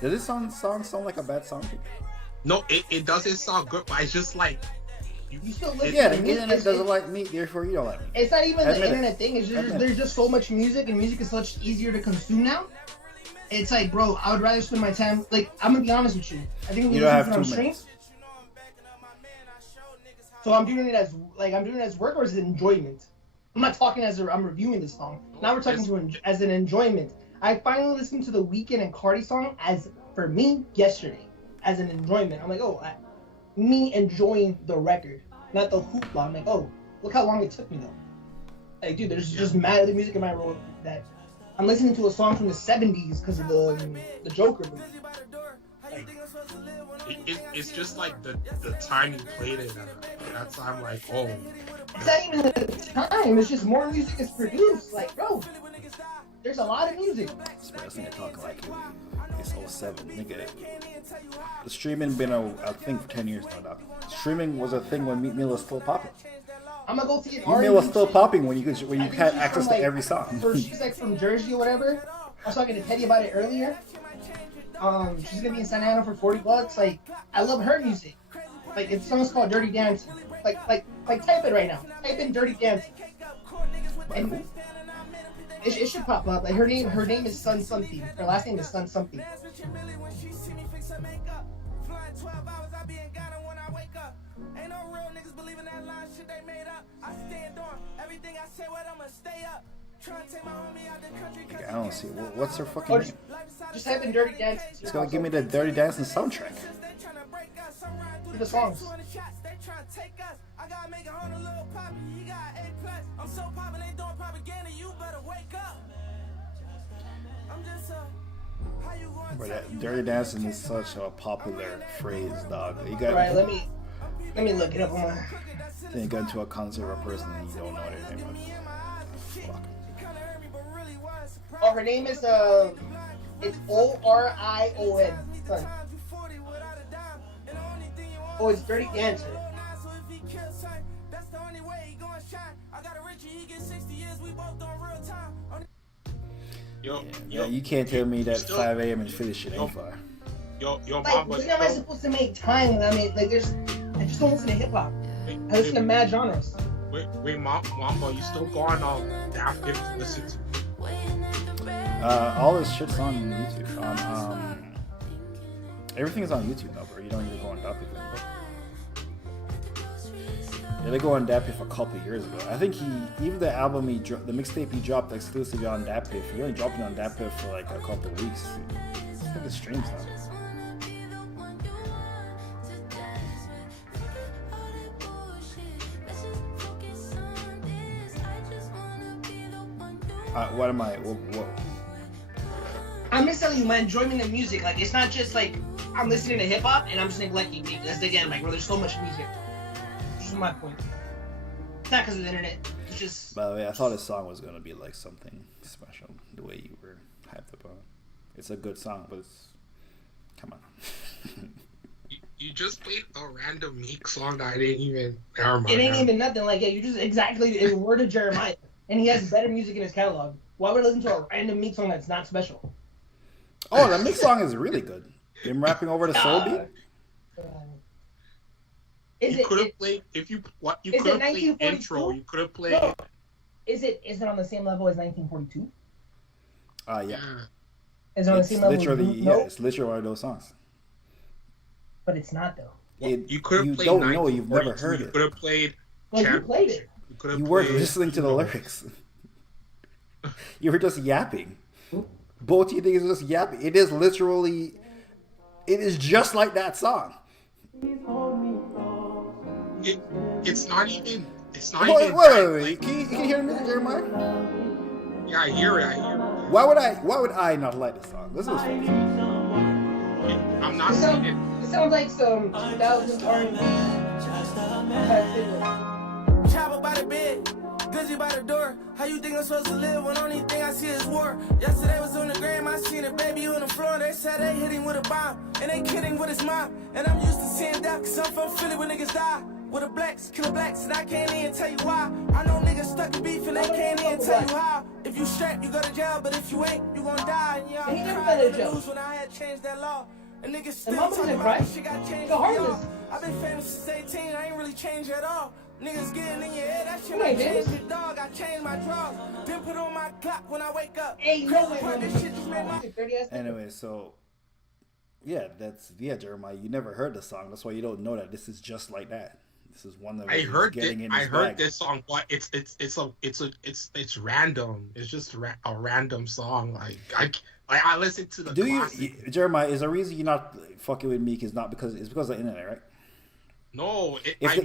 Did this song sound like a bad song? No, it doesn't sound good, but it's just like. You still listen Yeah, to the music. internet doesn't like me, therefore you don't like me. It's not even the Admit it. internet thing. It's just there's just so much music, and music is much easier to consume now. It's like, bro, I would rather spend my time. Like, I'm gonna be honest with you. I think You don't have 2 minutes. So I'm doing it as work or as an enjoyment. I'm not talking as I'm reviewing this song. Now we're talking as an enjoyment. I finally listened to the Weeknd and Cardi song for me yesterday as an enjoyment. I'm like, me enjoying the record, not the hoopla. I'm like, look how long it took me though. Like, dude, there's just mad other music in my road that I'm listening to a song from the 70s because of the Joker movie. Like, it's just like the time you played it at. That's I'm like, oh. It's not even the time. It's just more music is produced. Like, bro, there's a lot of music. This nigga talking like it's 07, nigga. The streaming been I think for 10 years now, dog. Streaming was a thing when Meat Mill was still popping. I'm gonna go see an Meat Mill was still popping when you had access to every song. She's like from Jersey or whatever. I was talking to Teddy about it earlier. She's gonna be in Santa Ana for $40. Like, I love her music. Like, it's song's called Dirty Dancing. Like type it right now. Type in Dirty Dancing. And it should pop up. Like, her name is Sun something. Her last name is Sun something. I don't see what's her fucking name? Just type in Dirty Dancing. It's gonna give me the Dirty Dancing soundtrack. The songs. I gotta make it on a little poppy. He got A+. I'm so poppin', ain't doing propaganda. You better wake up. I'm just how you going? But that dirty dancing is such a popular phrase, dog. You got. Right, let me look it up on my. Then you go into a concert or a person and you don't know anything about. Fuck. Oh, her name is it's Orion. Son. Oh, it's Dirty Dancer. Yeah, you can't tell me that 5 a.m. in Philly shit ain't far. Yo, Like, when am I supposed to make time? I mean, like, I just don't listen to hip hop. I listen to mad genres. Wait, Mamba, you still going on Daft Punk to listen to? All this shit's on YouTube. Everything is on YouTube now, bro. You don't need to go on Dappy. Yeah, they go on Dappy a couple of years ago. I think even the album the mixtape he dropped exclusively on Dappy. He only dropped it on Dappy for like a couple of weeks. I think it streams now. What am I? What? I'm just telling you, my enjoyment of music, like, it's not just like I'm listening to hip hop and I'm just neglecting music. That's again, like, bro, there's so much music. This is my point. It's not because of the internet. It's just. By the way, I thought this song was gonna be like something special. The way you were hyped about it. It's a good song, but it's come on. You just played a random Meek song that I didn't even. Never mind. It ain't even nothing. Like, yeah, you just exactly a word of Jeremiah, and he has better music in his catalog. Why would I listen to a random Meek song that's not special? Oh, the Meek song is really good. Him rapping over the soul beat. You could have played if you what you could have played intro. You could have played. No. Is it on the same level as 1942? Yeah. Is it on the same level? It's literally one of those songs. But it's not though. You could have played. You don't know. You've never heard it. You could have played. Well, you played it. You weren't listening to the lyrics. You were just yapping. Both you think is just yapping. It is literally. It is just like that song. It's not even. It's not Wait, even. wait. Can you hear me, Jeremiah? Yeah, I hear it. Why would I not like this song? This is fun. I'm not saying it. It sounds like some 2000 R&B. Chopper by the bed, Glizzy by the door. How you think I'm supposed to live when only thing I see is war? Yesterday was on the gram, I seen a baby on the floor. They said they hit him with a bomb, and they kidding with his mom. And I'm used to seeing that, cause I'm from Philly when niggas die. With the blacks, kill blacks, and I can't even tell you why. I know niggas stuck in beef and they can't even tell you how. If you strapped, you go to jail, but if you ain't, you gon' die. And y'all cried in the news when I had changed that law. And niggas still talking about this shit got changed for y'all. I've been famous since 18, I ain't really changed at all. Niggas getting in your head, that shit I changed your dog, I changed my drawers. Then put on my clock when I wake up. Hey, no way, this shit just made my... Anyway, so Jeremiah, you never heard the song. That's why you don't know that this is just like that. This is one that I heard bag. this song, but it's random. It's just a random song. I listen to the. Jeremiah? Is the reason you're not fucking with Meek is not because it's because of the internet, right? No, I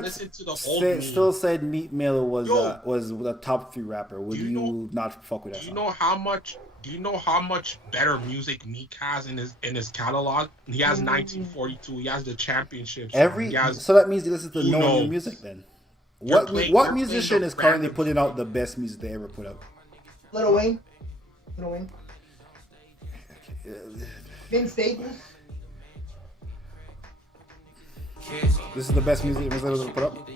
listened to the whole. Still said Meek Mill was the top 3 rapper. Would you not fuck with that? Do you know how much? Do you know how much better music Meek has in his catalog? He has 1942. He has the championships. So that means he listens to no new music then. What musician is currently putting out the best music they ever put out? Lil Wayne. Vince Staples. This is the best music Vince Staples ever put out.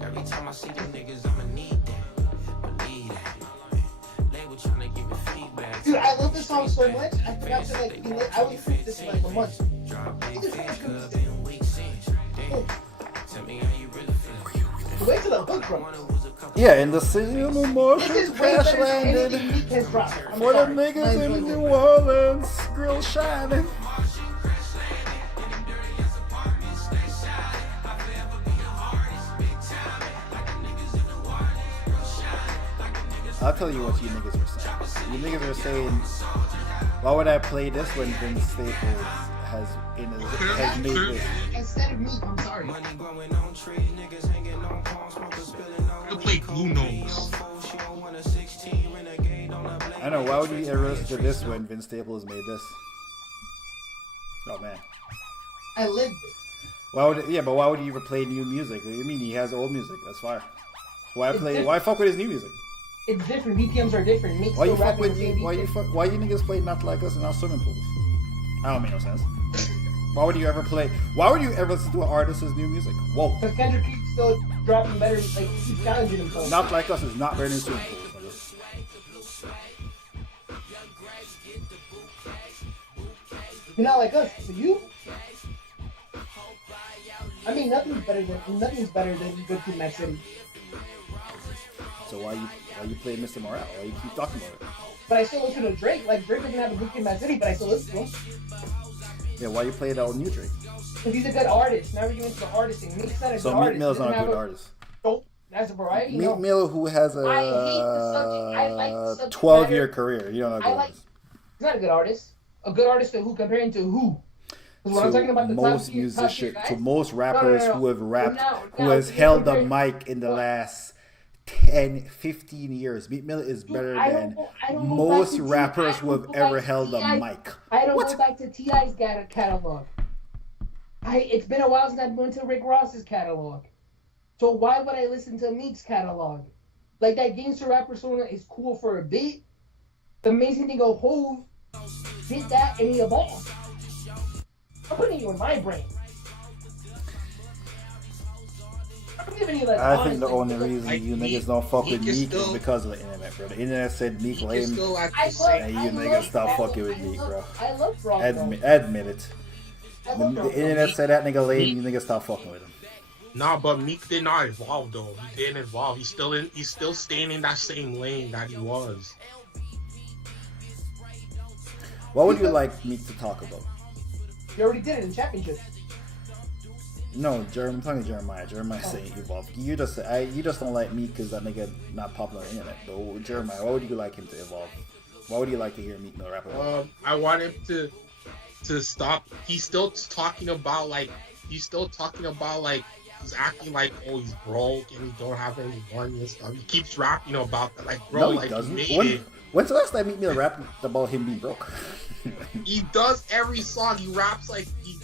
Every time I see them niggas, I'ma need that. Dude, I love this song so much. I forgot to I would listen to this for like a month. Wait till the hook drops. Yeah, in the city of emotion, crash landed. For the niggas in New Orleans, grill shining. I'll tell you what you niggas are saying. You niggas are saying, why would I play this when Vince Staples has made this. Instead of me, I'm sorry. Money growing on trees, niggas hanging on palms, smokers spilling on. You play Blue Nose. She don't want a 16 renegade on a blade. I know. Why would you ever listen to this when Vince Staples made this? Oh man. I lived it. Why would? Yeah, but why would you ever play new music? I mean, he has old music. That's fire. Why play? Different. Why fuck with his new music? It's different. BPMs are different. Mix Why you still fuck rapping with? the same Why you beat. fuck? Why you niggas play Not Like Us in our swimming pools? That don't make no sense. Why would you ever play? Why would you ever listen to an artist's new music? Whoa. Because Kendrick keeps still dropping better, like keeps challenging himself. Not Like Us is not better than swimming pools. Nigga. You're not like us, but you. I mean, nothing's better than Good Kid, Mad City. So why you play Mr. Morale? Why you keep talking about it? But I still listen to Drake. Like Drake doesn't have a Good Kid, Mad City, but I still listen to him Yeah, why you play that old new Drake? because he's a good artist. Now we're getting into the artist thing. Meek's not a So good Meek artist. Mill's He not a doesn't good have artist. Nope, that's a variety. Meek No. Mill, who has I hate the subject. I like the subject 12-year matter. career. You don't know I good like. artist. He's not a good artist. A good artist to who? Comparing to who? Because when I'm talking about the most top tier musicians, guys, to most rappers no. who have rapped, Now, who has you're held the comparing- mic in the last 10, 15 years. Meek Mill is better I than don't go most back to rappers T.I. who have ever held a mic. I don't What? go back to T.I.'s catalog. It's been a while since I've been to Rick Ross's catalog. So why would I listen to Meek's catalog? Like that gangster rap persona is cool for a bit. The amazing thing of Hove did that and he evolved. I'm putting you in my brain. I'm giving you that. I think the honestly, only because reason you Meek- niggas don't fuck with Meek is Meek is still- because of the internet, bro. The internet said Meek He can lame, still act I the same. and you I niggas love stop Bronco. fucking with Meek, bro. I love Bronco. Admit it. I The, love the Bronco. internet said that nigga lame, you niggas stop fucking with him. Nah, but Meek did not evolve though. He didn't evolve. He's still staying in that same lane that he was. What would you like Meek to talk about? You already did it in championships. No, I'm talking to Jeremiah. Jeremiah saying evolve. You just don't like Meek because that nigga not popular on the internet. But Jeremiah, what would you like him to evolve? What would you like to hear Meek Mill rap about? I want him to stop. He's still talking about like he's acting like he's broke and he don't have any money and stuff. He keeps rapping about that, like bro, No, he like doesn't. he made it. When's the last time Meek Mill rapped about him being broke? He does every song. He raps like he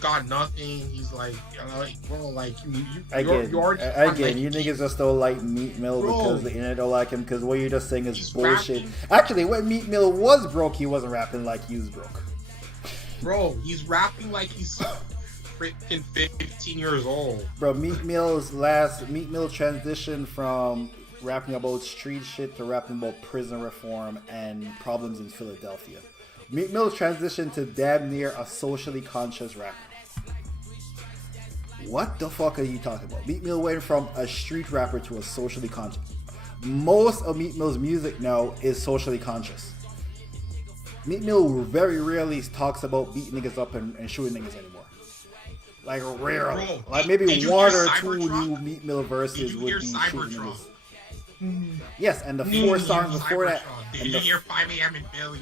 got nothing. He's like, bro, like Again, you niggas just don't like Meek Mill Bro. because the internet don't like him because what you're just saying is He's bullshit. rapping. Actually, when Meek Mill was broke, he wasn't rapping like he was broke. bro, he's rapping like he's freaking 15 years old. Bro, Meek Mill transitioned from rapping about street shit to rapping about prison reform and problems in Philadelphia. Meek Mill transitioned to damn near a socially conscious rapper. What the fuck are you talking about? Meek Mill went from a street rapper to a socially conscious. Most of Meek Mill's music now is socially conscious. Meek Mill very rarely talks about beating niggas up and shooting niggas anymore. Like rarely. Bro, Like maybe did you one hear or two Cybertruck? new Meek Mill verses Did you would hear be shooting Cybertruck? niggas. Yes, and the Did four you songs hear before that. Cybertruck? Did and you the- hear 5 a.m. in Philly?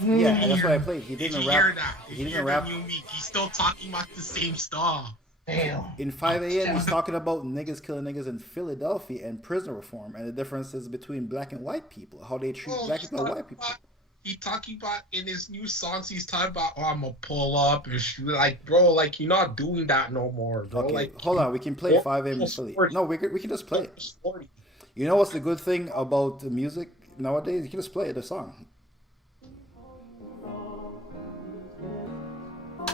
Yeah, and that's hear- what I played. He Did didn't you rap. hear that? Did He you didn't hear rap. the new Meek? He's still talking about the same stuff. Damn. In 5 a.m., he's talking about niggas killing niggas in Philadelphia and prison reform and the differences between black and white people, how they treat Bro, black he's people and talking white people. about- He talking about in his new songs. He's talking about, I'm gonna pull up and shoot. Like, bro, like you're not doing that no more, bro. Okay, like, hold on. We can play 5 a.m. in Philly. No, we can just play it. You know what's the good thing about the music nowadays? You can just play the song.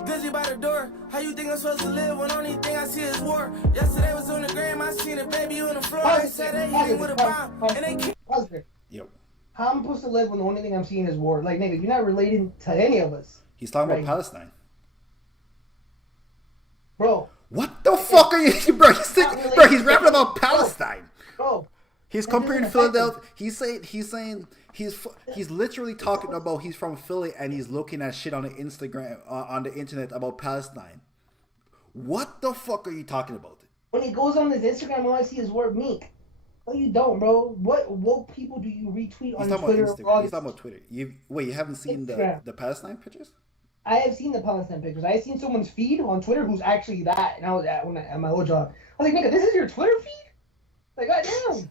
Busy by the door. How you think I'm supposed to live when only thing I see is war? Yesterday was on the gram, I seen a baby on the floor. They said they hit him with a bomb, and they can't. Positive. Yep. How I'm supposed to live when the only thing I'm seeing is war? Like, nigga, you're not relating to any of us. He's talking Right. about Palestine. Bro, What the fuck are you, bro? He's rapping about Palestine. bro. He's That comparing doesn't affect Philadelphia. He's saying he's literally talking about he's from Philly and he's looking at shit on the Instagram on the internet about Palestine. What the fuck are you talking about? When he goes on his Instagram, all I see is word Meek. No, you don't, bro. What people do you retweet He's on talking Twitter? about Instagram. He's talking about Twitter. You haven't seen Instagram. the Palestine pictures? I have seen the Palestine pictures. I have seen someone's feed on Twitter who's actually that. And I was at my old job. I was like, nigga, this is your Twitter feed? Like, goddamn.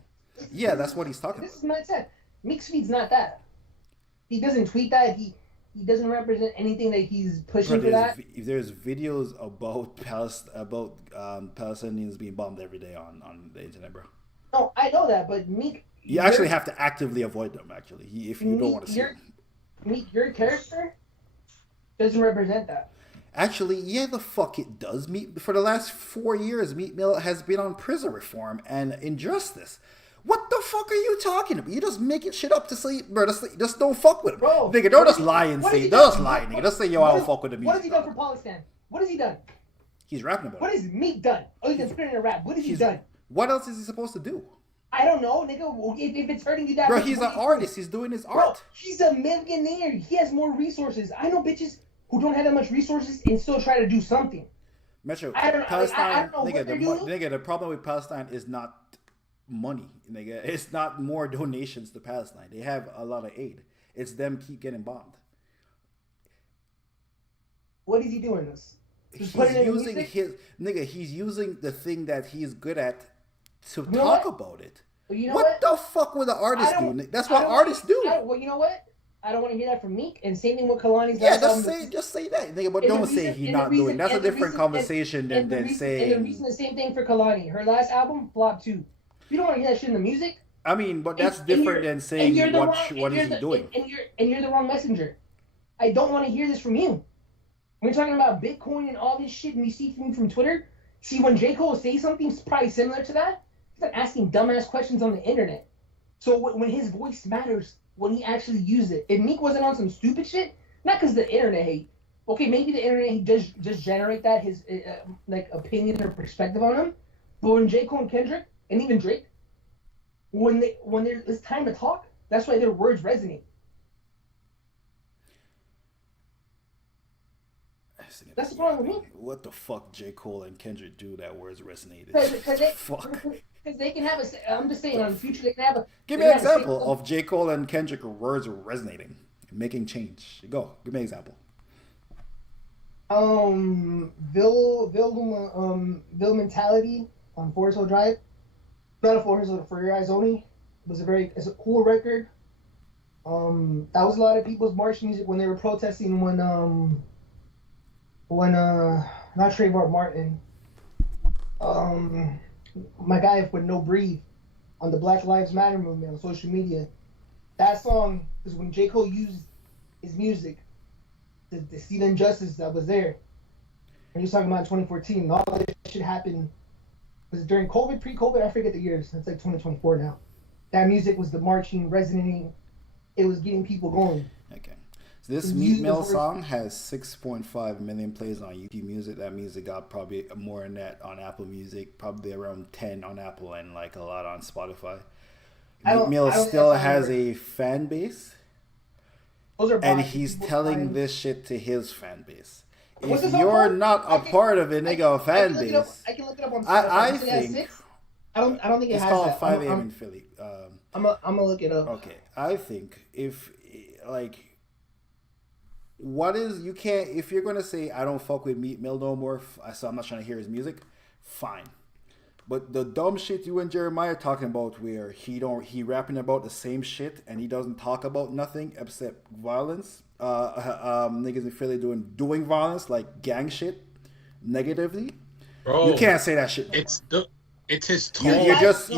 Yeah, that's what he's talking This about. is mindset. Meek's feed's not that. He doesn't tweet that. He doesn't represent anything that he's pushing for that. There's videos about Palestinians being bombed every day on the internet, bro. No, I know that, but Meek... You actually have to actively avoid them, actually, if you don't want to see them. Meek, your character doesn't represent that. Actually, yeah, the fuck it does. For the last 4 years, Meek Mill has been on prison reform and injustice. What the fuck are you talking about? You just making shit up to say, bro, just don't fuck with him. Bro, nigga, don't just lie and say, don't just lie, nigga. Just say, yo, I don't fuck with the music. What has he done for Palestine? What has he done? He's rapping about it. What has Meek done? Oh, he's been spitting a rap. What has he done? What else is he supposed to do? I don't know, nigga. If it's hurting you that bro, much, he's an artist. He's doing his art. He's a millionaire. He has more resources. I know bitches who don't have that much resources and still try to do something. Metro, Palestine, I don't know nigga, the problem with Palestine is not money, nigga. It's not more donations to Palestine. They have a lot of aid. It's them keep getting bombed. What is he doing this? He's using he's using the thing that he's good at to talk about it. What the fuck would the artist do? That's what artists do. Well, you know what? I don't want to hear that from Meek, and same thing with Kalani's. Yeah, just say that, nigga. But don't say he's not doing. That's a different conversation than saying. And the reason, the same thing for Kalani. Her last album flopped too. You don't want to hear that shit in the music. I mean, but that's different than saying what is he doing. And you're the wrong messenger. I don't want to hear this from you. When you're talking about Bitcoin and all this shit, and you see things from Twitter, see when J. Cole says something probably similar to that, he's not asking dumbass questions on the internet. So when his voice matters, when he actually uses it. If Meek wasn't on some stupid shit, not because the internet hate. Okay, maybe the internet does just generate that, his like opinion or perspective on him. But when J. Cole and Kendrick, and even Drake, when it's time to talk, that's why their words resonate. That's the problem with me. What the fuck J. Cole and Kendrick do that words resonated? Because they can have a... I'm just saying, on the future, they can have a... Give me an example of J. Cole and Kendrick words resonating, making change. Go. Give me an example. Ville Mentality on Forest Hill Drive. Not a Forest Hill, For Your Eyes Only. It's a cool record. That was a lot of people's march music when they were protesting when not Trayvon Martin, my guy with No Breathe on the Black Lives Matter movement on social media. That song is when J. Cole used his music to see the injustice that was there. And he was talking about 2014, and all that shit happened. Was it during COVID, pre-COVID? I forget the years. It's like 2024 now. That music was the marching, resonating. It was getting people going. Okay. So this Meek Mill song has 6.5 million plays on YouTube Music. That means it got probably more than that on Apple Music, probably around 10 on Apple and like a lot on Spotify. Meek Mill still has a fan base, and he's telling this shit to his fan base. If you're not a part of a nigga fan base, I can look it up on Spotify. I think I don't think it has that. It's called 5 a.m. in Philly. I'm gonna look it up. Okay, I think if like. What is, you can't, if you're going to say, I don't fuck with Meek Mill no more, so I'm not trying to hear his music, fine. But the dumb shit you and Jeremiah are talking about where he rapping about the same shit and he doesn't talk about nothing except violence, niggas in Philly doing violence, like gang shit, negatively, bro, you can't say that shit no more. It's his tone. You just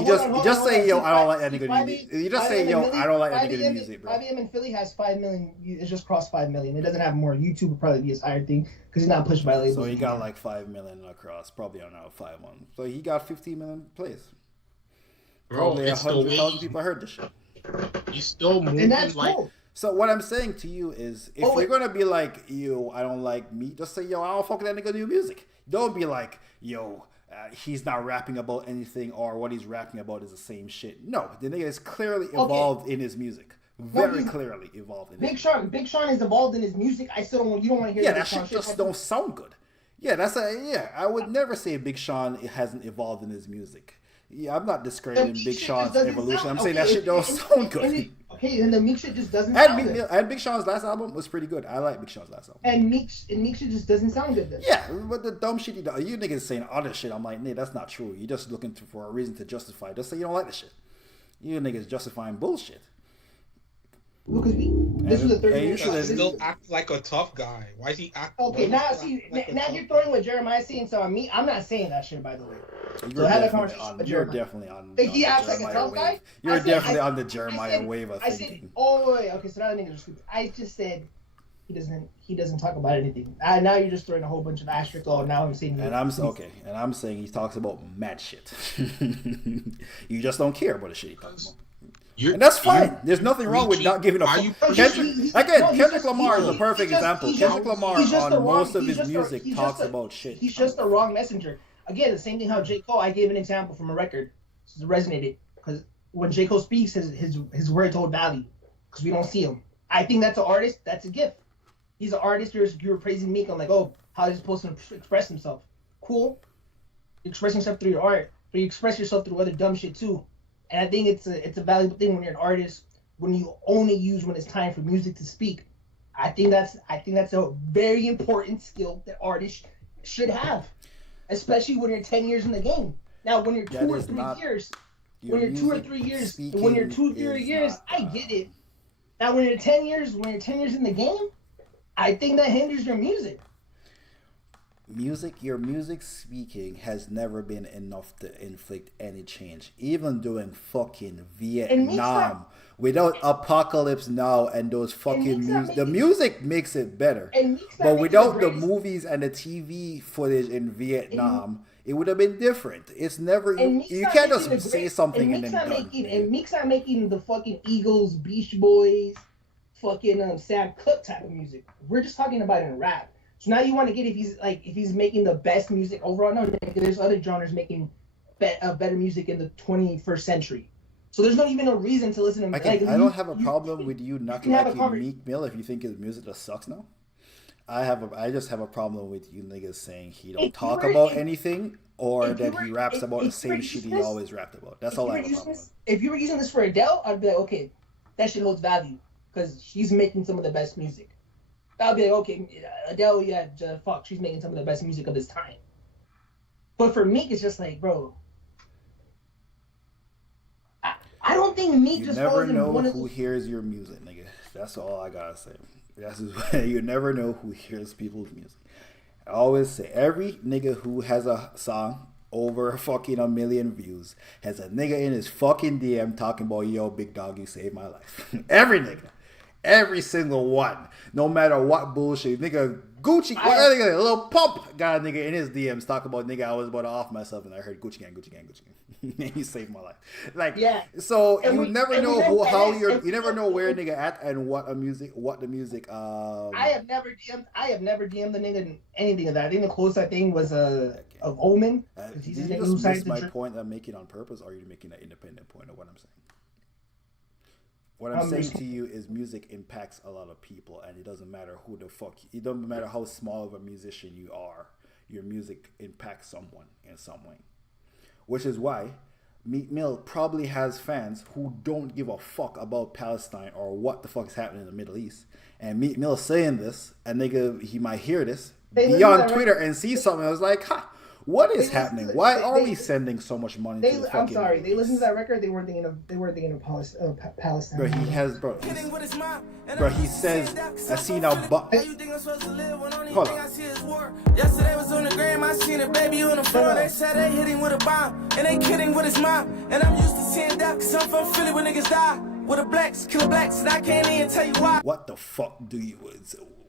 say, yo, I don't like that nigga music. You just say, yo, I don't like that nigga music, bro. 5 a.m. in Philly has 5 million. It's just crossed 5 million. It doesn't have more. YouTube would probably be his higher thing because he's not pushed by labels. So he got like 5 million across, probably on our 5-1. So he got 15 million plays. Bro, probably 100,000 people heard this shit. He's still moving, and that's like. Cool. So what I'm saying to you is, if you're gonna be like, yo, I don't like me, just say, yo, I don't fuck with that nigga new music. Don't be like, yo. He's not rapping about anything, or what he's rapping about is the same shit. No, the nigga is clearly evolved in his music. Very clearly evolved in Big Sean. Big Sean is evolved in his music. I still don't. You don't want to hear. Yeah, that shit just don't sound good. Yeah, I would never say Big Sean hasn't evolved in his music. Yeah, I'm not discrediting Big Sean's evolution. I'm saying that shit don't sound good. Okay, and the Meek shit just doesn't sound good. And Big Sean's last album was pretty good. I like Big Sean's last album. And Meek shit just doesn't sound good then. Yeah, but the dumb shit you niggas saying other shit, I'm like, nah, that's not true. You're just looking for a reason to justify. Just say you don't like the shit. You niggas justifying bullshit. Look at me. This was the third year. He still act like a tough guy. Why is he acting? Okay, now see, now you're throwing what Jeremiah's saying. So I'm not saying that shit, by the way. You're definitely on. He acts like a tough guy. You're definitely on the Jeremiah wave of thinking. Okay, so now the niggas are stupid. I just said he doesn't talk about anything. Now you're just throwing a whole bunch of asterisk. Oh, now I'm saying. And I'm saying he talks about mad shit. You just don't care about the shit he talks about. And that's fine. There's nothing wrong with not giving a fuck. Kendrick Lamar is a perfect example. Kendrick Lamar on most of his music talks about shit. He's just the wrong messenger. Again, the same thing how J. Cole, I gave an example from a record. It resonated. Because when J. Cole speaks, his words hold value. Because we don't see him. I think that's an artist. That's a gift. He's an artist. You're praising Meek. I'm like, oh, how is he supposed to express himself? Cool. You express yourself through your art. But you express yourself through other dumb shit too. And I think it's a valuable thing when you're an artist, when you only use when it's time for music to speak. I think that's a very important skill that artists should have, especially when you're 10 years in the game. Now, when you're 2 or 3 years, I get it. Now, when you're 10 years in the game, I think that hinders your music. Your music speaking has never been enough to inflict any change. Even doing fucking Vietnam without Apocalypse Now and those fucking music, the music makes it better. But without the movies and the TV footage in Vietnam, it would have been different. It's never you can't just say something and then done. And Meek's not making the fucking Eagles, Beach Boys, fucking Sam Cooke type of music. We're just talking about in rap. So now you want to get if he's making the best music overall. No, there's other genres making better music in the 21st century. So there's not even a reason to listen to. I don't have a problem with you not liking Meek Mill if you think his music just sucks now. I just have a problem with you niggas saying he don't talk about anything or that he raps about the same shit he always rapped about. That's all I have a problem with. If you were using this for Adele, I'd be like, okay, that shit holds value because she's making some of the best music. I'll be like, okay, Adele, yeah, fuck, she's making some of the best music of this time. But for Meek, it's just like, bro, I don't think Meek just falls in one of You never know who hears your music, nigga. That's all I gotta say. You never know who hears people's music. I always say, every nigga who has a song over fucking 1 million views has a nigga in his fucking DM talking about, yo, big dog, you saved my life. Every nigga. Every single one, no matter what bullshit, nigga. Gucci, a little pump got a nigga in his DMs talking about nigga. I was about to off myself and I heard Gucci gang. He saved my life. Like, yeah. So you never know you never know where nigga at and what the music. I have never DM'd the nigga anything of that. I think the closest thing was of Omen. Did you just miss my point I'm making on purpose, or are you making an independent point of what I'm saying? What I'm saying to you is music impacts a lot of people, and it doesn't matter who the fuck. It doesn't matter how small of a musician you are. Your music impacts someone in some way, which is why Meek Mill probably has fans who don't give a fuck about Palestine or what the fuck is happening in the Middle East. And Meek Mill saying this, and he might hear this, be on Twitter and see something. I was like, ha. What is happening? Why are we sending so much money to the fucking... I'm sorry. They listened to that record. They weren't thinking of Palestine. Bro, he says, I see now... Hold on. Yesterday was on the gram. I seen a baby on the floor. They said they hit him with a bomb. And they kidding with his mom. And I'm used to seeing that because I'm from Philly when niggas die. With the blacks, kill the blacks. And I can't even tell you why. What the fuck do you...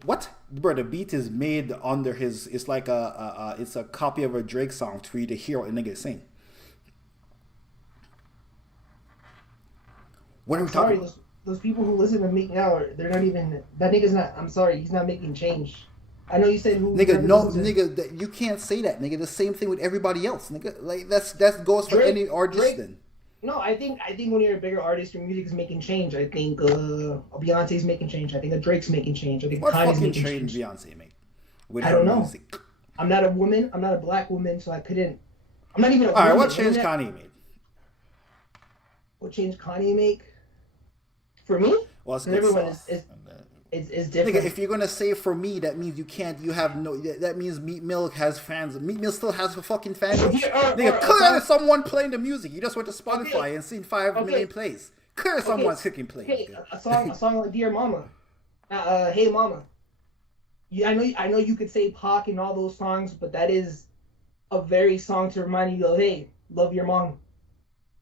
What? Bro, the beat is made under his... It's like it's a copy of a Drake song for you to hear what a nigga is saying. What are we talking about? Those people who listen to Meek now, they're not even... That nigga's not... I'm sorry, he's not making change. I know you said who... Nigga, you can't say that, nigga. The same thing with everybody else, nigga. Like, that goes for any artist then. No, I think when you're a bigger artist, your music is making change. I think Beyonce's making change. I think Drake's making change. I think Kanye's making change. Beyonce make? I don't know. Music. I'm not a woman. I'm not a black woman, so I couldn't. I'm not even. All right, what change Kanye made? What change Kanye make? For me, Well, it's everyone sauce. is different. Nigga, if you're gonna say for me, that means you can't. You have no. That means Meat Mill has fans. Meat Mill still has a fucking fan base. Nigga, clearly someone playing the music. You just went to Spotify and seen 5 million plays. Clearly someone's clicking play. Okay, a song like Dear Mama, Hey Mama. I know you could say Pac and all those songs, but that is a very song to remind you of, hey, love your mom.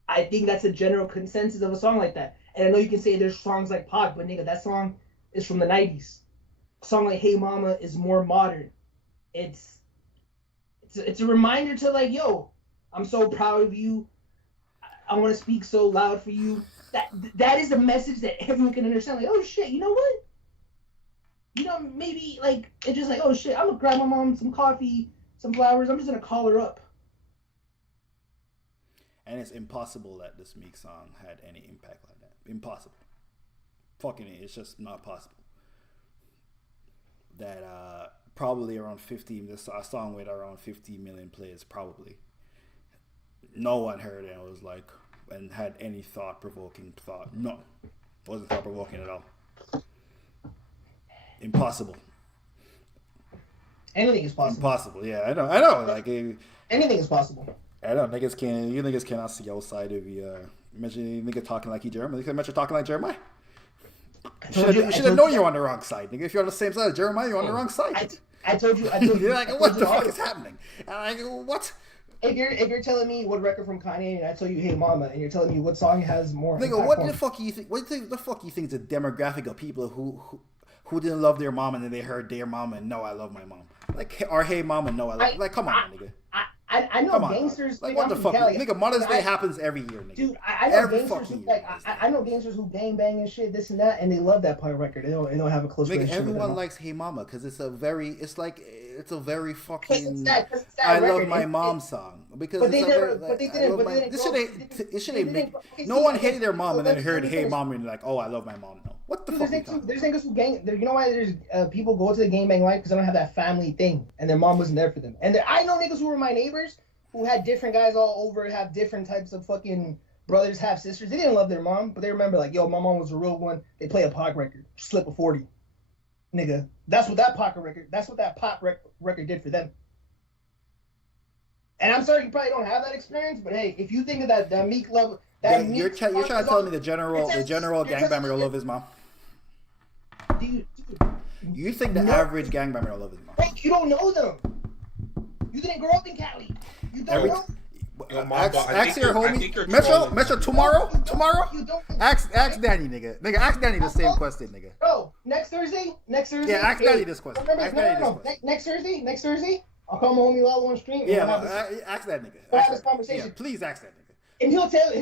I think that's a general consensus of a song like that. And I know you can say there's songs like Pac, but nigga, that song is from the 90s. A song like Hey Mama is more modern. It's a reminder to like, yo, I'm so proud of you. I want to speak so loud for you. That is a message that everyone can understand. Like, oh shit, you know what? You know, maybe like it's just like, oh shit, I'm gonna grab my mom some coffee, some flowers. I'm just gonna call her up. And it's impossible that this Meek song had any impact like that. Impossible. Fucking it. It's just not possible. That probably around 50, this a song with around 50 million plays, probably. No one heard it and was like, and had any thought-provoking thought. No. Wasn't thought-provoking at all. Impossible. Anything is possible. Impossible, yeah, I know. Like anything is possible. I don't think you niggas cannot see outside of you. Imagine a nigga talking like he Jeremiah. Imagine talking like Jeremiah. You should have known you're on the wrong side, nigga. If you're on the same side as Jeremiah, you're on the wrong side. I told you. You're like, what the fuck is happening? And I go, what? If you're telling me what record from Kanye, and I tell you Hey Mama, and you're telling me what song has more. Nigga, what the fuck you think? What the fuck you think is the demographic of people who didn't love their mom and then they heard Dear Mama and no, I love my mom. Like, or Hey Mama, no, I love. Like, come on, nigga. I know gangsters. Like, what the fuck? Nigga, Mother's Day happens every year, nigga. Dude, I know gangsters who, like, I know gangsters who gang bang and shit, this and that, and they love that part record. They don't have a close relationship. Everyone likes Hey Mama because it's a very fucking it's I record. love my mom song because but no one hated their mom and then heard Hey Mama and like, oh, I love my mom. No, what the fuck? There's niggas who gang. You know why there's people go to the gang bang life because they don't have that family thing and their mom wasn't there for them. And I know niggas who were my neighbors who had different guys all over, have different types of fucking brothers, half sisters. They didn't love their mom, but they remember like, yo, my mom was a real one. They play a Pac record, slip a 40. Nigga, that's what that Pac record did for them. And I'm sorry you probably don't have that experience, but hey, if you think of that Meek level, you're trying to tell me the general gangbanger will love his mom. Dude, you think the average gangbanger will love his mom? Hey, you don't know them. You didn't grow up in Cali. You don't know. Ask your homie Metro tomorrow. Ask Danny, nigga. Ask Danny the same question, nigga. Bro, next Thursday. Yeah, ask Danny this question. Next Thursday, I'll call my homie Lalo on stream. Yeah, ask that nigga. We'll have this conversation. Yeah, please ask that nigga. And he'll tell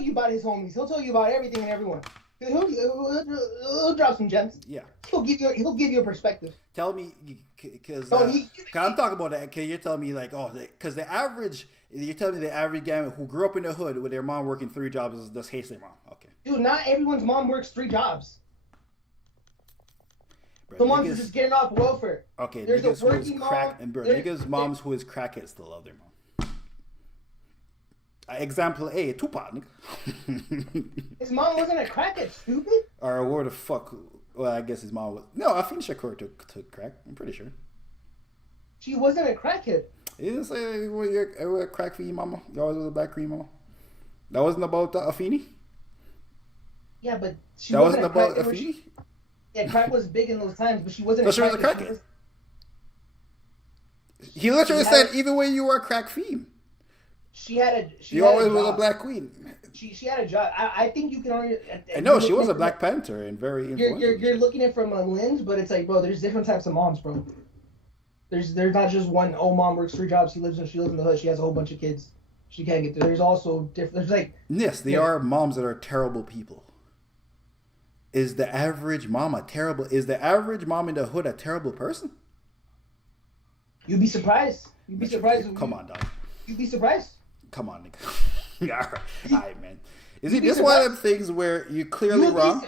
you about his homies. He'll tell you about everything and everyone. He'll drop some gems. Yeah. He'll give you a perspective. Tell me, because I'm talking about that. Cause you're telling me like, because you're telling me the average guy who grew up in the hood with their mom working 3 jobs just hates their mom. Okay. Dude, not everyone's mom works 3 jobs. Some moms are just getting off welfare. Okay, there's niggas a working who is crack mom. Niggas moms who is crackheads still love their mom. Example A, Tupac, nigga. His mom wasn't a crackhead, stupid. Or where the fuck? Well, I guess his mom was. No, I think Shakur took crack. I'm pretty sure. She wasn't a crackhead. You didn't say you're a crack for your mama. You always was a black cream mama. That wasn't about Afeni? Yeah, but she that wasn't about Afeni? Yeah, crack was big in those times, but she wasn't a crackhead. She was a crackhead. He literally said, even when you were a crack fiend. You always was a black queen. She had a job. I think you can only. I know she was a Black Panther and very. You're looking at it from a lens, but it's like, bro, there's different types of moms, bro. There's not just one. Oh, mom works 3 jobs. She lives in the hood. She has a whole bunch of kids. She can't get there. There's also different. There's like. Yes, there are moms that are terrible people. Is the average mom a terrible? Is the average mom in the hood a terrible person? You'd be surprised. Come on, dog. You'd be surprised. Come on, nigga. All right, man. Is it just one of them things where you're clearly wrong?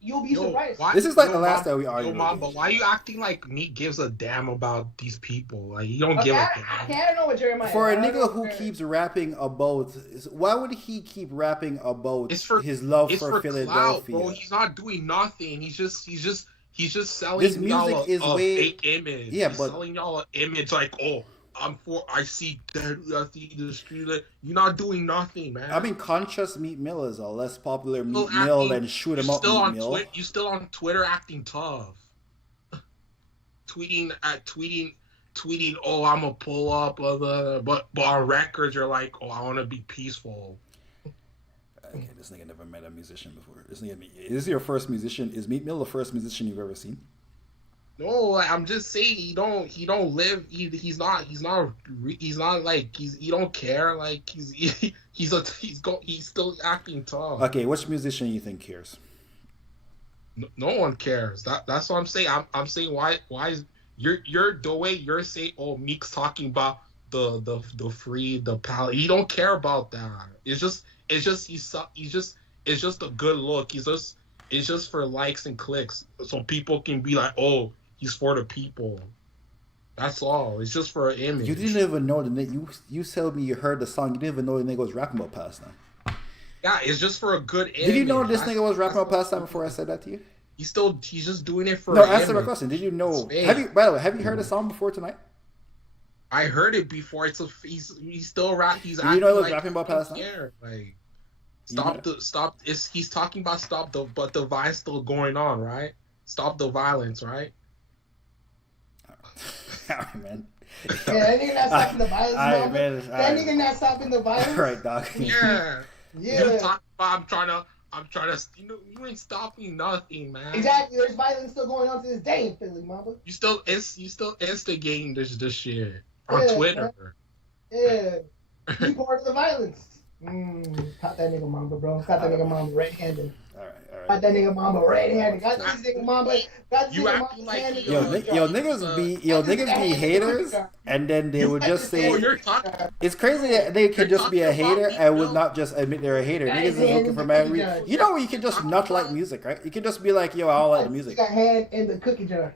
You'll be surprised. This is like the last time we argued. But why are you acting like Meek gives a damn about these people? Like, you don't give a damn. I don't know what Jeremiah. For a nigga who keeps rapping about, why would he keep rapping about his love for Philadelphia? Clout, bro. He's not doing nothing. He's just selling this music y'all is a way fake image. Yeah, he's but selling y'all an image like, oh, I see the street. You're not doing nothing, man. I mean, Conscious Meat Mill is a less popular Meat Mill than Shoot 'em Up Meat Mill. You still on Twitter acting tough, tweeting. Oh, I'm a pull up, but on records you're like, oh, I want to be peaceful. Okay, this nigga never met a musician before. Is this your first musician? Is Meat Mill the first musician you've ever seen? No, I'm just saying he don't live. He's not like he don't care. Like he's still acting tough. Okay, which musician you think cares? No one cares. That's what I'm saying. I'm saying why is you're the way you're saying. Oh, Meek's talking about the free the palette. He don't care about that. It's just a good look. It's just for likes and clicks, so people can be like, oh, he's for the people. That's all. It's just for an image. You didn't even know you told me you heard the song. You didn't even know the nigga was rapping about Pastime. Yeah, it's just for a good image. Did you know this nigga was rapping about Pastime before I said that to you? He's just doing it for. No, answer my question. Did you know? By the way, have you heard the song before tonight? I heard it before. He's still rap. He's acting. You know he was rapping about Pastime. Yeah, like stop. He's talking about but the violence still going on, right? Stop the violence, right? Alright, man. Yeah, that nigga not stopping the violence. Alright, man. That nigga not stopping the violence. Alright, dog. Yeah. Yeah. You're talking about, I'm trying to. You ain't stopping nothing, man. Exactly. There's violence still going on to this day in Philly, mama. You still instigating this shit on Twitter. Man. Yeah. You part of the violence. Caught that nigga mamba, bro. Caught that nigga mamba red-handed. Alright. Got that nigga mamba red-handed. Got this nigga mamba. Got this nigga mamba handed. Niggas be haters, and then they would just say, it's crazy that they could just be a hater and would not just admit they're a hater. Niggas is looking for mad reason. You know, you can just not like music, right? You can just be like, yo, I don't like the music. Got hand in the cookie jar.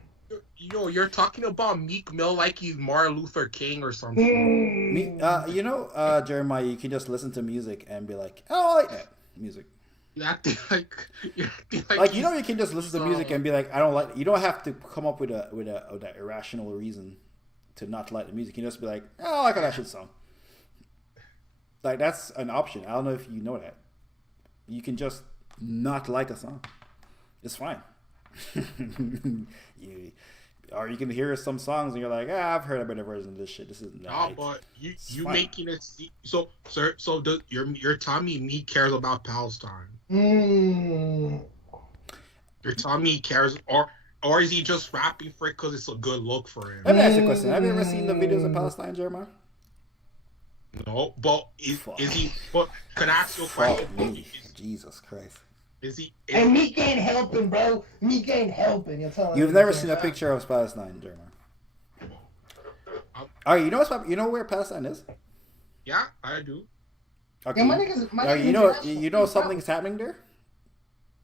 Yo, you're talking about Meek Mill like he's Martin Luther King or something. Jeremiah, you can just listen to music and be like, oh, I like that music. You're acting like you can just listen to music and be like, I don't like. You don't have to come up with a irrational reason to not like the music. You can just be like, oh, I like that shit song. Like, that's an option. I don't know if you know that. You can just not like a song. It's fine. Or you can hear some songs and you're like, I've heard a better version of this shit. This is not. No, but you making it so you're telling me Meek cares about Palestine. You're telling me he cares, or is he just rapping for it because it's a good look for him? Let me ask you a question. Have you ever seen the videos of Palestine, Jeremiah? No, but is he? But can I ask you a question? Jesus Christ. Is he? And Meek ain't helping, bro. Meek ain't helping. You've never seen a picture of Palestine, Jeremiah. All right, you know where Palestine is? Yeah, I do. Okay. Yeah, you know something's happening there?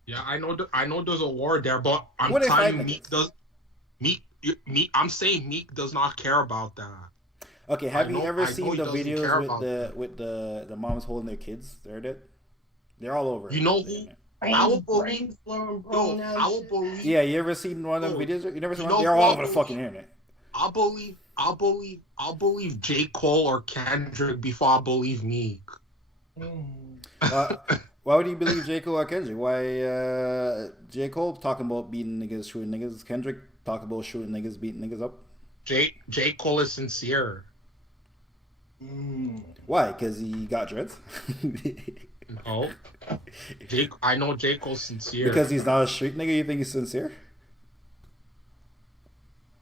Yeah, I know there's a war there, but I'm telling you, I'm saying Meek does not care about that. Okay, have you ever seen the videos with the moms holding their kids? They're all over. You know who? I will believe. Yeah, you ever seen one of them videos? You never seen one? They're all over the fucking internet. I'll believe J. Cole or Kendrick before I believe Meek. Why would you believe J. Cole or Kendrick? Why J. Cole talking about beating niggas, shooting niggas? Kendrick talking about shooting niggas, beating niggas up? J. Cole is sincere. Why? Because he got dreads? No. I know J. Cole's sincere. Because he's not a street nigga, you think he's sincere?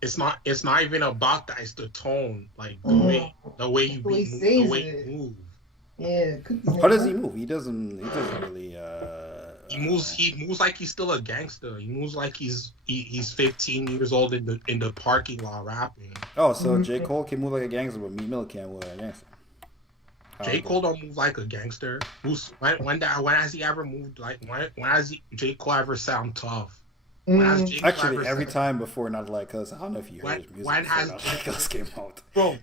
It's not even about that. It's the tone, like the way you move. Yeah. How does he move? He doesn't really. He moves like he's still a gangster. He moves like he's 15 years old in the parking lot rapping. Oh, so J. Cole can move like a gangster, but Meek Mill can't move like a gangster. J. Cole don't move like a gangster. When has he ever moved like when has J. Cole ever sound tough? Actually, every time before Not Like Us, I don't know if you heard his music before Not Like Us came out. Bro,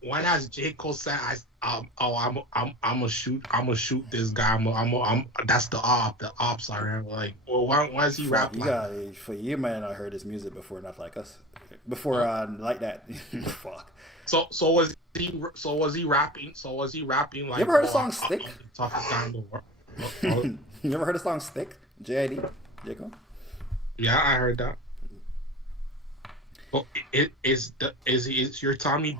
when has J. Cole said I'm gonna shoot this guy, that's the ops are like, well, when has he rap like for you man I heard his music before Not Like Us. Before Like That. Fuck. So was he rapping like, you ever heard the song Stick? Toughest guy in the world. You ever heard the song Stick? J.I.D. J. Cole? Yeah, I heard that. But you're telling me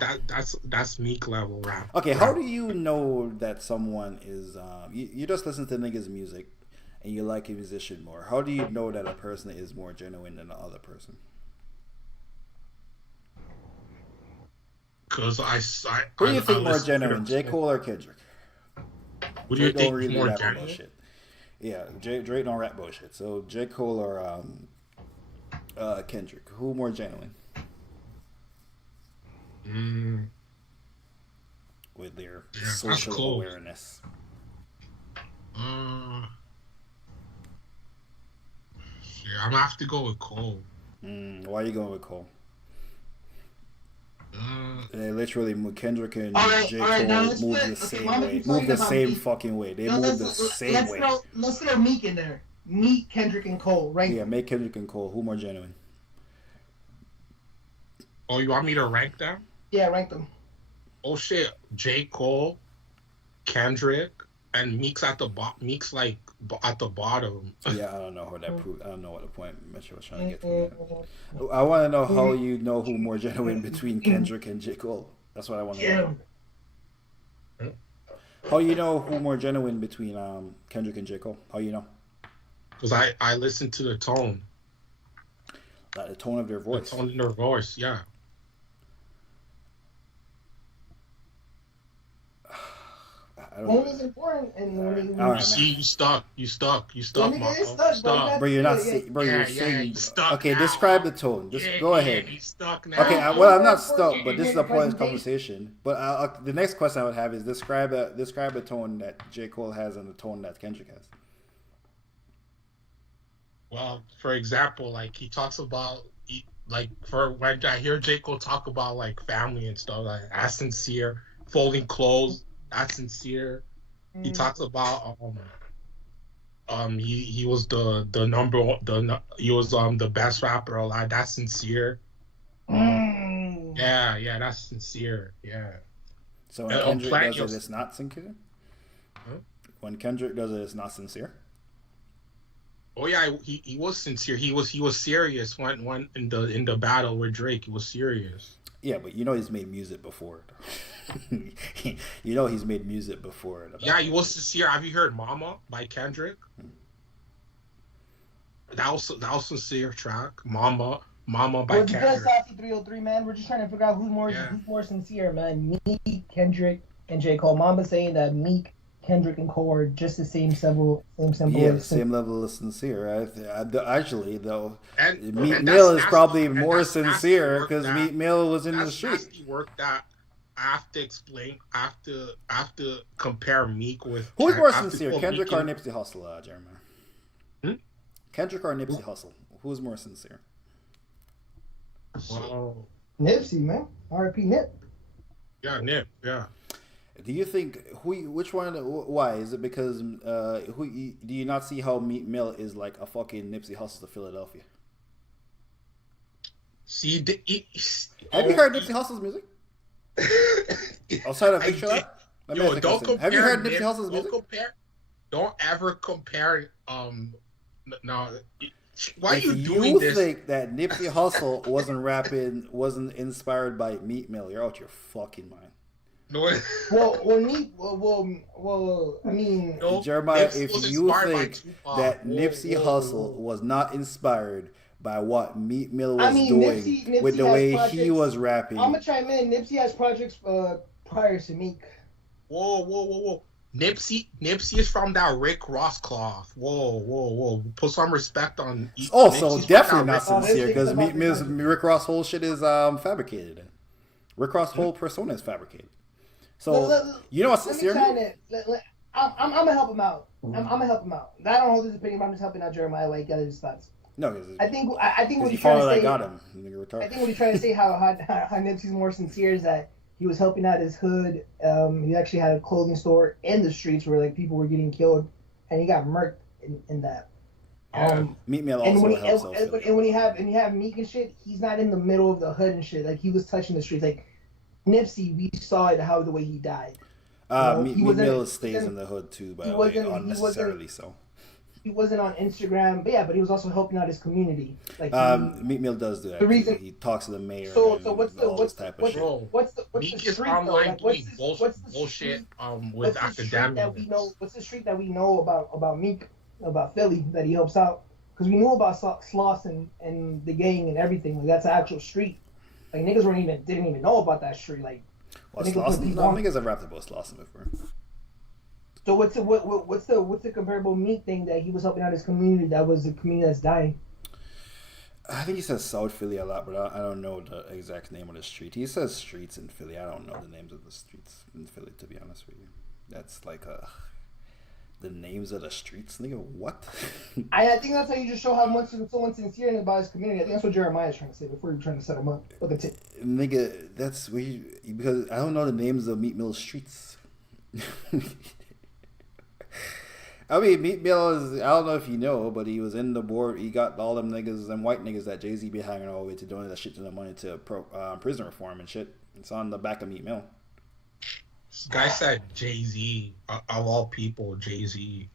that's Meek level rap? Okay, how do you know that someone is you just listen to niggas' music and you like a musician more? How do you know that a person is more genuine than the other person? Because who do you think more genuine, J. Cole or Kendrick? Who do you think really more genuine? Bullshit. Yeah, Drake don't rap bullshit. So J. Cole or Kendrick, who more genuine? With their social awareness. Yeah, I'm gonna have to go with Cole. Why are you going with Cole? They literally, Kendrick and J. Cole move the same way. Move the same fucking way. They move the same way. Let's throw Meek in there. Meek, Kendrick, and Cole, right? Yeah, make Kendrick and Cole. Who more genuine? Oh, you want me to rank them? Yeah, rank them. Oh shit, J. Cole, Kendrick, and Meek's at the Meek's like at the bottom. Yeah, I don't know how that proved. I don't know what the point Mitchell was trying to get from that. I want to know how you know who more genuine between Kendrick and J. Cole. That's what I want to know. How you know who more genuine between Kendrick and J. Cole? How you know? Because I listen to the tone. The tone of their voice. The tone of their voice, yeah. Tone is important, and when you see, you stuck, Marco. Bro, you're not. Bro, you're saying. Stuck okay, now. Describe the tone. Just go ahead. Yeah, he's stuck now. Okay, well, I'm not stuck, but this is a point of conversation. But the next question I would have is describe a tone that J. Cole has and the tone that Kendrick has. Well, for example, like he talks about, like for when I hear J. Cole talk about like family and stuff, like that's sincere, folding clothes, that's sincere. He talks about he was the best rapper alive, that's sincere. Yeah, that's sincere. Yeah. So when Kendrick does it, it's not sincere. When Kendrick does it, it's not sincere. Oh yeah, he was sincere. He was serious when in the battle with Drake. He was serious. Yeah, but you know he's made music before. You know he's made music before. Yeah, he was sincere. Have you heard "Mama" by Kendrick? That was sincere track. "Mama" by Kendrick. We're just Sassy 303, man. We're just trying to figure out who's more sincere, man. Meek, Kendrick, and J. Cole. Mamba saying that Meek, Kendrick, and Cole are just the same symbol. Yeah, same level of sincere. Actually, though, Meek Mill is probably more sincere because Meek Mill was in the street. That's the work that I have to explain. I have to compare Meek with. Who's more sincere, Kendrick or Nipsey Hussle, Jeremiah? Kendrick or Nipsey Hussle? Who's more sincere? Wow. Nipsey, man. R.I.P. Nip. Yeah, Nip. Yeah. Do you think which one? Why is it? Because do you not see how Meek Mill is like a fucking Nipsey Hussle to Philadelphia? See, have you heard Nipsey Hussle's music? Outside of Picture That? Don't compare. Have you heard Nipsey Hussle's music? Don't ever compare. No. Why are you doing this? You think that Nipsey Hussle wasn't inspired by Meek Mill? You're out your fucking mind. No. I mean, Jeremiah, if you think that Nipsey Hussle was not inspired by what Meek Mill was doing Nipsey with the way he was rapping, I'm gonna chime in. Nipsey has projects prior to Meek. Whoa. Nipsey is from that Rick Ross cloth. Whoa. Put some respect on. So definitely not sincere because Rick Ross' whole shit is fabricated. Rick Ross' whole persona is fabricated. So you know what's sincere? I'm gonna help him out. I'm gonna help him out. I don't hold his opinion, but I'm just helping out Jeremiah like get his thoughts. No, I think what he's trying to say. Got him. I think what he's trying to say how Nipsey's more sincere is that he was helping out his hood. He actually had a clothing store in the streets where like people were getting killed, and he got murked in that. Meek Mill also helps. And when you have Meek and shit, he's not in the middle of the hood and shit. Like he was touching the streets. Like Nipsey, we saw it the way he died. Meek Mill stays in the hood too, by the way, unnecessarily so. He wasn't on Instagram, but he was also helping out his community. Like Meek Mill does do that. He talks to the mayor. So what's the Meek is street online doing what's bullshit with academia. What's the street that we know about Meek, about Philly, that he helps out? Because we knew about Sloss and the gang and everything. Like that's an actual street. Like niggas didn't even know about that street. Like niggas have rapped about Sloss before. So what's the comparable Meek thing that he was helping out his community that was the community that's dying? I think he says South Philly a lot, but I don't know the exact name of the street. He says streets in Philly. I don't know the names of the streets in Philly, to be honest with you. That's like the names of the streets, nigga. What? I think that's how you just show how much someone's sincere about his community. I think that's what Jeremiah is trying to say before you're trying to set him up. Nigga, that's because I don't know the names of Meek Mill's streets. I mean, Meek Mill is, I don't know if you know, but he was in the board. He got all them niggas and white niggas that Jay-Z be hanging all the way to donate that shit to the money to prison reform and shit. It's on the back of Meek Mill. This guy said Jay-Z, of all people, Jay-Z.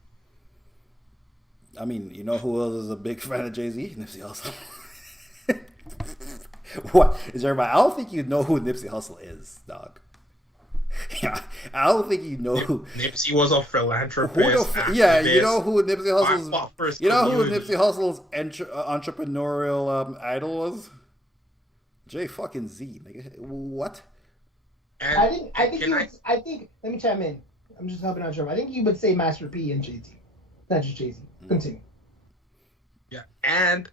I mean, you know who else is a big fan of Jay-Z? Nipsey Hussle. What? Is everybody? I don't think you know who Nipsey Hussle is, dog. Yeah, I don't think you know who Nipsey was a philanthropist. You know who Nipsey Hussle's. You know who Nipsey Hussle's entrepreneurial idol was? Jay fucking Z, nigga. What? And I think. Let me chime in. I'm just helping out Jeremy. I think you would say Master P and JT, not just Jay Z. Continue. Yeah, and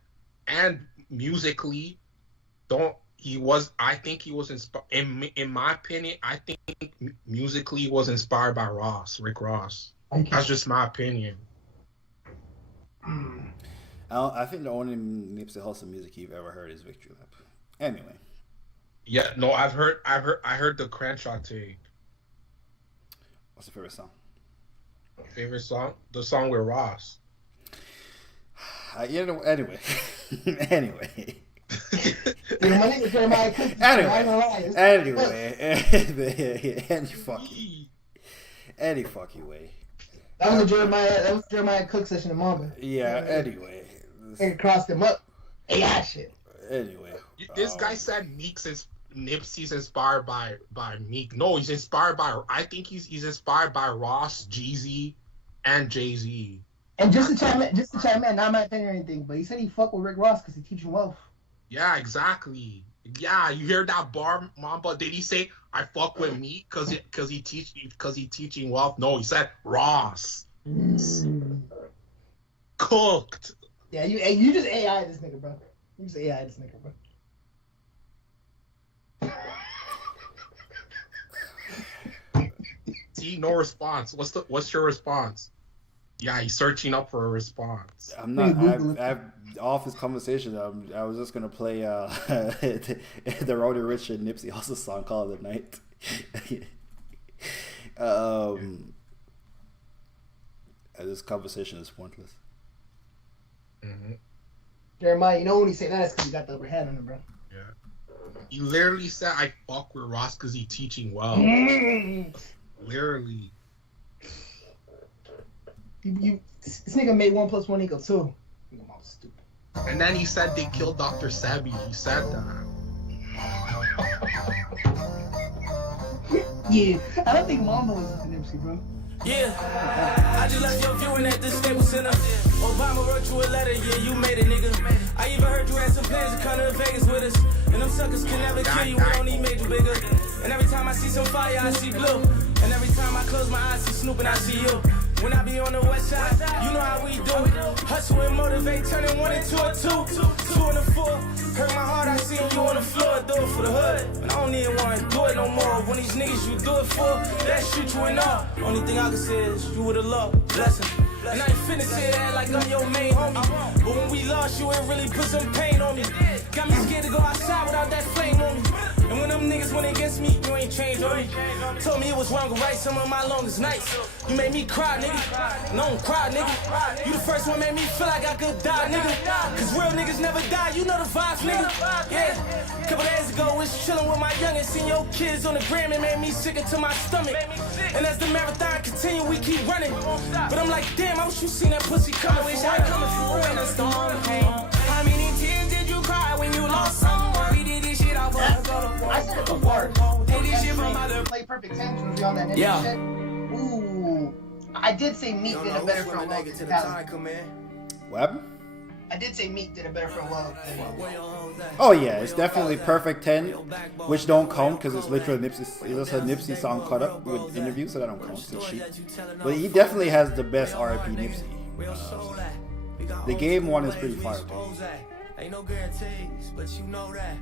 musically, I think he was inspired. In my opinion, I think musically he was inspired by Rick Ross. That's just my opinion. I think the only Nipsey Hussle music you've ever heard is Victory Lap. Anyway. Yeah, no, I heard the Crenshaw tape. What's your favorite song? Favorite song? The song with Ross. Anyway. Any fucking way. That was a Jeremiah Cook session in Marvin. Yeah. Anyway, and crossed him up. AI shit. Anyway, this guy said Nipsey's inspired by Meek. No, he's inspired by. I think he's inspired by Ross, Jeezy, and Jay-Z. And just to chime in, not my thing or anything, but he said he fucked with Rick Ross because he teaching wealth. Yeah, exactly. Yeah, you hear that bar, Mamba? Did he say I fuck with Meek because he teaching wealth? No, he said Ross. Cooked. Yeah, you just AI this nigga, bro. You just AI this nigga, bro. See, no response. What's your response? Yeah, he's searching up for a response. I'm not. I've off this conversation. I was just gonna play the Roddy Ricch and Nipsey Hussle song called "The Night." This conversation is pointless. Mm-hmm. Jeremiah, you know when he say that, it's because you got the upper hand on him, bro. Yeah. He literally said, "I fuck with Ross because he teaching well." Literally. This nigga made 1 + 1 = 2. Stupid. And then he said they killed Dr. Sebi. He said that. Yeah, I don't think Mamba was into Nipsey, bro. Yeah, I just left your viewing at the Staples Center. Obama wrote you a letter, yeah, you made it, nigga. I even heard you had some plans to come to Vegas with us. And them suckers can never kill you, we don't need made you bigger. And every time I see some fire, I see blue. And every time I close my eyes, see Snoop and I see you. When I be on the west side, you know how we do. Hustle and motivate, turning 1 into a 2. 2 and a 4. Hurt my heart, I see you on the floor, do it for the hood. And I don't don't even wanna do it no more. When these niggas you do it for, that shit you ain't up. Only thing I can say is you would've loved. Blessing. And I ain't finna say that like I'm your main homie. But when we lost you, it really put some pain on me. Got me scared to go outside without that flame on me. And when them niggas went against me, you ain't changed on me. Told me it was wrong to write some of my longest nights. You made me cry, nigga. And I don't cry, nigga. You the first one made me feel like I could die, nigga. Cause real niggas never die, you know the vibes, nigga. Yeah. Couple days ago, was chillin' with my youngin'. Seen your kids on the gram, it made me sick to my stomach. And as the marathon continue, we keep running. But I'm like, damn, I wish you seen that pussy coming. I wish I come if you were in a storm came. How many tears did you cry when you lost someone? We did this shit off of I said it before. Play Perfect 10 was on that nigga shit. Ooh. I did say Meek did a better for a while. What happened? I did say Meek did a better for a while. Oh yeah, it's definitely Perfect 10, which don't count because it's literally Nipsey. It's a Nipsey song cut up with interviews, so that don't count. It's cheap. But he definitely has the best R.I.P. Nipsey. The game one is pretty fire too. Ain't no guarantees, but you know that.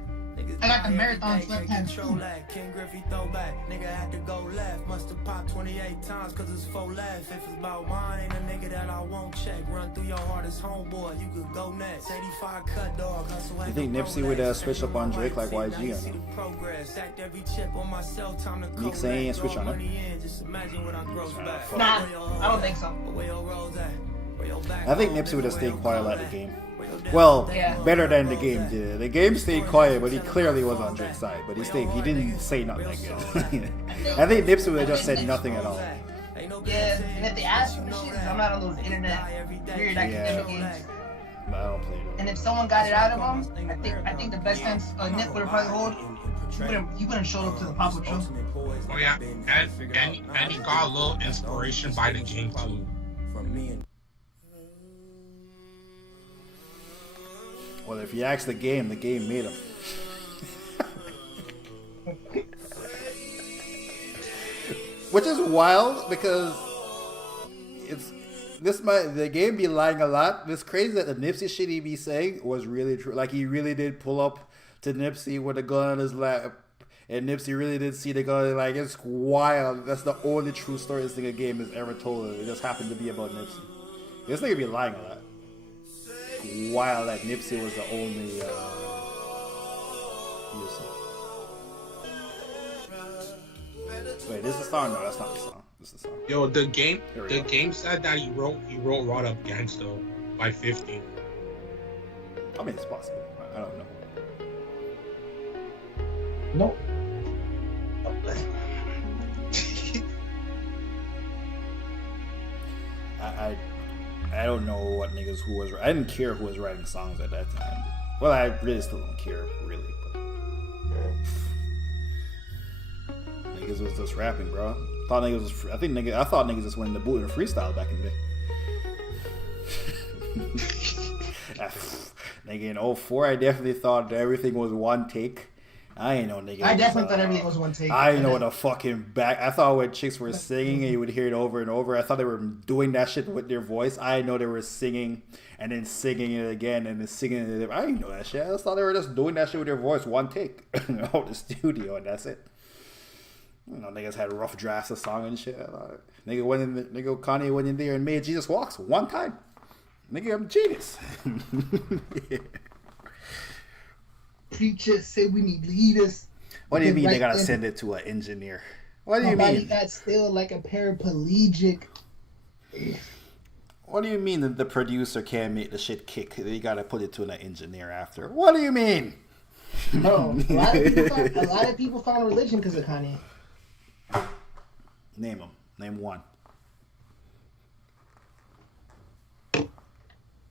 I got the marathon left hand too. King Griffey throwback. Nigga had to go left. Must have popped 28 times cause it's 4 left. If it's about mine, ain't a nigga that I won't check. Run through your heart as homeboy. You could go next. 85 cut dog. You think Nipsey would switch up on Drake like YG or no? Meek saying he ain't switch on him. Nah, I don't think so. I think Nipsey would have stayed quiet like the game. Well, better than the game did. The game stayed quiet, but he clearly was on Drake's side. But he didn't say nothing again. I think Nipsey would have just said nothing at all. Yeah, and if they ask you shit, I'm not on those internet weird academic games. No, I don't play those. And if someone got it out of him, I think the best chance Nip would have probably hold. You wouldn't show up to the pop-up show. Oh yeah, and he got a little inspiration by the game too. Well, if you ask the game made him. Which is wild because the game be lying a lot. It's crazy that the Nipsey shit he be saying was really true. Like he really did pull up to Nipsey with a gun on his lap, and Nipsey really did see the gun. Like it's wild. That's the only true story this nigga game has ever told. It just happened to be about Nipsey. This nigga be lying a lot. Wild that Nipsey was the only user. Wait, this is the song? No, that's not the song. This is the song. Yo, the game said that he wrote Rod Up Gangsta by 50. I mean, it's possible. I don't know. Nope. I don't know what niggas who was. I didn't care who was writing songs at that time. Well, I really still don't care, really. But niggas was just rapping, bro. I thought niggas just went in the boot and freestyle back in the day. Nigga, in 04, I definitely thought everything was one take. I ain't no nigga. I definitely thought everything was one take. I ain't know what the fucking back. I thought when chicks were singing and you would hear it over and over, I thought they were doing that shit with their voice. I know they were singing and then singing it again and then singing it. I didn't know that shit. I just thought they were just doing that shit with their voice, one take, out the studio, and that's it. You know, niggas had rough drafts of song and shit. Kanye went in there and made Jesus Walks one time. Nigga, I'm a genius. Yeah. Preachers say we need leaders. What do you mean they gotta send it to an engineer? What do you mean? That's still like a paraplegic. What do you mean that the producer can't make the shit kick? They gotta put it to an engineer after. What do you mean? Bro, a lot of people found religion because of Kanye. Name them. Name one.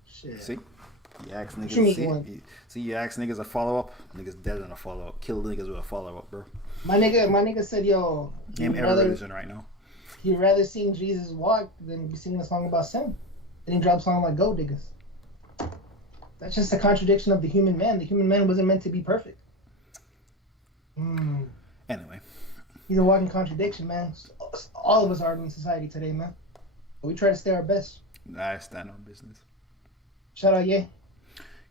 Shit. See? You ask niggas. You ask niggas a follow up. Niggas dead on a follow up. Kill niggas with a follow up, bro. My nigga said, yo. Name every religion right now. He'd rather sing Jesus walk than be singing a song about sin. Then he drops a song like Gold Diggers. That's just a contradiction of the human man. The human man wasn't meant to be perfect. Anyway. He's a walking contradiction, man. All of us are in society today, man. But we try to stay our best. I stand on business. Shout out, yeah.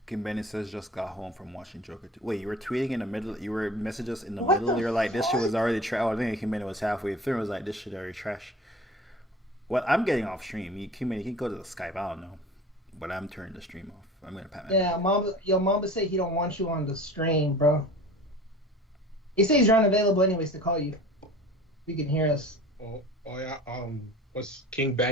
Kim Benny says just got home from watching Joker 2. Wait, you were tweeting in the middle? You were messages in the What middle? the You're like, this shit fuck? was already trash. Oh, I think Kim Benny was halfway through. I was like, this shit already trash. Well, I'm getting off stream. Kim Benny, he can go to the Skype. I don't know. But I'm turning the stream off. I'm going to pat my Yeah, your mama say he don't want you on the stream, bro. He says you're unavailable anyways to call you. You can hear us. Oh yeah. What's King Ben?